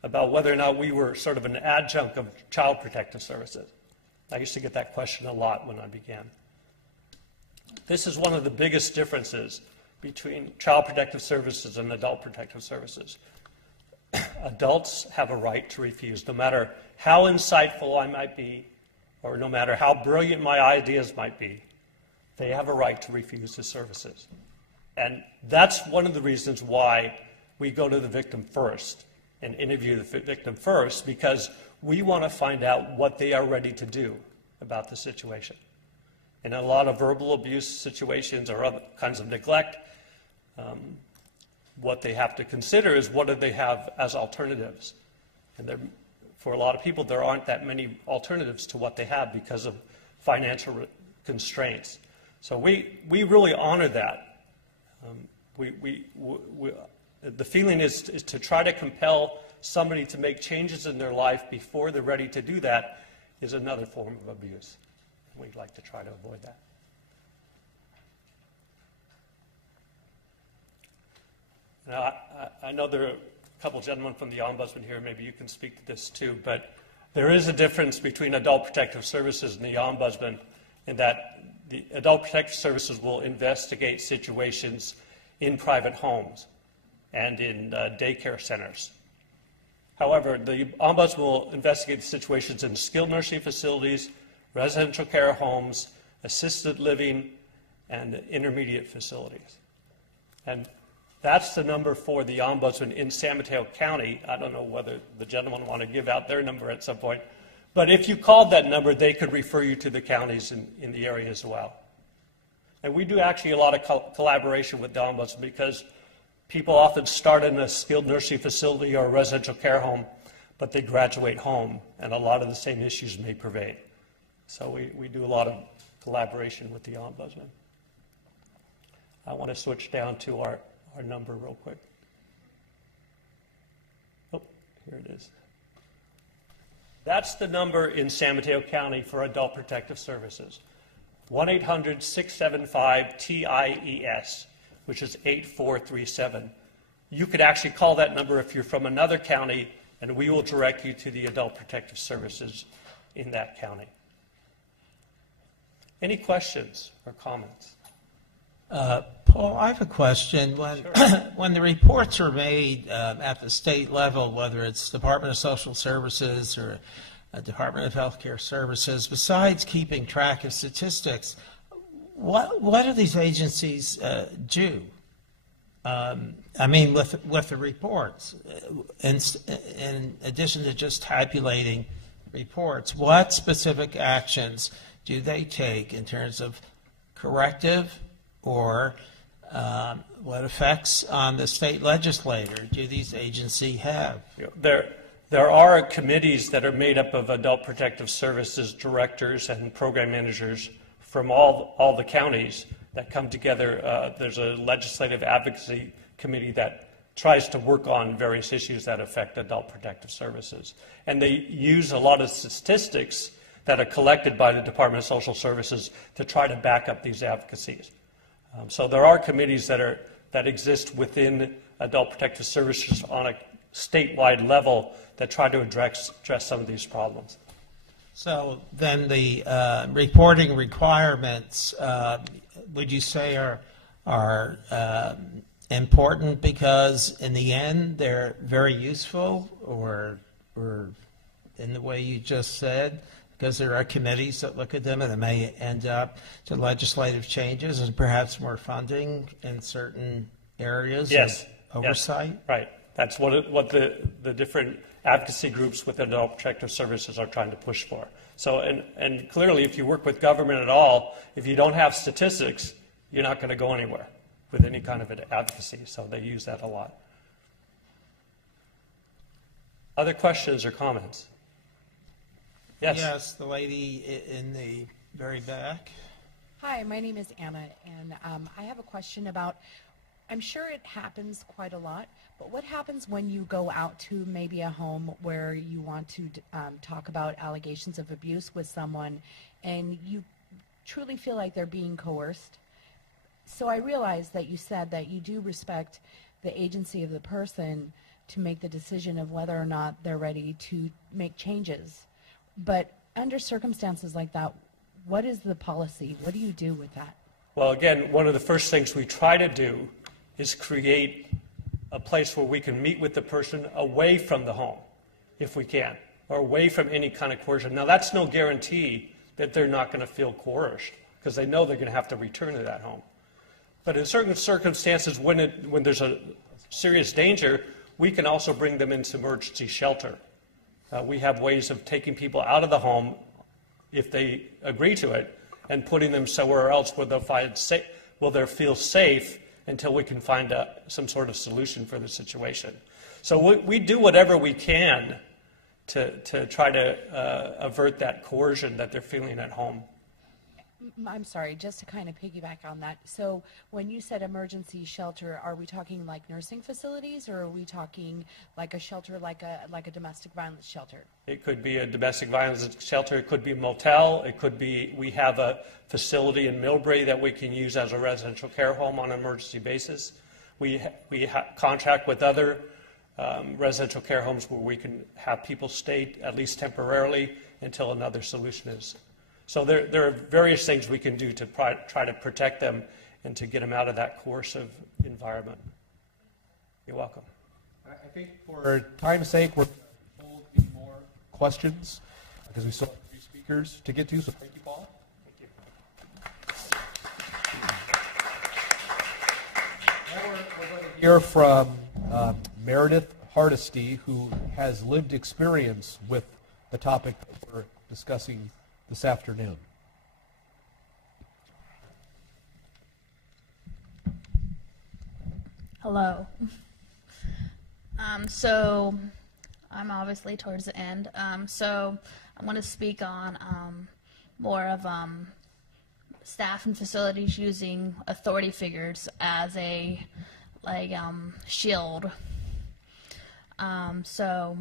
about whether or not we were sort of an adjunct of Child Protective Services. I used to get that question a lot when I began. This is one of the biggest differences between Child Protective Services and Adult Protective Services. Adults have a right to refuse, no matter how insightful I might be, or no matter how brilliant my ideas might be, they have a right to refuse the services. And that's one of the reasons why we go to the victim first and interview the victim first, because we want to find out what they are ready to do about the situation. In a lot of verbal abuse situations or other kinds of neglect, what they have to consider is what do they have as alternatives. And for a lot of people, there aren't that many alternatives to what they have because of financial constraints. So we really honor that. The feeling is to try to compel somebody to make changes in their life before they're ready to do that is another form of abuse. We'd like to try to avoid that. Now, I know there are a couple gentlemen from the Ombudsman here, maybe you can speak to this too, but there is a difference between Adult Protective Services and the Ombudsman in that the Adult Protective Services will investigate situations in private homes and in daycare centers. However, the Ombudsman will investigate the situations in skilled nursing facilities, residential care homes, assisted living, and intermediate facilities. And that's the number for the Ombudsman in San Mateo County. I don't know whether the gentlemen want to give out their number at some point. But if you called that number, they could refer you to the counties in the area as well. And we do actually a lot of collaboration with the Ombudsman because people often start in a skilled nursing facility or a residential care home, but they graduate home, and a lot of the same issues may pervade. So we do a lot of collaboration with the Ombudsman. I want to switch down to our number real quick. Oh, here it is. That's the number in San Mateo County for Adult Protective Services. 1-800-675-TIES, which is 8437. You could actually call that number if you're from another county, and we will direct you to the Adult Protective Services in that county. Any questions or comments? Paul, I have a question. When, when the reports are made at the state level, whether it's Department of Social Services or Department of Healthcare Services, besides keeping track of statistics, what do these agencies do? I mean, with the reports, in addition to just tabulating reports, what specific actions do they take in terms of corrective or what effects on the state legislator do these agencies have? There are committees that are made up of Adult Protective Services directors and program managers from all the counties that come together. There's a legislative advocacy committee that tries to work on various issues that affect Adult Protective Services. And they use a lot of statistics that are collected by the Department of Social Services to try to back up these advocacies. So there are committees that exist within Adult Protective Services on a statewide level that try to address some of these problems. So then the reporting requirements, would you say are important because in the end they're very useful, or in the way you just said, because there are committees that look at them and it may end up to legislative changes and perhaps more funding in certain areas Yes. of oversight? Yes. Right. That's what the different advocacy groups with Adult Protective Services are trying to push for. So, and clearly, if you work with government at all, if you don't have statistics, you're not going to go anywhere with any kind of advocacy. So they use that a lot. Other questions or comments? Yes. Yes, the lady in the very back. Hi, my name is Anna, and I have a question about, I'm sure it happens quite a lot, but what happens when you go out to maybe a home where you want to talk about allegations of abuse with someone and you truly feel like they're being coerced? So I realize that you said that you do respect the agency of the person to make the decision of whether or not they're ready to make changes. But under circumstances like that, what is the policy? What do you do with that? Well, again, one of the first things we try to do is create a place where we can meet with the person away from the home, if we can, or away from any kind of coercion. Now, that's no guarantee that they're not going to feel coerced, because they know they're going to have to return to that home. But in certain circumstances, when there's a serious danger, we can also bring them into emergency shelter. We have ways of taking people out of the home, if they agree to it, and putting them somewhere else where they'll feel safe until we can find some sort of solution for the situation. So we do whatever we can to try to avert that coercion that they're feeling at home. I'm sorry, just to kind of piggyback on that. So when you said emergency shelter, are we talking like nursing facilities, or are we talking like a shelter, like a domestic violence shelter? It could be a domestic violence shelter. It could be a motel. It could be, we have a facility in Millbrae that we can use as a residential care home on an emergency basis. We contract with other residential care homes where we can have people stay at least temporarily until another solution is. So there are various things we can do to try to protect them and to get them out of that coercive environment. You're welcome. I think for time's sake, we're questions, because we still have 3 speakers to get to, so thank you, Paul. Now we're going to hear from Meredith Hardesty, who has lived experience with the topic that we're discussing this afternoon. Hello. So I'm obviously towards the end. So I want to speak on more of staff and facilities using authority figures as a shield. So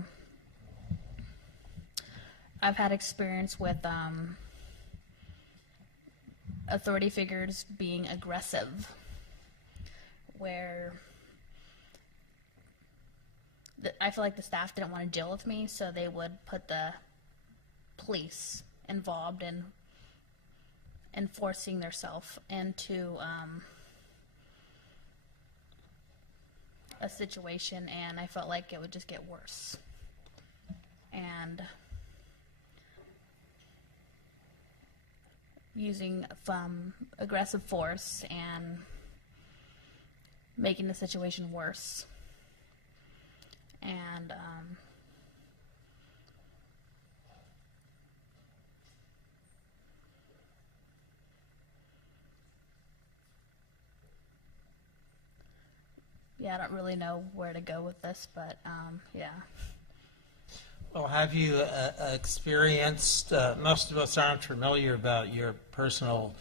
I've had experience with authority figures being aggressive, where I feel like the staff didn't want to deal with me, so they would put the police involved in enforcing themselves into a situation, and I felt like it would just get worse. And using aggressive force and making the situation worse. And yeah, I don't really know where to go with this, but yeah. Well, have you experienced, most of us aren't familiar about your personal,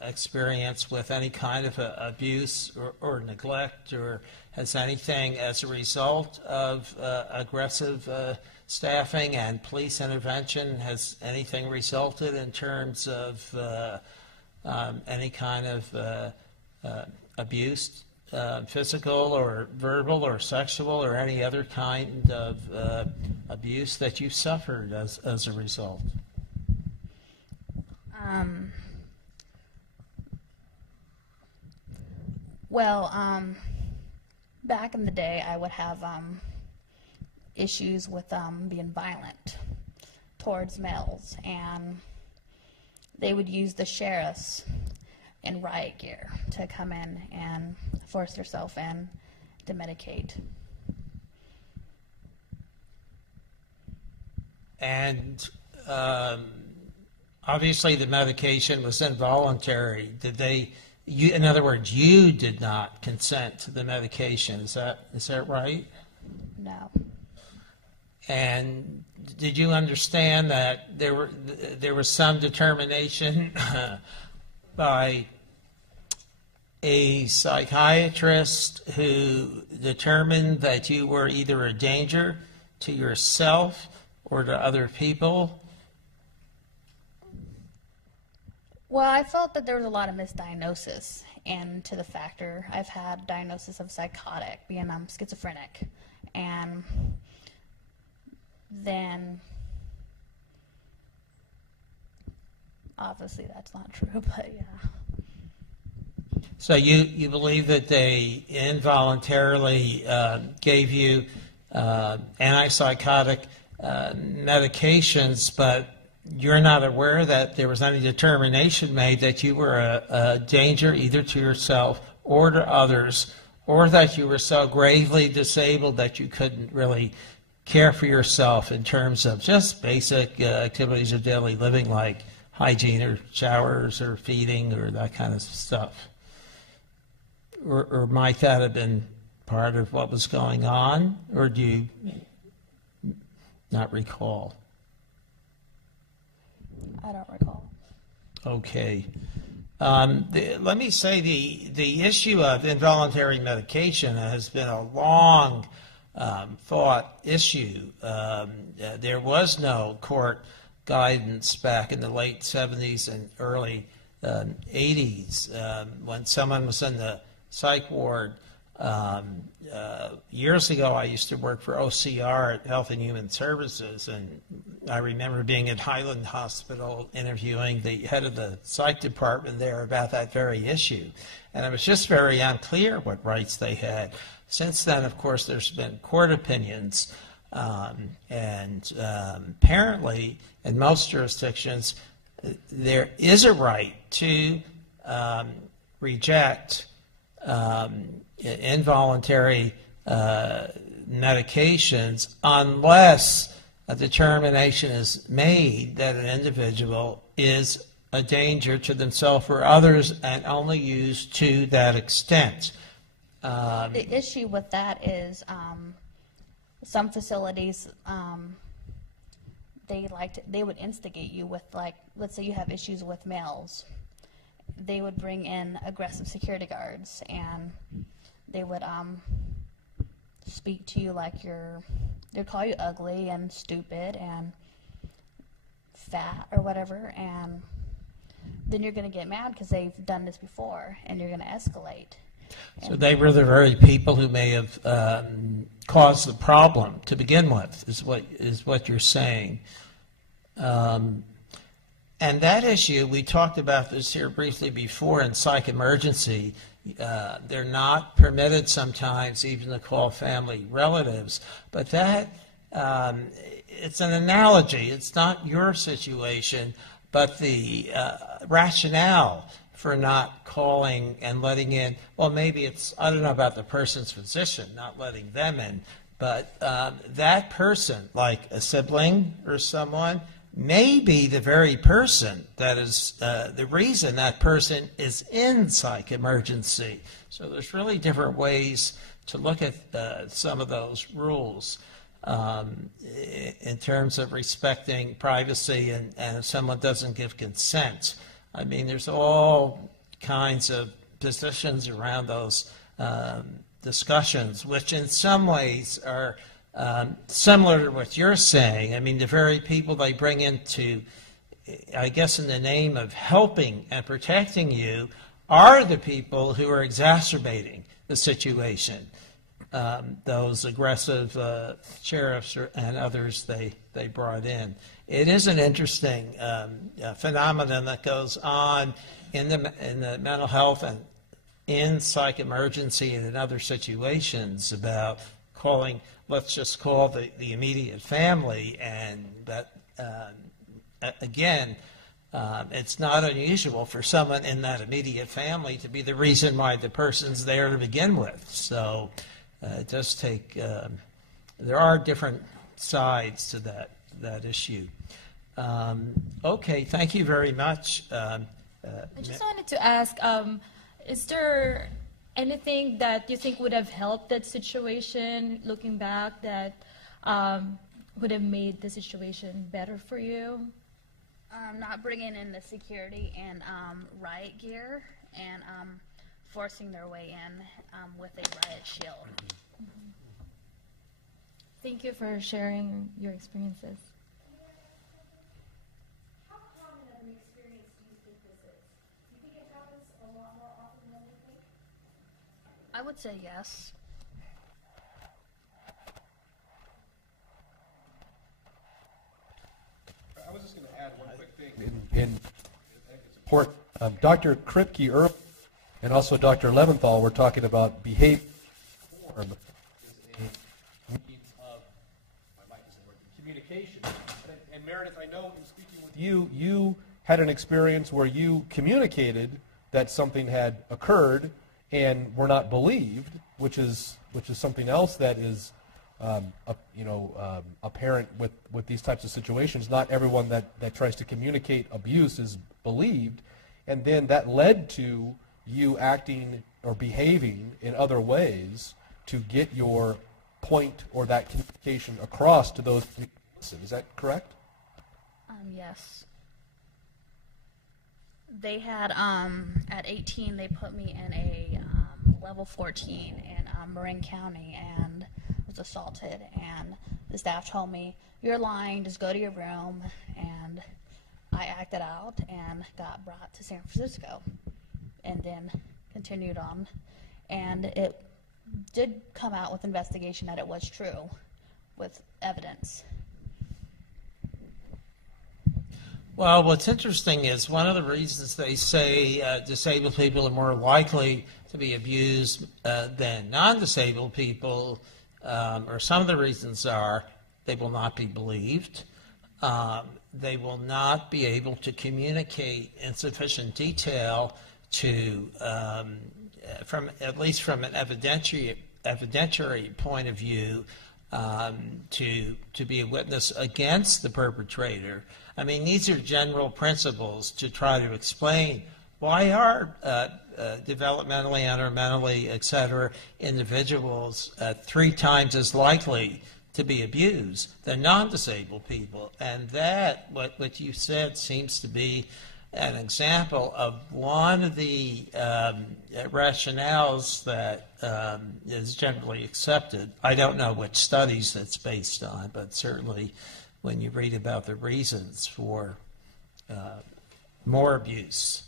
experience with any kind of abuse or neglect, or has anything as a result of aggressive staffing and police intervention, has anything resulted in terms of any kind of abuse, physical or verbal or sexual or any other kind of abuse that you've suffered as a result? Well, back in the day, I would have issues with being violent towards males, and they would use the sheriffs in riot gear to come in and force themselves in to medicate. And obviously the medication was involuntary. Did they, in other words, you did not consent to the medication, is that right? No. And did you understand that there was some determination by a psychiatrist who determined that you were either a danger to yourself or to other people? Well, I felt that there was a lot of misdiagnosis, and to the factor, I've had diagnosis of psychotic, being schizophrenic, and then obviously that's not true, but yeah. So you believe that they involuntarily gave you antipsychotic medications, but you're not aware that there was any determination made that you were a danger either to yourself or to others, or that you were so gravely disabled that you couldn't really care for yourself in terms of just basic activities of daily living like hygiene or showers or feeding or that kind of stuff? Or might that have been part of what was going on, or do you not recall? I don't recall. Okay. Let me say the issue of involuntary medication has been a long thought issue. There was no court guidance back in the late 70s and early 80s when someone was in the psych ward. Years ago, I used to work for OCR at Health and Human Services, and I remember being at Highland Hospital interviewing the head of the psych department there about that very issue. And it was just very unclear what rights they had. Since then, of course, there's been court opinions Apparently, in most jurisdictions, there is a right to reject involuntary medications unless a determination is made that an individual is a danger to themselves or others and only used to that extent. The issue with that is some facilities, they would instigate you with, like, let's say you have issues with males. They would bring in aggressive security guards, and they would speak to you like they'd call you ugly and stupid and fat or whatever, and then you're going to get mad because they've done this before, and you're going to escalate. So they were the very people who may have caused the problem to begin with, is what you're saying. And that issue, we talked about this here briefly before in psych emergency. They're not permitted sometimes even to call family relatives, but that it's an analogy. It's not your situation, but the rationale for not calling and letting in, well, maybe it's, I don't know about the person's physician, not letting them in, but that person, like a sibling or someone, may be the very person that is the reason that person is in psych emergency. So there's really different ways to look at some of those rules in terms of respecting privacy and if someone doesn't give consent. I mean, there's all kinds of positions around those discussions, which in some ways are similar to what you're saying. I mean, the very people they bring into, I guess in the name of helping and protecting you, are the people who are exacerbating the situation. Those aggressive sheriffs and others they brought in. It is an interesting phenomenon that goes on in the mental health and in psych emergency and in other situations about calling, let's just call the immediate family, and that, again, it's not unusual for someone in that immediate family to be the reason why the person's there to begin with. So it does take, there are different sides to that issue. Okay, thank you very much. I just wanted to ask, is there anything that you think would have helped that situation, looking back, that would have made the situation better for you? Not bringing in the security and riot gear and forcing their way in with a riot shield. Mm-hmm. Thank you for sharing your experiences. How common of an experience do you think this is? Do you think it happens a lot more often than you think? I would say yes. I was just going to add one quick thing. It's important. Dr. Kripke earlier and also Dr. Leventhal were talking about behavior form is a means of communication. And Meredith, I know in speaking with you, you had an experience where you communicated that something had occurred and were not believed, which is something else that is apparent with these types of situations. Not everyone that tries to communicate abuse is believed, and then that led to you acting or behaving in other ways to get your point or that communication across to those who listen. Is that correct? Yes. They had, at 18, they put me in a level 14 in Marin County and was assaulted. And the staff told me, "You're lying, just go to your room." And I acted out and got brought to San Francisco and then continued on. And it did come out with investigation that it was true with evidence. Well, what's interesting is one of the reasons they say disabled people are more likely to be abused than non-disabled people, or some of the reasons are They will not be believed. They will not be able to communicate in sufficient detail to, at least from an evidentiary point of view, to be a witness against the perpetrator. I mean, these are general principles to try to explain why are developmentally and mentally, et cetera, individuals 3 times as likely to be abused than non-disabled people. And that, what you said, seems to be an example of one of the rationales that is generally accepted. I don't know which studies that's based on, but certainly when you read about the reasons for more abuse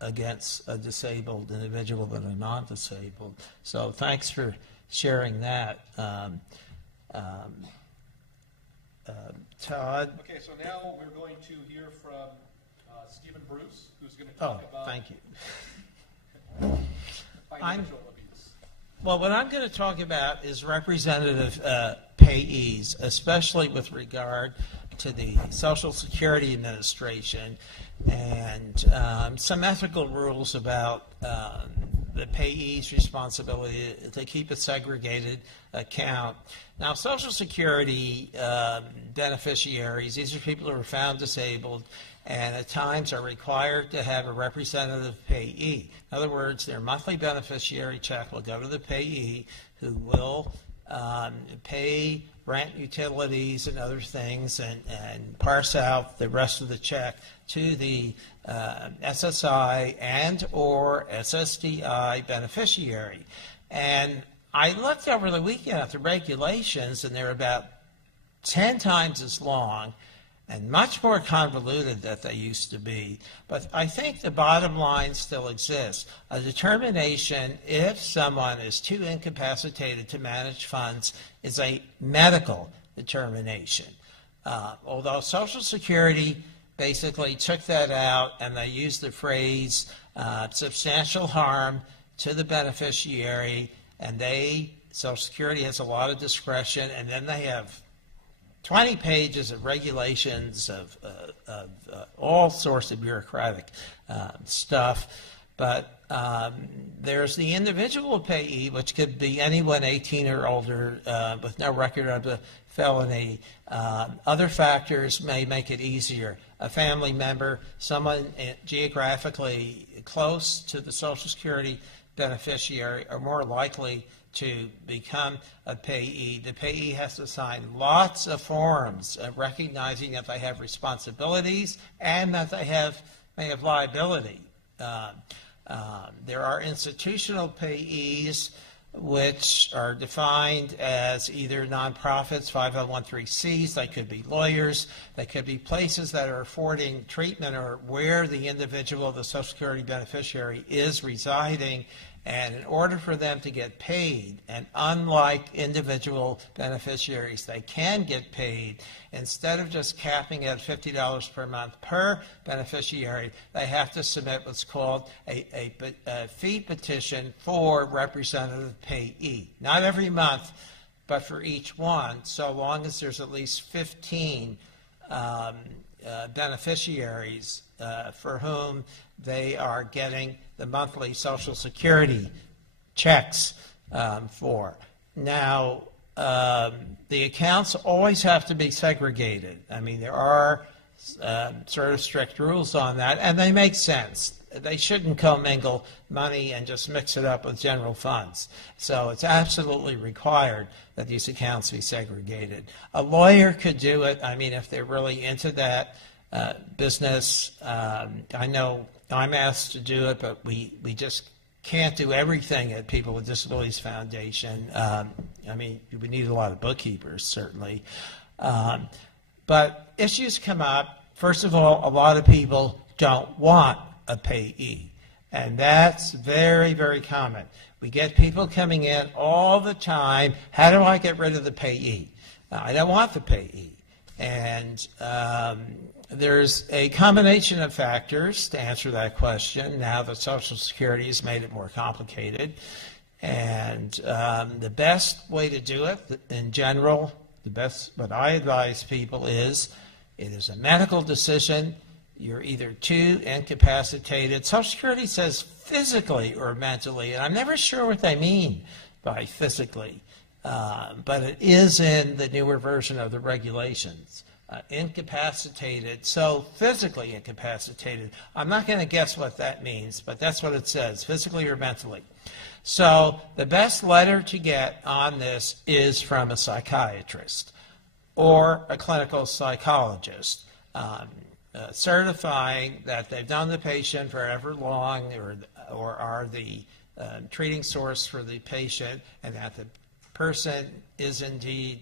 against a disabled individual than a non-disabled. So thanks for sharing that. Todd? Okay, so now we're going to hear from Stephen Bruce, who's going to talk about thank you. financial abuse. Well, what I'm going to talk about is representative payees, especially with regard to the Social Security Administration and some ethical rules about the payee's responsibility to keep a segregated account. Now, Social Security beneficiaries, these are people who are found disabled and at times are required to have a representative payee. In other words, their monthly beneficiary check will go to the payee, who will pay rent, utilities, and other things, and parse out the rest of the check to the SSI and or SSDI beneficiary. And I looked over the weekend at the regulations, and they're about 10 times as long and much more convoluted than they used to be. But I think the bottom line still exists. A determination if someone is too incapacitated to manage funds is a medical determination. Although Social Security basically took that out and they used the phrase substantial harm to the beneficiary, and Social Security has a lot of discretion, and then they have 20 pages of regulations of all sorts of bureaucratic stuff. But there's the individual payee, which could be anyone 18 or older with no record of a felony. Other factors may make it easier. A family member, someone geographically close to the Social Security beneficiary, are more likely to become a payee. The payee has to sign lots of forms recognizing that they have responsibilities and that they may have liability. There are institutional payees, which are defined as either nonprofits, 501(c)(3)s, they could be lawyers, they could be places that are affording treatment or where the individual, the Social Security beneficiary, is residing. And in order for them to get paid, and unlike individual beneficiaries, they can get paid, instead of just capping at $50 per month per beneficiary, they have to submit what's called a fee petition for representative payee. Not every month, but for each one, so long as there's at least 15 beneficiaries for whom they are getting the monthly Social Security checks for. Now, the accounts always have to be segregated. I mean, there are sort of strict rules on that, and they make sense. They shouldn't commingle money and just mix it up with general funds. So it's absolutely required that these accounts be segregated. A lawyer could do it, I mean, if they're really into that business. I know I'm asked to do it, but we just can't do everything at People with Disabilities Foundation. I mean, we need a lot of bookkeepers, certainly. But issues come up. First of all, a lot of people don't want a payee, and that's very, very common. We get people coming in all the time, how do I get rid of the payee? I don't want the payee. And there's a combination of factors to answer that question. Now that Social Security has made it more complicated. And the best way to do it, in general, what I advise people is, it is a medical decision. You're either too incapacitated. Social Security says physically or mentally, and I'm never sure what they mean by physically, but it is in the newer version of the regulations. Incapacitated, so physically incapacitated. I'm not going to guess what that means, but that's what it says, physically or mentally. So the best letter to get on this is from a psychiatrist or a clinical psychologist, certifying that they've known the patient for ever long, or are the treating source for the patient, and that the person is indeed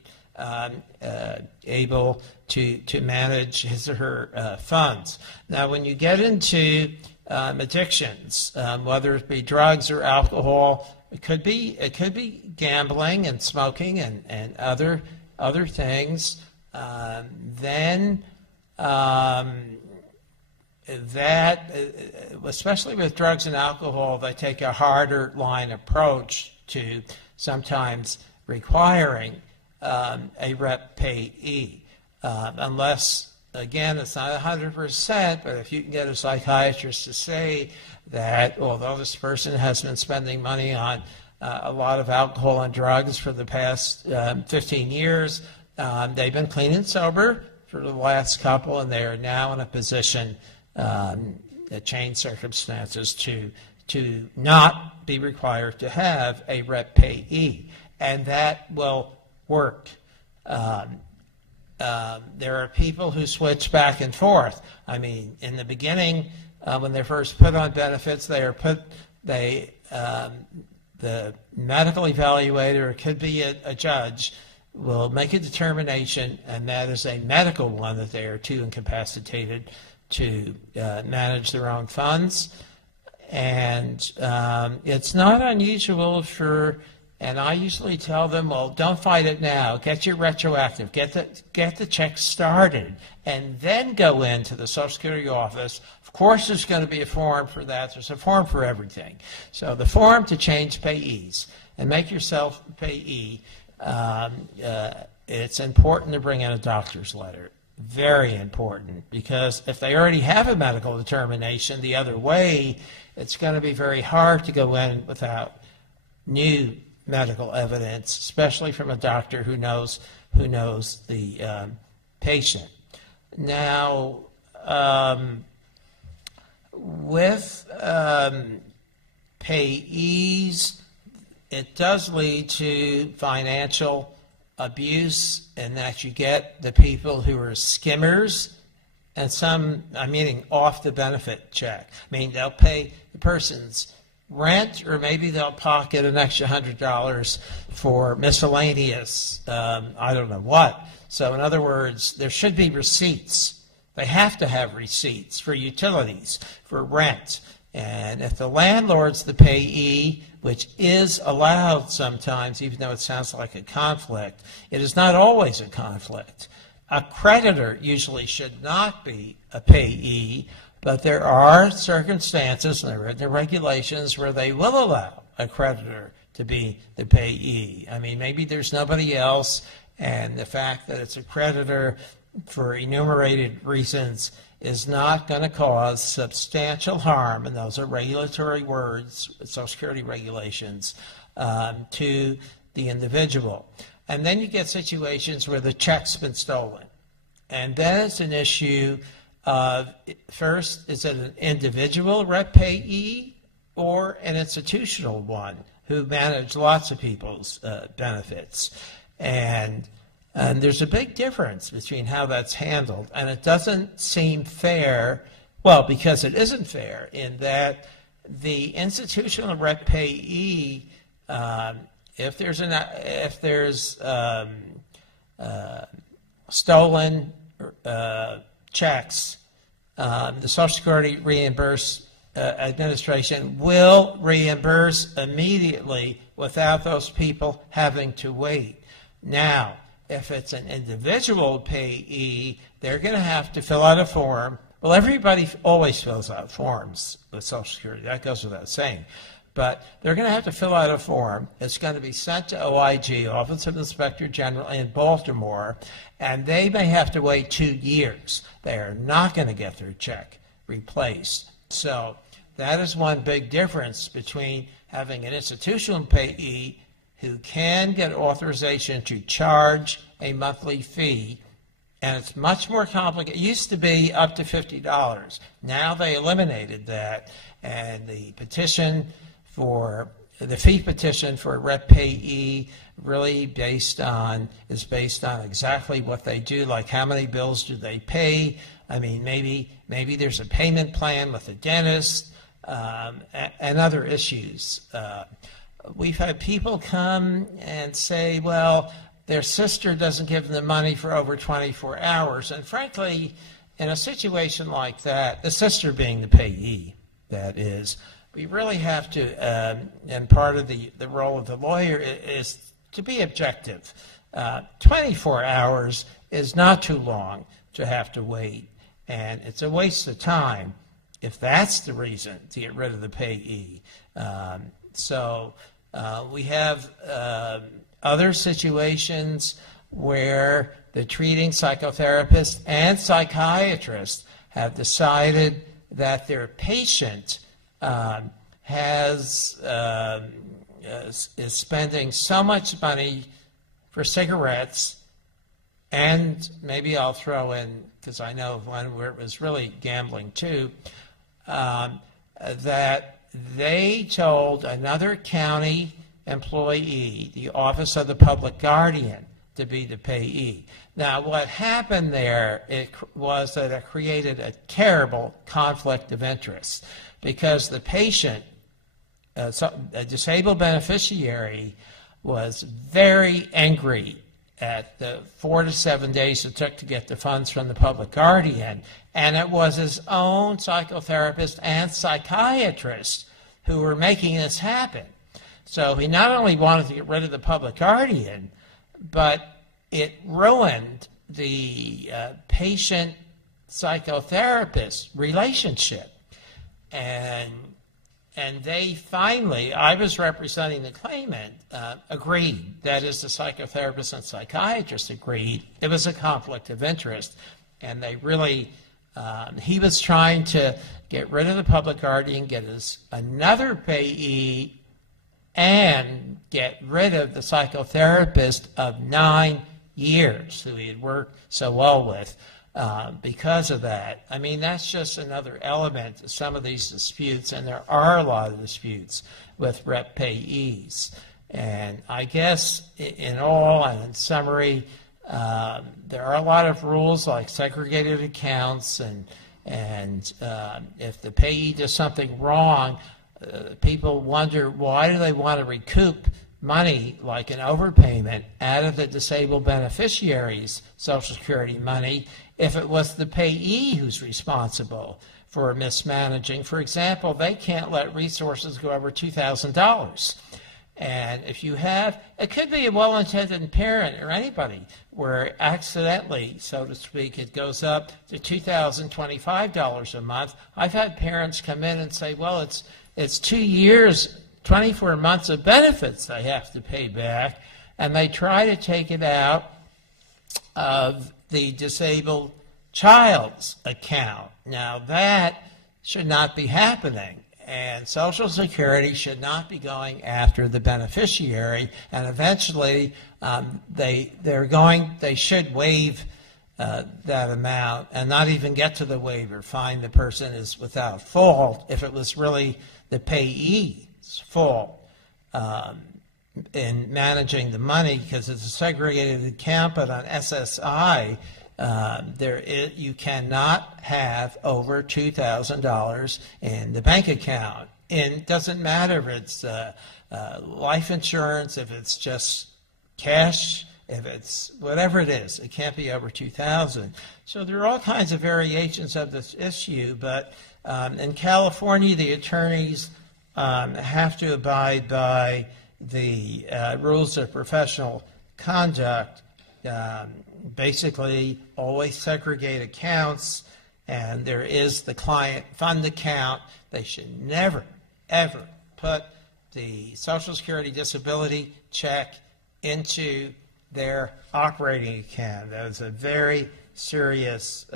able to manage his or her funds. Now, when you get into addictions, whether it be drugs or alcohol, it could be gambling and smoking and other things. Then that, especially with drugs and alcohol, they take a harder line approach to sometimes requiring a rep payee, unless, again, it's not 100%, but if you can get a psychiatrist to say that although this person has been spending money on a lot of alcohol and drugs for the past 15 years, they've been clean and sober for the last couple, and they are now in a position, changed circumstances, to not be required to have a rep payee, and that will work. There are people who switch back and forth. I mean, in the beginning, when they're first put on benefits, the medical evaluator, it could be a judge, will make a determination, and that is a medical one, that they are too incapacitated to manage their own funds. And it's not unusual for, and I usually tell them, well, don't fight it now. Get your retroactive. Get the check started, and then go into the Social Security office. Of course, there's going to be a form for that. There's a form for everything. So the form to change payees and make yourself a payee, it's important to bring in a doctor's letter. Very important, because if they already have a medical determination the other way, it's going to be very hard to go in without new medical evidence, especially from a doctor who knows the patient. Now, with payees, it does lead to financial abuse, in that you get the people who are skimmers, and some, I'm meaning off the benefit check. I mean, they'll pay the person's rent, or maybe they'll pocket an extra $100 for miscellaneous, I don't know what. So in other words, there should be receipts. They have to have receipts for utilities, for rent. And if the landlord's the payee, which is allowed sometimes, even though it sounds like a conflict, it is not always a conflict. A creditor usually should not be a payee, but there are circumstances, and there are the regulations, where they will allow a creditor to be the payee. I mean, maybe there's nobody else, and the fact that it's a creditor for enumerated reasons is not going to cause substantial harm, and those are regulatory words, Social Security regulations, to the individual. And then you get situations where the check's been stolen. And then it's an issue of, first, is it an individual rep payee or an institutional one who manage lots of people's benefits? And there's a big difference between how that's handled, and it doesn't seem fair, well, because it isn't fair, in that the institutional rep payee, if there's stolen checks, the Social Security Administration will reimburse immediately without those people having to wait. Now, if it's an individual payee, they're going to have to fill out a form. Well, everybody always fills out forms with Social Security. That goes without saying. but they're going to have to fill out a form. It's going to be sent to OIG, Office of Inspector General in Baltimore, and they may have to wait 2 years. They are not going to get their check replaced. So that is one big difference between having an institutional payee who can get authorization to charge a monthly fee, and it's much more complicated. It used to be up to $50. Now they eliminated that, and the fee petition for a rep payee really is based on exactly what they do, like how many bills do they pay. I mean, maybe there's a payment plan with a dentist, and other issues. We've had people come and say, well, their sister doesn't give them the money for over 24 hours. And frankly, in a situation like that, the sister being the payee, that is, we really have to, and part of the role of the lawyer is to be objective. 24 hours is not too long to have to wait, and it's a waste of time if that's the reason to get rid of the payee. We have other situations where the treating psychotherapist and psychiatrist have decided that their patient is spending so much money for cigarettes, and maybe I'll throw in, because I know of one where it was really gambling too, that they told another county employee, the Office of the Public Guardian, to be the payee. Now, what happened there was that it created a terrible conflict of interest, because the patient, a disabled beneficiary, was very angry at the 4 to 7 days it took to get the funds from the public guardian, and it was his own psychotherapist and psychiatrist who were making this happen. So he not only wanted to get rid of the public guardian, but it ruined the patient-psychotherapist relationship. And they finally, I was representing the claimant, agreed. That is, the psychotherapist and psychiatrist agreed. It was a conflict of interest. And they really, he was trying to get rid of the public guardian, get another payee, and get rid of the psychotherapist of 9 years who he had worked so well with. Because of that. I mean, that's just another element to some of these disputes, and there are a lot of disputes with rep payees. And I guess in all and in summary, there are a lot of rules like segregated accounts, and if the payee does something wrong, people wonder, why do they want to recoup money like an overpayment out of the disabled beneficiary's Social Security money if it was the payee who's responsible for mismanaging? For example, they can't let resources go over $2,000. And if you have, it could be a well-intended parent or anybody where accidentally, so to speak, it goes up to $2,025 a month. I've had parents come in and say, well, it's 2 years, 24 months of benefits they have to pay back, and they try to take it out of the disabled child's account. Now, that should not be happening, and Social Security should not be going after the beneficiary, and eventually they should waive that amount and not even get to the waiver, find the person is without fault if it was really the payee's fault in managing the money, because it's a segregated account. But on SSI, you cannot have over $2,000 in the bank account. And it doesn't matter if it's life insurance, if it's just cash, if it's whatever it is, it can't be over $2,000. So there are all kinds of variations of this issue, but in California, the attorneys have to abide by the rules of professional conduct. Basically, always segregate accounts, and there is the client fund account. They should never, ever put the Social Security disability check into their operating account. That is a very serious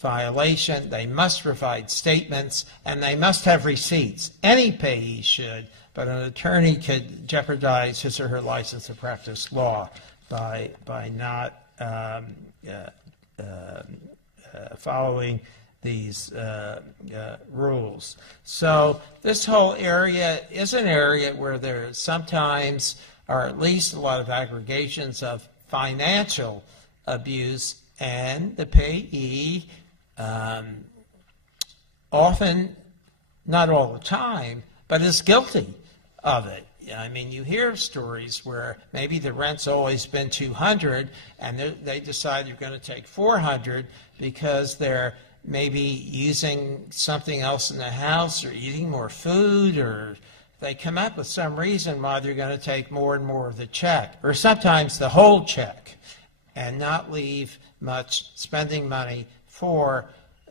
violation. They must provide statements, and they must have receipts. Any payee should, but an attorney could jeopardize his or her license to practice law by not following these rules. So this whole area is an area where there sometimes are at least a lot of aggregations of financial abuse, and the payee often, not all the time, but is guilty of it. I mean, you hear stories where maybe the rent's always been $200, and they decide you're going to take $400 because they're maybe using something else in the house or eating more food, or they come up with some reason why they're going to take more and more of the check, or sometimes the whole check, and not leave much spending money for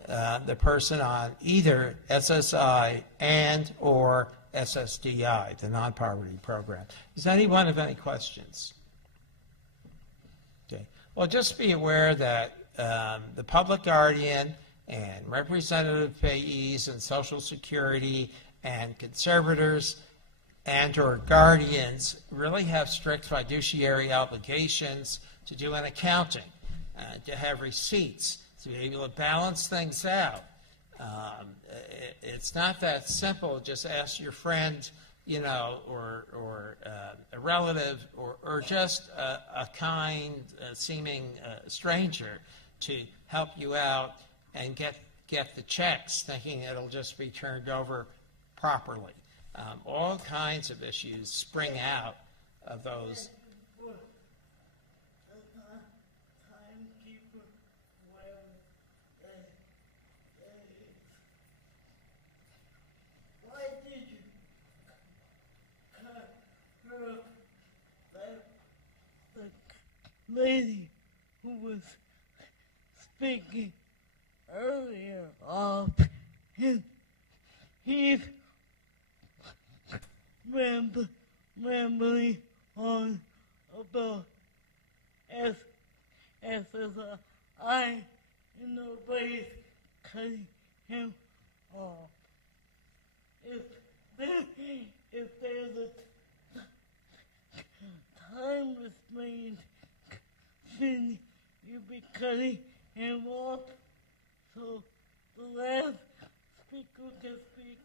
the person on either SSI and or SSDI, the non-poverty program. Does anyone have any questions? Okay. Well, just be aware that the public guardian and representative payees and Social Security and conservators and or guardians really have strict fiduciary obligations to do an accounting, to have receipts, to be able to balance things out. It's not that simple. Just ask your friend, you know, or a relative, or just a kind seeming stranger to help you out and get the checks, thinking it'll just be turned over properly. All kinds of issues spring out of those. Lady who was speaking earlier he's rambling on about SSI and nobody's cutting him off. If there's a time restraint, then you'll be cutting him off. So the last speaker can speak.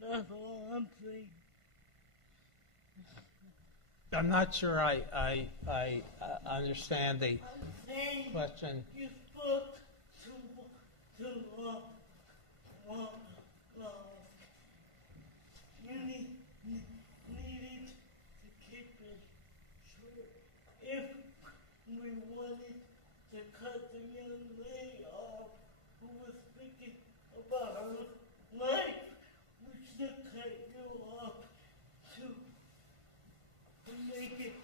That's all I'm saying. I'm not sure I understand the question. You spoke to you needed to keep it short. If we wanted to cut the young lady off who was speaking about her life, we should cut you off to make it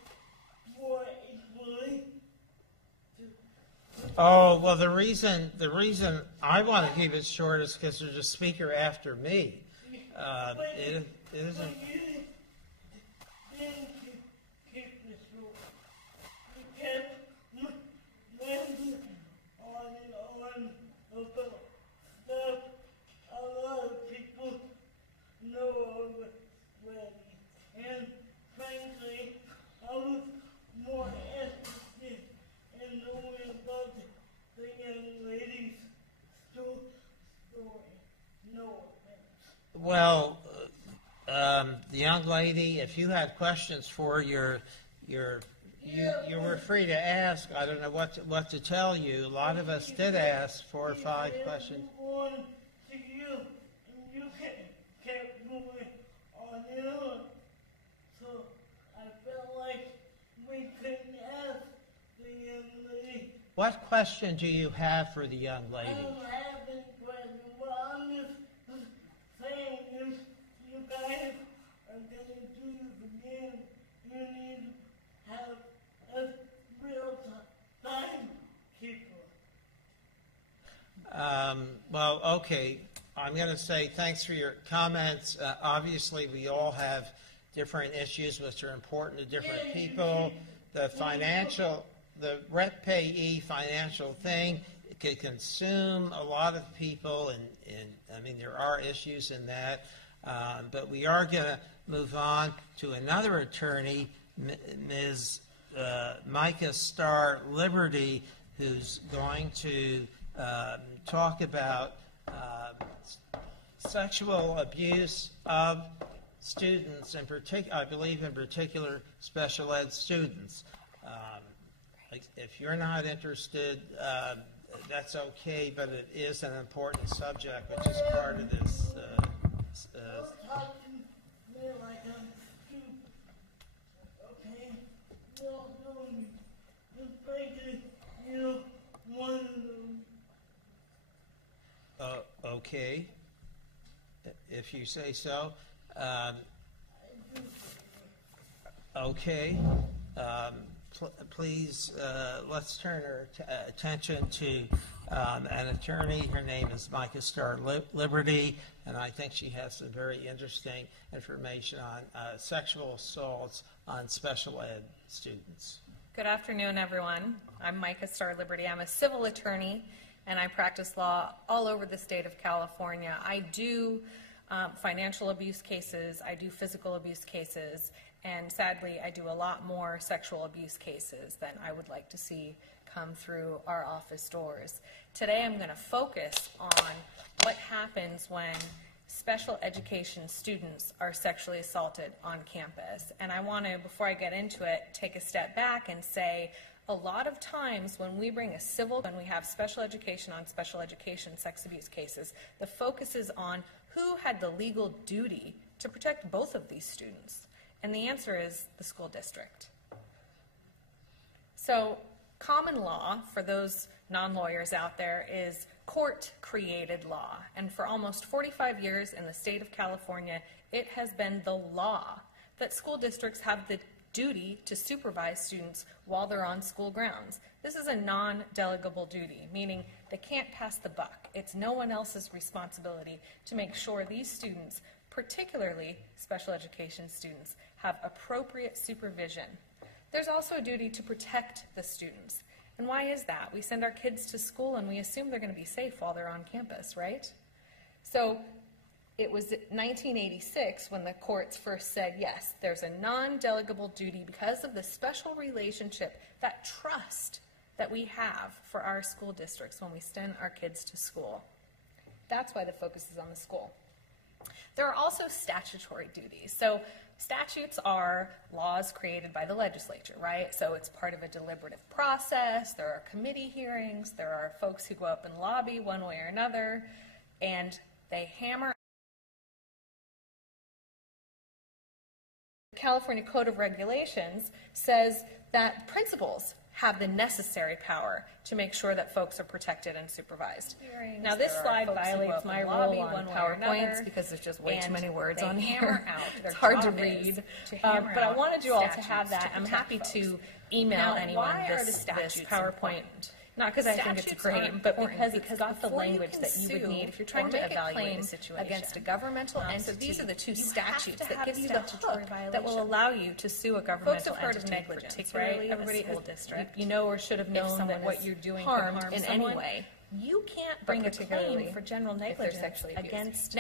more equally. Oh, well, the reason I want to keep it short is because there's a speaker after me. It isn't. And frankly, I was more interested in knowing about the young lady's story. No offense. Well, the young lady, if you had questions for you were free to ask. I don't know what to tell you. A lot of us did ask 4 or 5 questions. On to you, and you kept moving on and on. So I felt like we couldn't ask the young lady. What question do you have for the young lady? I don't have any question, but I'm just saying if you guys are going to do this again, you need to have a real timekeeper. Well, okay. I'm going to say thanks for your comments. Obviously, we all have different issues which are important to different people. The rent payee financial thing could consume a lot of people, and I mean, there are issues in that. But we are going to move on to another attorney, Ms. Micah Starr Liberty, who's going to talk about sexual abuse of students, I believe in particular special ed students. If you're not interested, that's okay, but it is an important subject, which is part of this. Okay, if you say so. Okay. Please, let's turn our attention to an attorney. Her name is Micah Starr Liberty, and I think she has some very interesting information on sexual assaults on special ed students. Good afternoon, everyone. I'm Micah Starr Liberty. I'm a civil attorney, and I practice law all over the state of California. I do financial abuse cases, I do physical abuse cases, and sadly, I do a lot more sexual abuse cases than I would like to see come through our office doors. Today, I'm going to focus on what happens when special education students are sexually assaulted on campus. And I want to, before I get into it, take a step back and say, a lot of times when we bring when we have special education on special education sex abuse cases, the focus is on who had the legal duty to protect both of these students. And the answer is the school district. So common law, for those non-lawyers out there, is court-created law. And for almost 45 years in the state of California, it has been the law that school districts have the duty to supervise students while they're on school grounds. This is a non-delegable duty, meaning they can't pass the buck. It's no one else's responsibility to make sure these students, particularly special education students, have appropriate supervision. There's also a duty to protect the students. And why is that? We send our kids to school and we assume they're going to be safe while they're on campus, right? So it was 1986 when the courts first said, yes, there's a non-delegable duty because of the special relationship, that trust that we have for our school districts when we send our kids to school. That's why the focus is on the school. There are also statutory duties. So statutes are laws created by the legislature, right? So it's part of a deliberative process. There are committee hearings. There are folks who go up and lobby one way or another, and they hammer. The California Code of Regulations says that principals have the necessary power to make sure that folks are protected and supervised. Now, this slide violates my rule on PowerPoints because there's just way too many words on here. It's hard to read. But I wanted you all to have that. I'm happy to email anyone this PowerPoint. Not because I think it's great, but because it's got the language that you would need if you're trying to evaluate a situation against a governmental entity. So these are the two statutes that give you the hook that will allow you to sue a governmental entity. Folks have heard of negligence, right? Everybody at a school district, you know or should have known that what you're doing harmed in any way. You can't bring a claim for general negligence against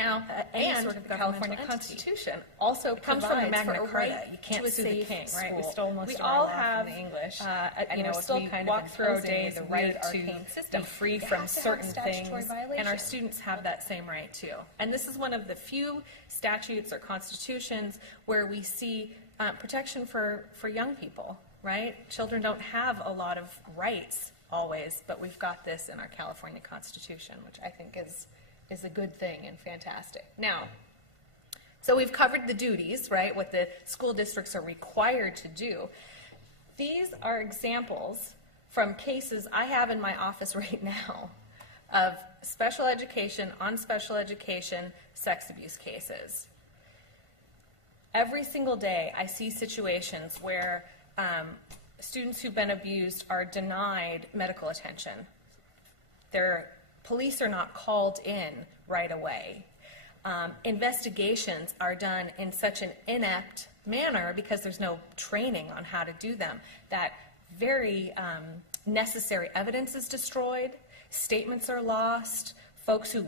any sort of California Constitution. Also comes from the Magna Carta. You can't sue the king, right? We stole most of our law from the English. You know, still kind of walk through our days the right to be free from certain things, and our students have that same right too. And this is one of the few statutes or constitutions where we see protection for young people, right? Children don't have a lot of rights always, but we've got this in our California Constitution, which I think is a good thing and fantastic. Now, so we've covered the duties, right, what the school districts are required to do. These are examples from cases I have in my office right now of special education, on special education, sex abuse cases. Every single day I see situations where students who've been abused are denied medical attention. They're Police are not called in right away. Investigations are done in such an inept manner because there's no training on how to do them, that very necessary evidence is destroyed, statements are lost, folks who,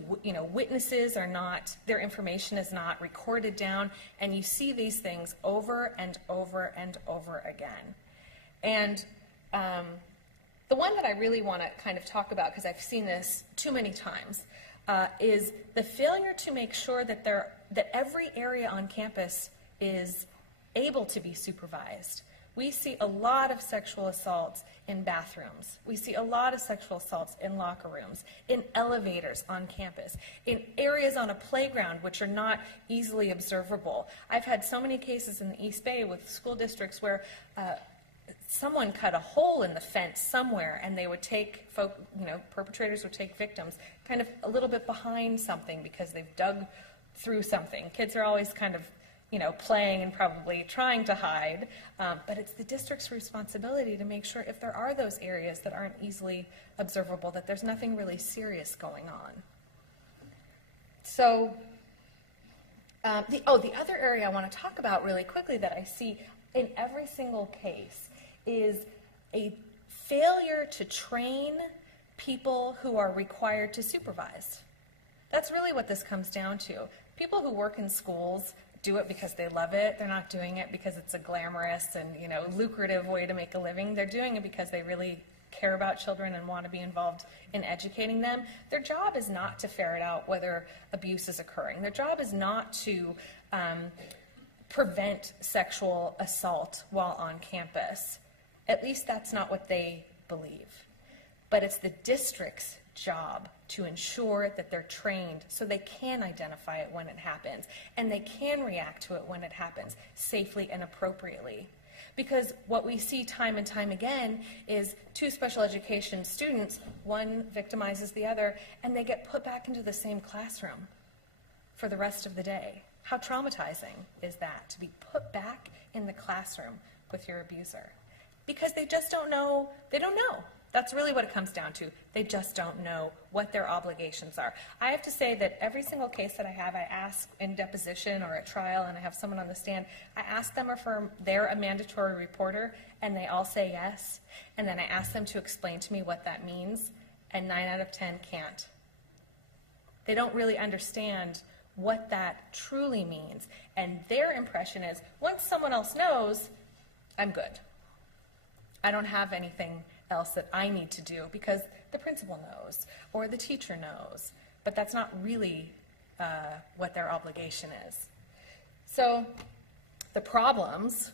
witnesses are not, their information is not recorded down, and you see these things over and over and over again. And the one that I really want to kind of talk about, because I've seen this too many times, is the failure to make sure that every area on campus is able to be supervised. We see a lot of sexual assaults in bathrooms. We see a lot of sexual assaults in locker rooms, in elevators on campus, in areas on a playground which are not easily observable. I've had so many cases in the East Bay with school districts where someone cut a hole in the fence somewhere, and they would take perpetrators would take victims kind of a little bit behind something because they've dug through something. Kids are always kind of playing and probably trying to hide, but it's the district's responsibility to make sure if there are those areas that aren't easily observable, that there's nothing really serious going on. So the other area I want to talk about really quickly that I see in every single case is a failure to train people who are required to supervise. That's really what this comes down to. People who work in schools do it because they love it. They're not doing it because it's a glamorous and lucrative way to make a living. They're doing it because they really care about children and want to be involved in educating them. Their job is not to ferret out whether abuse is occurring. Their job is not to prevent sexual assault while on campus. At least that's not what they believe. But it's the district's job to ensure that they're trained so they can identify it when it happens, and they can react to it when it happens safely and appropriately. Because what we see time and time again is two special education students, one victimizes the other, and they get put back into the same classroom for the rest of the day. How traumatizing is that, to be put back in the classroom with your abuser? Because they just don't know, they don't know. That's really what it comes down to. They just don't know what their obligations are. I have to say that every single case that I have, I ask in deposition or at trial, and I have someone on the stand, I ask them if they're a mandatory reporter, and they all say yes. And then I ask them to explain to me what that means, and 9 out of 10 can't. They don't really understand what that truly means. And their impression is, once someone else knows, I'm good. I don't have anything else that I need to do because the principal knows or the teacher knows, but that's not really what their obligation is. So the problems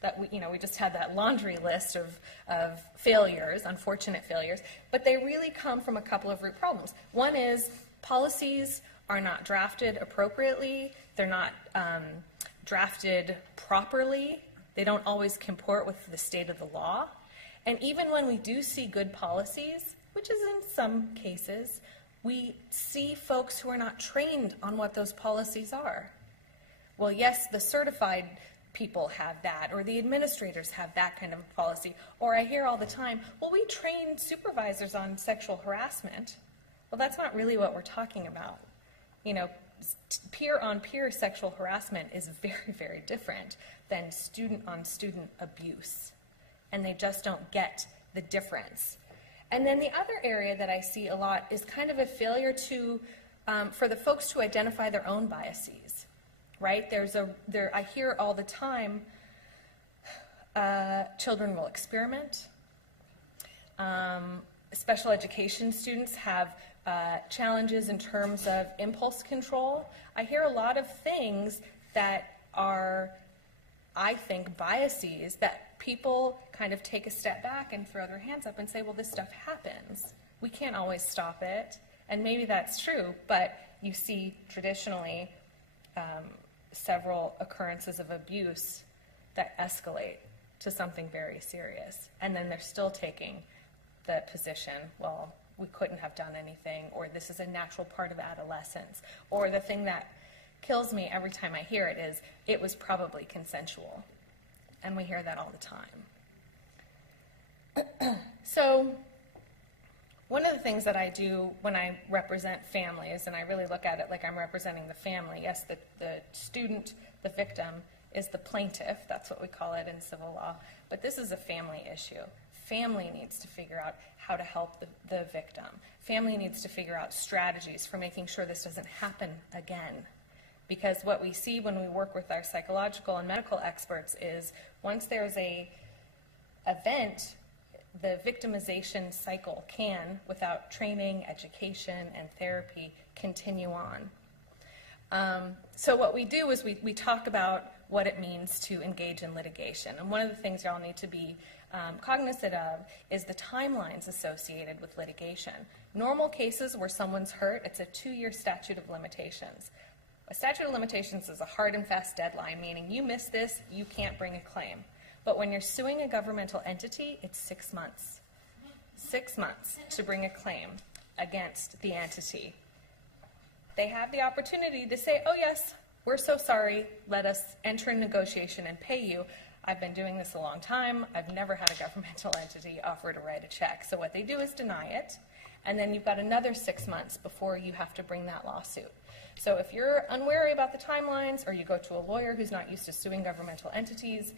that we just had that laundry list of failures, unfortunate failures, but they really come from a couple of root problems. One is policies are not drafted appropriately, they're not drafted properly, they don't always comport with the state of the law. And even when we do see good policies, which is in some cases, we see folks who are not trained on what those policies are. Well, yes, the certified people have that, or the administrators have that kind of a policy. Or I hear all the time, well, we train supervisors on sexual harassment. Well, that's not really what we're talking about. Peer-on-peer sexual harassment is very, very different than student-on-student abuse. And they just don't get the difference. And then the other area that I see a lot is kind of a failure to, for the folks to identify their own biases, right? I hear all the time, children will experiment. Special education students have challenges in terms of impulse control. I hear a lot of things that are, I think, biases that people kind of take a step back and throw their hands up and say, well, this stuff happens. We can't always stop it. And maybe that's true, but you see traditionally several occurrences of abuse that escalate to something very serious. And then they're still taking the position, well, we couldn't have done anything, or this is a natural part of adolescence. Or the thing that kills me every time I hear it is, it was probably consensual. And we hear that all the time. So One of the things that I do when I represent families, and I really look at it like I'm representing the family, yes, the student, the victim, is the plaintiff, that's what we call it in civil law, but this is a family issue. Family needs to figure out how to help the victim. Family needs to figure out strategies for making sure this doesn't happen again. Because what we see when we work with our psychological and medical experts is once there's a event, the victimization cycle can, without training, education, and therapy, continue on. So what we do is we talk about what it means to engage in litigation. And one of the things y'all need to be cognizant of is the timelines associated with litigation. Normal cases where someone's hurt, it's a 2-year statute of limitations. A statute of limitations is a hard and fast deadline, meaning you miss this, you can't bring a claim. But when you're suing a governmental entity, it's 6 months. 6 months to bring a claim against the entity. They have the opportunity to say, oh yes, we're so sorry, let us enter a negotiation and pay you. I've been doing this a long time. I've never had a governmental entity offer to write a check. So what they do is deny it, and then you've got another 6 months before you have to bring that lawsuit. So if you're unwary about the timelines, or you go to a lawyer who's not used to suing governmental entities,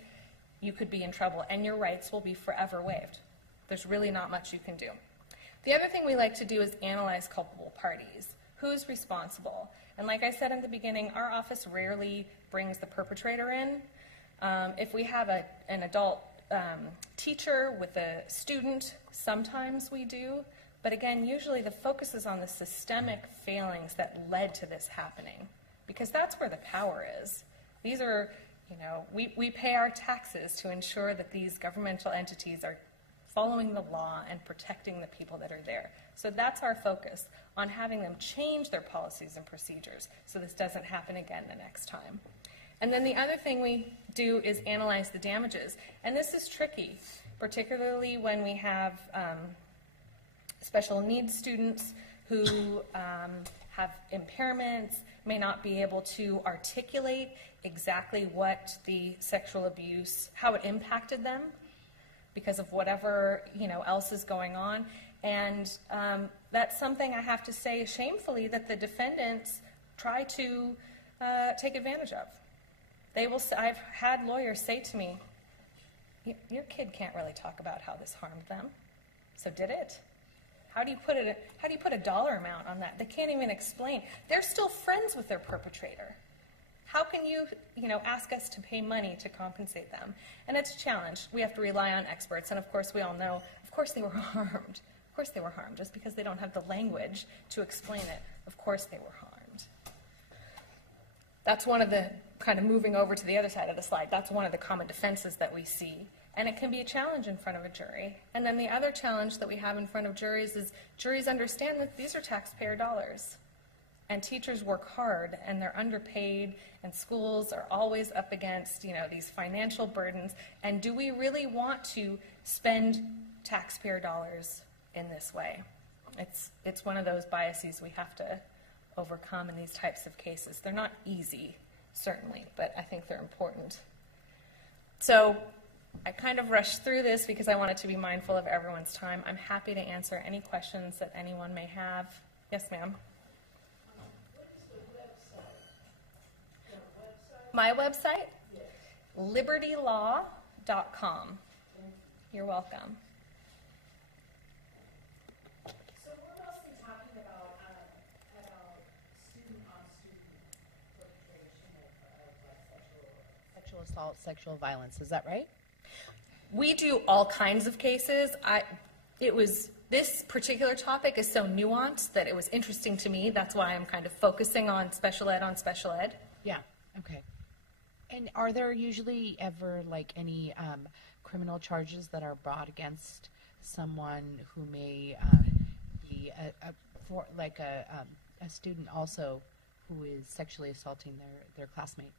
you could be in trouble, and your rights will be forever waived. There's really not much you can do. The other thing we like to do is analyze culpable parties. Who's responsible? And like I said in the beginning, our office rarely brings the perpetrator in. If we have an adult teacher with a student, sometimes we do. But again, usually the focus is on the systemic failings that led to this happening, because that's where the power is. These are, we pay our taxes to ensure that these governmental entities are following the law and protecting the people that are there. So that's our focus, on having them change their policies and procedures so this doesn't happen again the next time. And then the other thing we do is analyze the damages. And this is tricky, particularly when we have special needs students who have impairments, may not be able to articulate exactly what the sexual abuse, how it impacted them because of whatever else is going on. And that's something I have to say shamefully that the defendants try to take advantage of. I've had lawyers say to me, your kid can't really talk about how this harmed them. So did it? How do you put a dollar amount on that? They can't even explain. They're still friends with their perpetrator. How can you ask us to pay money to compensate them? And it's a challenge. We have to rely on experts. And of course, we all know, of course they were harmed. Of course they were harmed. Just because they don't have the language to explain it, of course they were harmed. That's one of the, kind of moving over to the other side of the slide, that's one of the common defenses that we see. And it can be a challenge in front of a jury. And then the other challenge that we have in front of juries is juries understand that these are taxpayer dollars. And teachers work hard, and they're underpaid, and schools are always up against, these financial burdens. And do we really want to spend taxpayer dollars in this way? It's one of those biases we have to overcome in these types of cases. They're not easy, certainly, but I think they're important. So I kind of rushed through this because I wanted to be mindful of everyone's time. I'm happy to answer any questions that anyone may have. Yes, ma'am. My website? Yes. libertylaw.com. You're welcome. So we're mostly talking about student-on-student perpetration of sexual assault, sexual violence. Is that right? We do all kinds of cases. This particular topic is so nuanced that it was interesting to me. That's why I'm kind of focusing on special ed. Yeah, okay. And are there usually ever any criminal charges that are brought against someone who may be a student also who is sexually assaulting their classmate?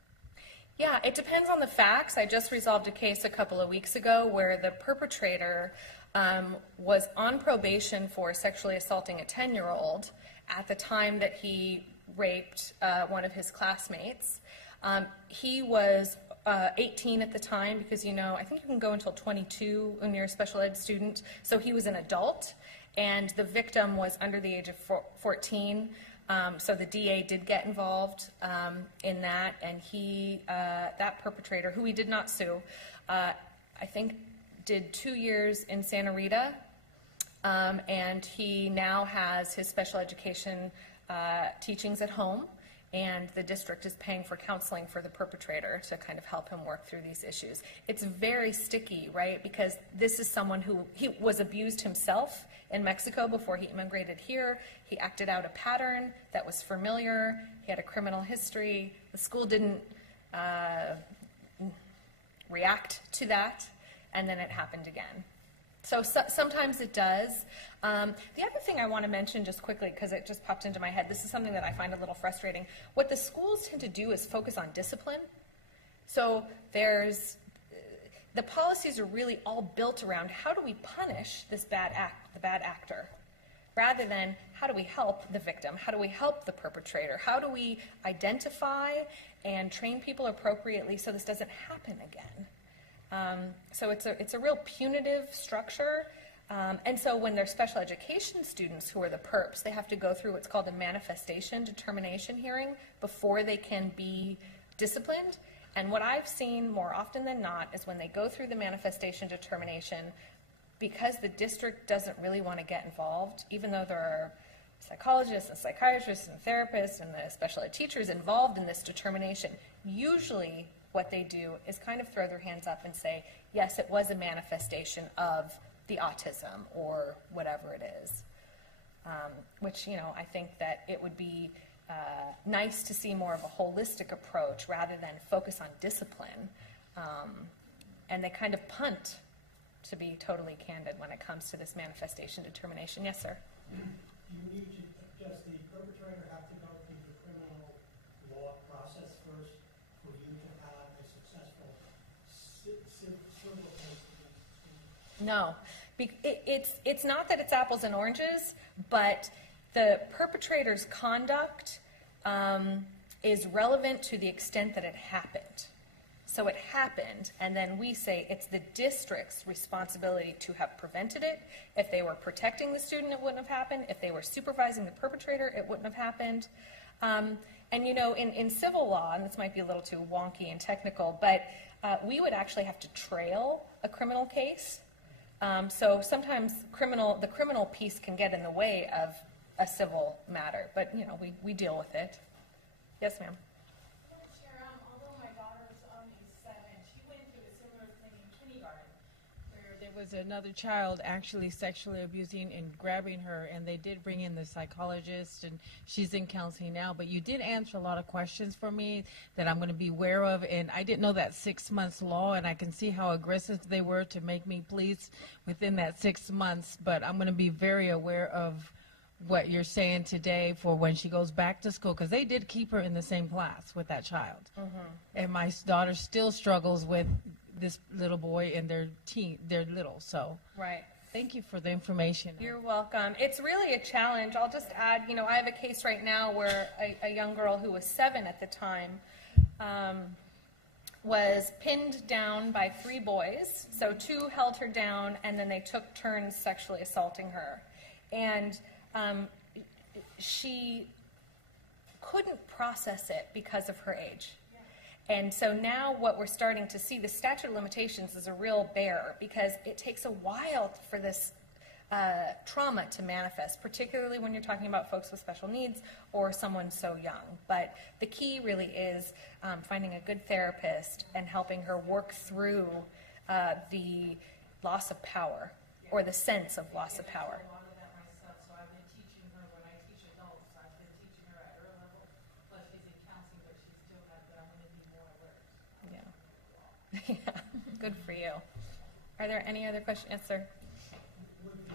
Yeah, it depends on the facts. I just resolved a case a couple of weeks ago where the perpetrator was on probation for sexually assaulting a 10-year-old at the time that he raped one of his classmates. He was 18 at the time because, I think you can go until 22 when you're a special ed student. So he was an adult, and the victim was under the age of 14. So the DA did get involved in that, and that perpetrator, who he did not sue, I think did 2 years in Santa Rita, and he now has his special education teachings at home, and the district is paying for counseling for the perpetrator to kind of help him work through these issues. It's very sticky, right, because this is someone who he was abused himself in Mexico before he immigrated here. He acted out a pattern that was familiar. He had a criminal history. The school didn't react to that, and then it happened again. So sometimes it does. The other thing I want to mention just quickly, because it just popped into my head, this is something that I find a little frustrating. What the schools tend to do is focus on discipline. So the policies are really all built around how do we punish this the bad actor, rather than how do we help the victim, how do we help the perpetrator, how do we identify and train people appropriately so this doesn't happen again. So it's a real punitive structure. And so when they're special education students who are the perps, they have to go through what's called a manifestation determination hearing before they can be disciplined. And what I've seen more often than not is when they go through the manifestation determination, because the district doesn't really want to get involved, even though there are psychologists and psychiatrists and therapists and the special ed teachers involved in this determination, usually what they do is kind of throw their hands up and say, yes, it was a manifestation of the autism or whatever it is. Which, I think that it would be nice to see more of a holistic approach rather than focus on discipline. And they kind of punt, to be totally candid, when it comes to this manifestation determination. Yes, sir? You need to, does the perpetrator have to go through the criminal law process first for you to have a successful civil case against? No. It's not that it's apples and oranges, but the perpetrator's conduct is relevant to the extent that it happened. So it happened, and then we say it's the district's responsibility to have prevented it. If they were protecting the student, it wouldn't have happened. If they were supervising the perpetrator, it wouldn't have happened. And in civil law, and this might be a little too wonky and technical, but we would actually have to trail a criminal case. So sometimes the criminal piece can get in the way of a civil matter, but we deal with it. Yes, ma'am. Although my daughter's only 7, she went through a similar thing in kindergarten, where there was another child actually sexually abusing and grabbing her, and they did bring in the psychologist, and she's in counseling now. But you did answer a lot of questions for me that I'm going to be aware of, and I didn't know that 6 months law, and I can see how aggressive they were to make me please within that 6 months. But I'm going to be very aware of what you're saying today for when she goes back to school, because they did keep her in the same class with that child. Mm-hmm. And my daughter still struggles with this little boy, and they're little. So right. Thank you for the information. You're welcome. It's really a challenge. I'll just add, I have a case right now where a young girl who was 7 at the time was pinned down by 3 boys. So 2 held her down, and then they took turns sexually assaulting her. And she couldn't process it because of her age. And so now what we're starting to see, the statute of limitations is a real bear, because it takes a while for this trauma to manifest, particularly when you're talking about folks with special needs or someone so young. But the key really is finding a good therapist and helping her work through the loss of power, or the sense of loss of power. Yeah, good for you. Are there any other questions? Yes, sir. With the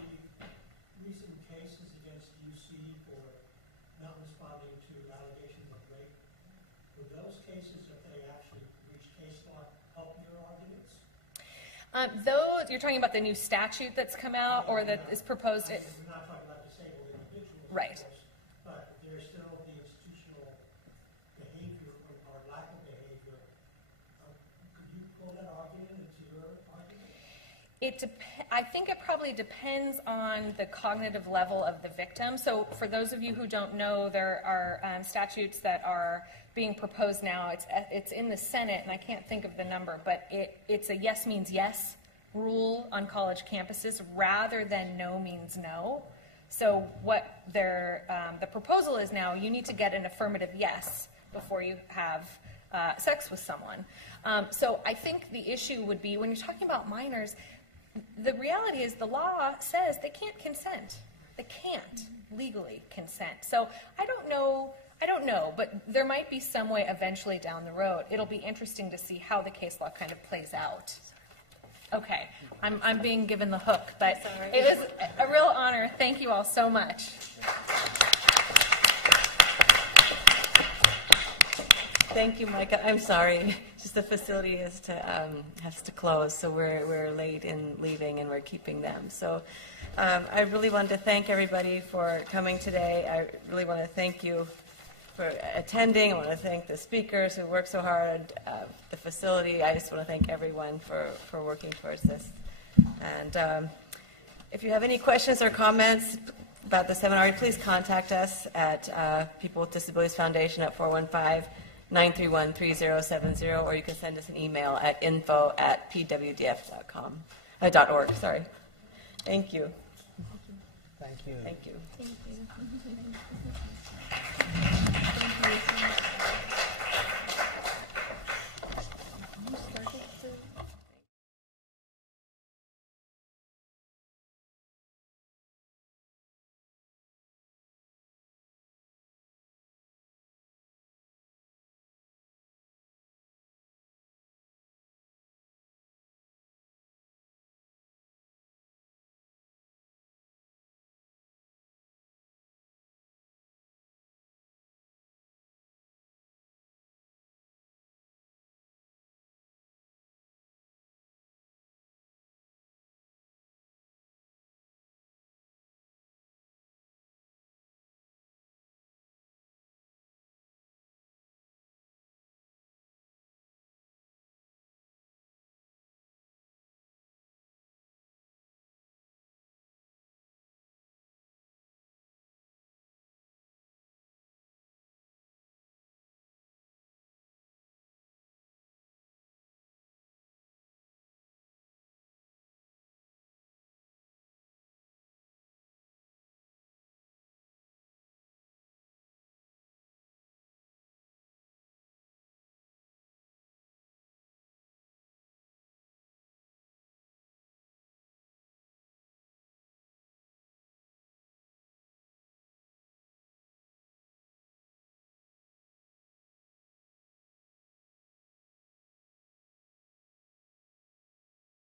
recent cases against UC for not responding to allegations of rape, would those cases, if they actually reach case law, help your arguments? Those, you're talking about the new statute that's come out, or that is proposed? We're not talking about disabled individuals, right? But there's still the institutional behavior or lack of behavior. Could you pull that argument into your argument? I think it probably depends on the cognitive level of the victim. So for those of you who don't know, there are statutes that are being proposed now. It's in the Senate, and I can't think of the number, but it's a yes means yes rule on college campuses rather than no means no. So what the proposal is now, you need to get an affirmative yes before you have sex with someone. So I think the issue would be, when you're talking about minors, the reality is the law says they can't consent. They can't legally consent. So I don't know, but there might be some way eventually down the road. It'll be interesting to see how the case law kind of plays out. Okay, I'm being given the hook, but it was a real honor. Thank you all so much. Thank you, Micah. I'm sorry. Just the facility has to close, so we're late in leaving, and we're keeping them. So I really wanted to thank everybody for coming today. I really want to thank you for attending. I want to thank the speakers who worked so hard, the facility. I just want to thank everyone for working towards this. And if you have any questions or comments about the seminar, please contact us at People with Disabilities Foundation at 415-931-3070, or you can send us an email at info@pwdf.com, .org. Sorry. Thank you. Thank you. Thank you. Thank you. Thank you.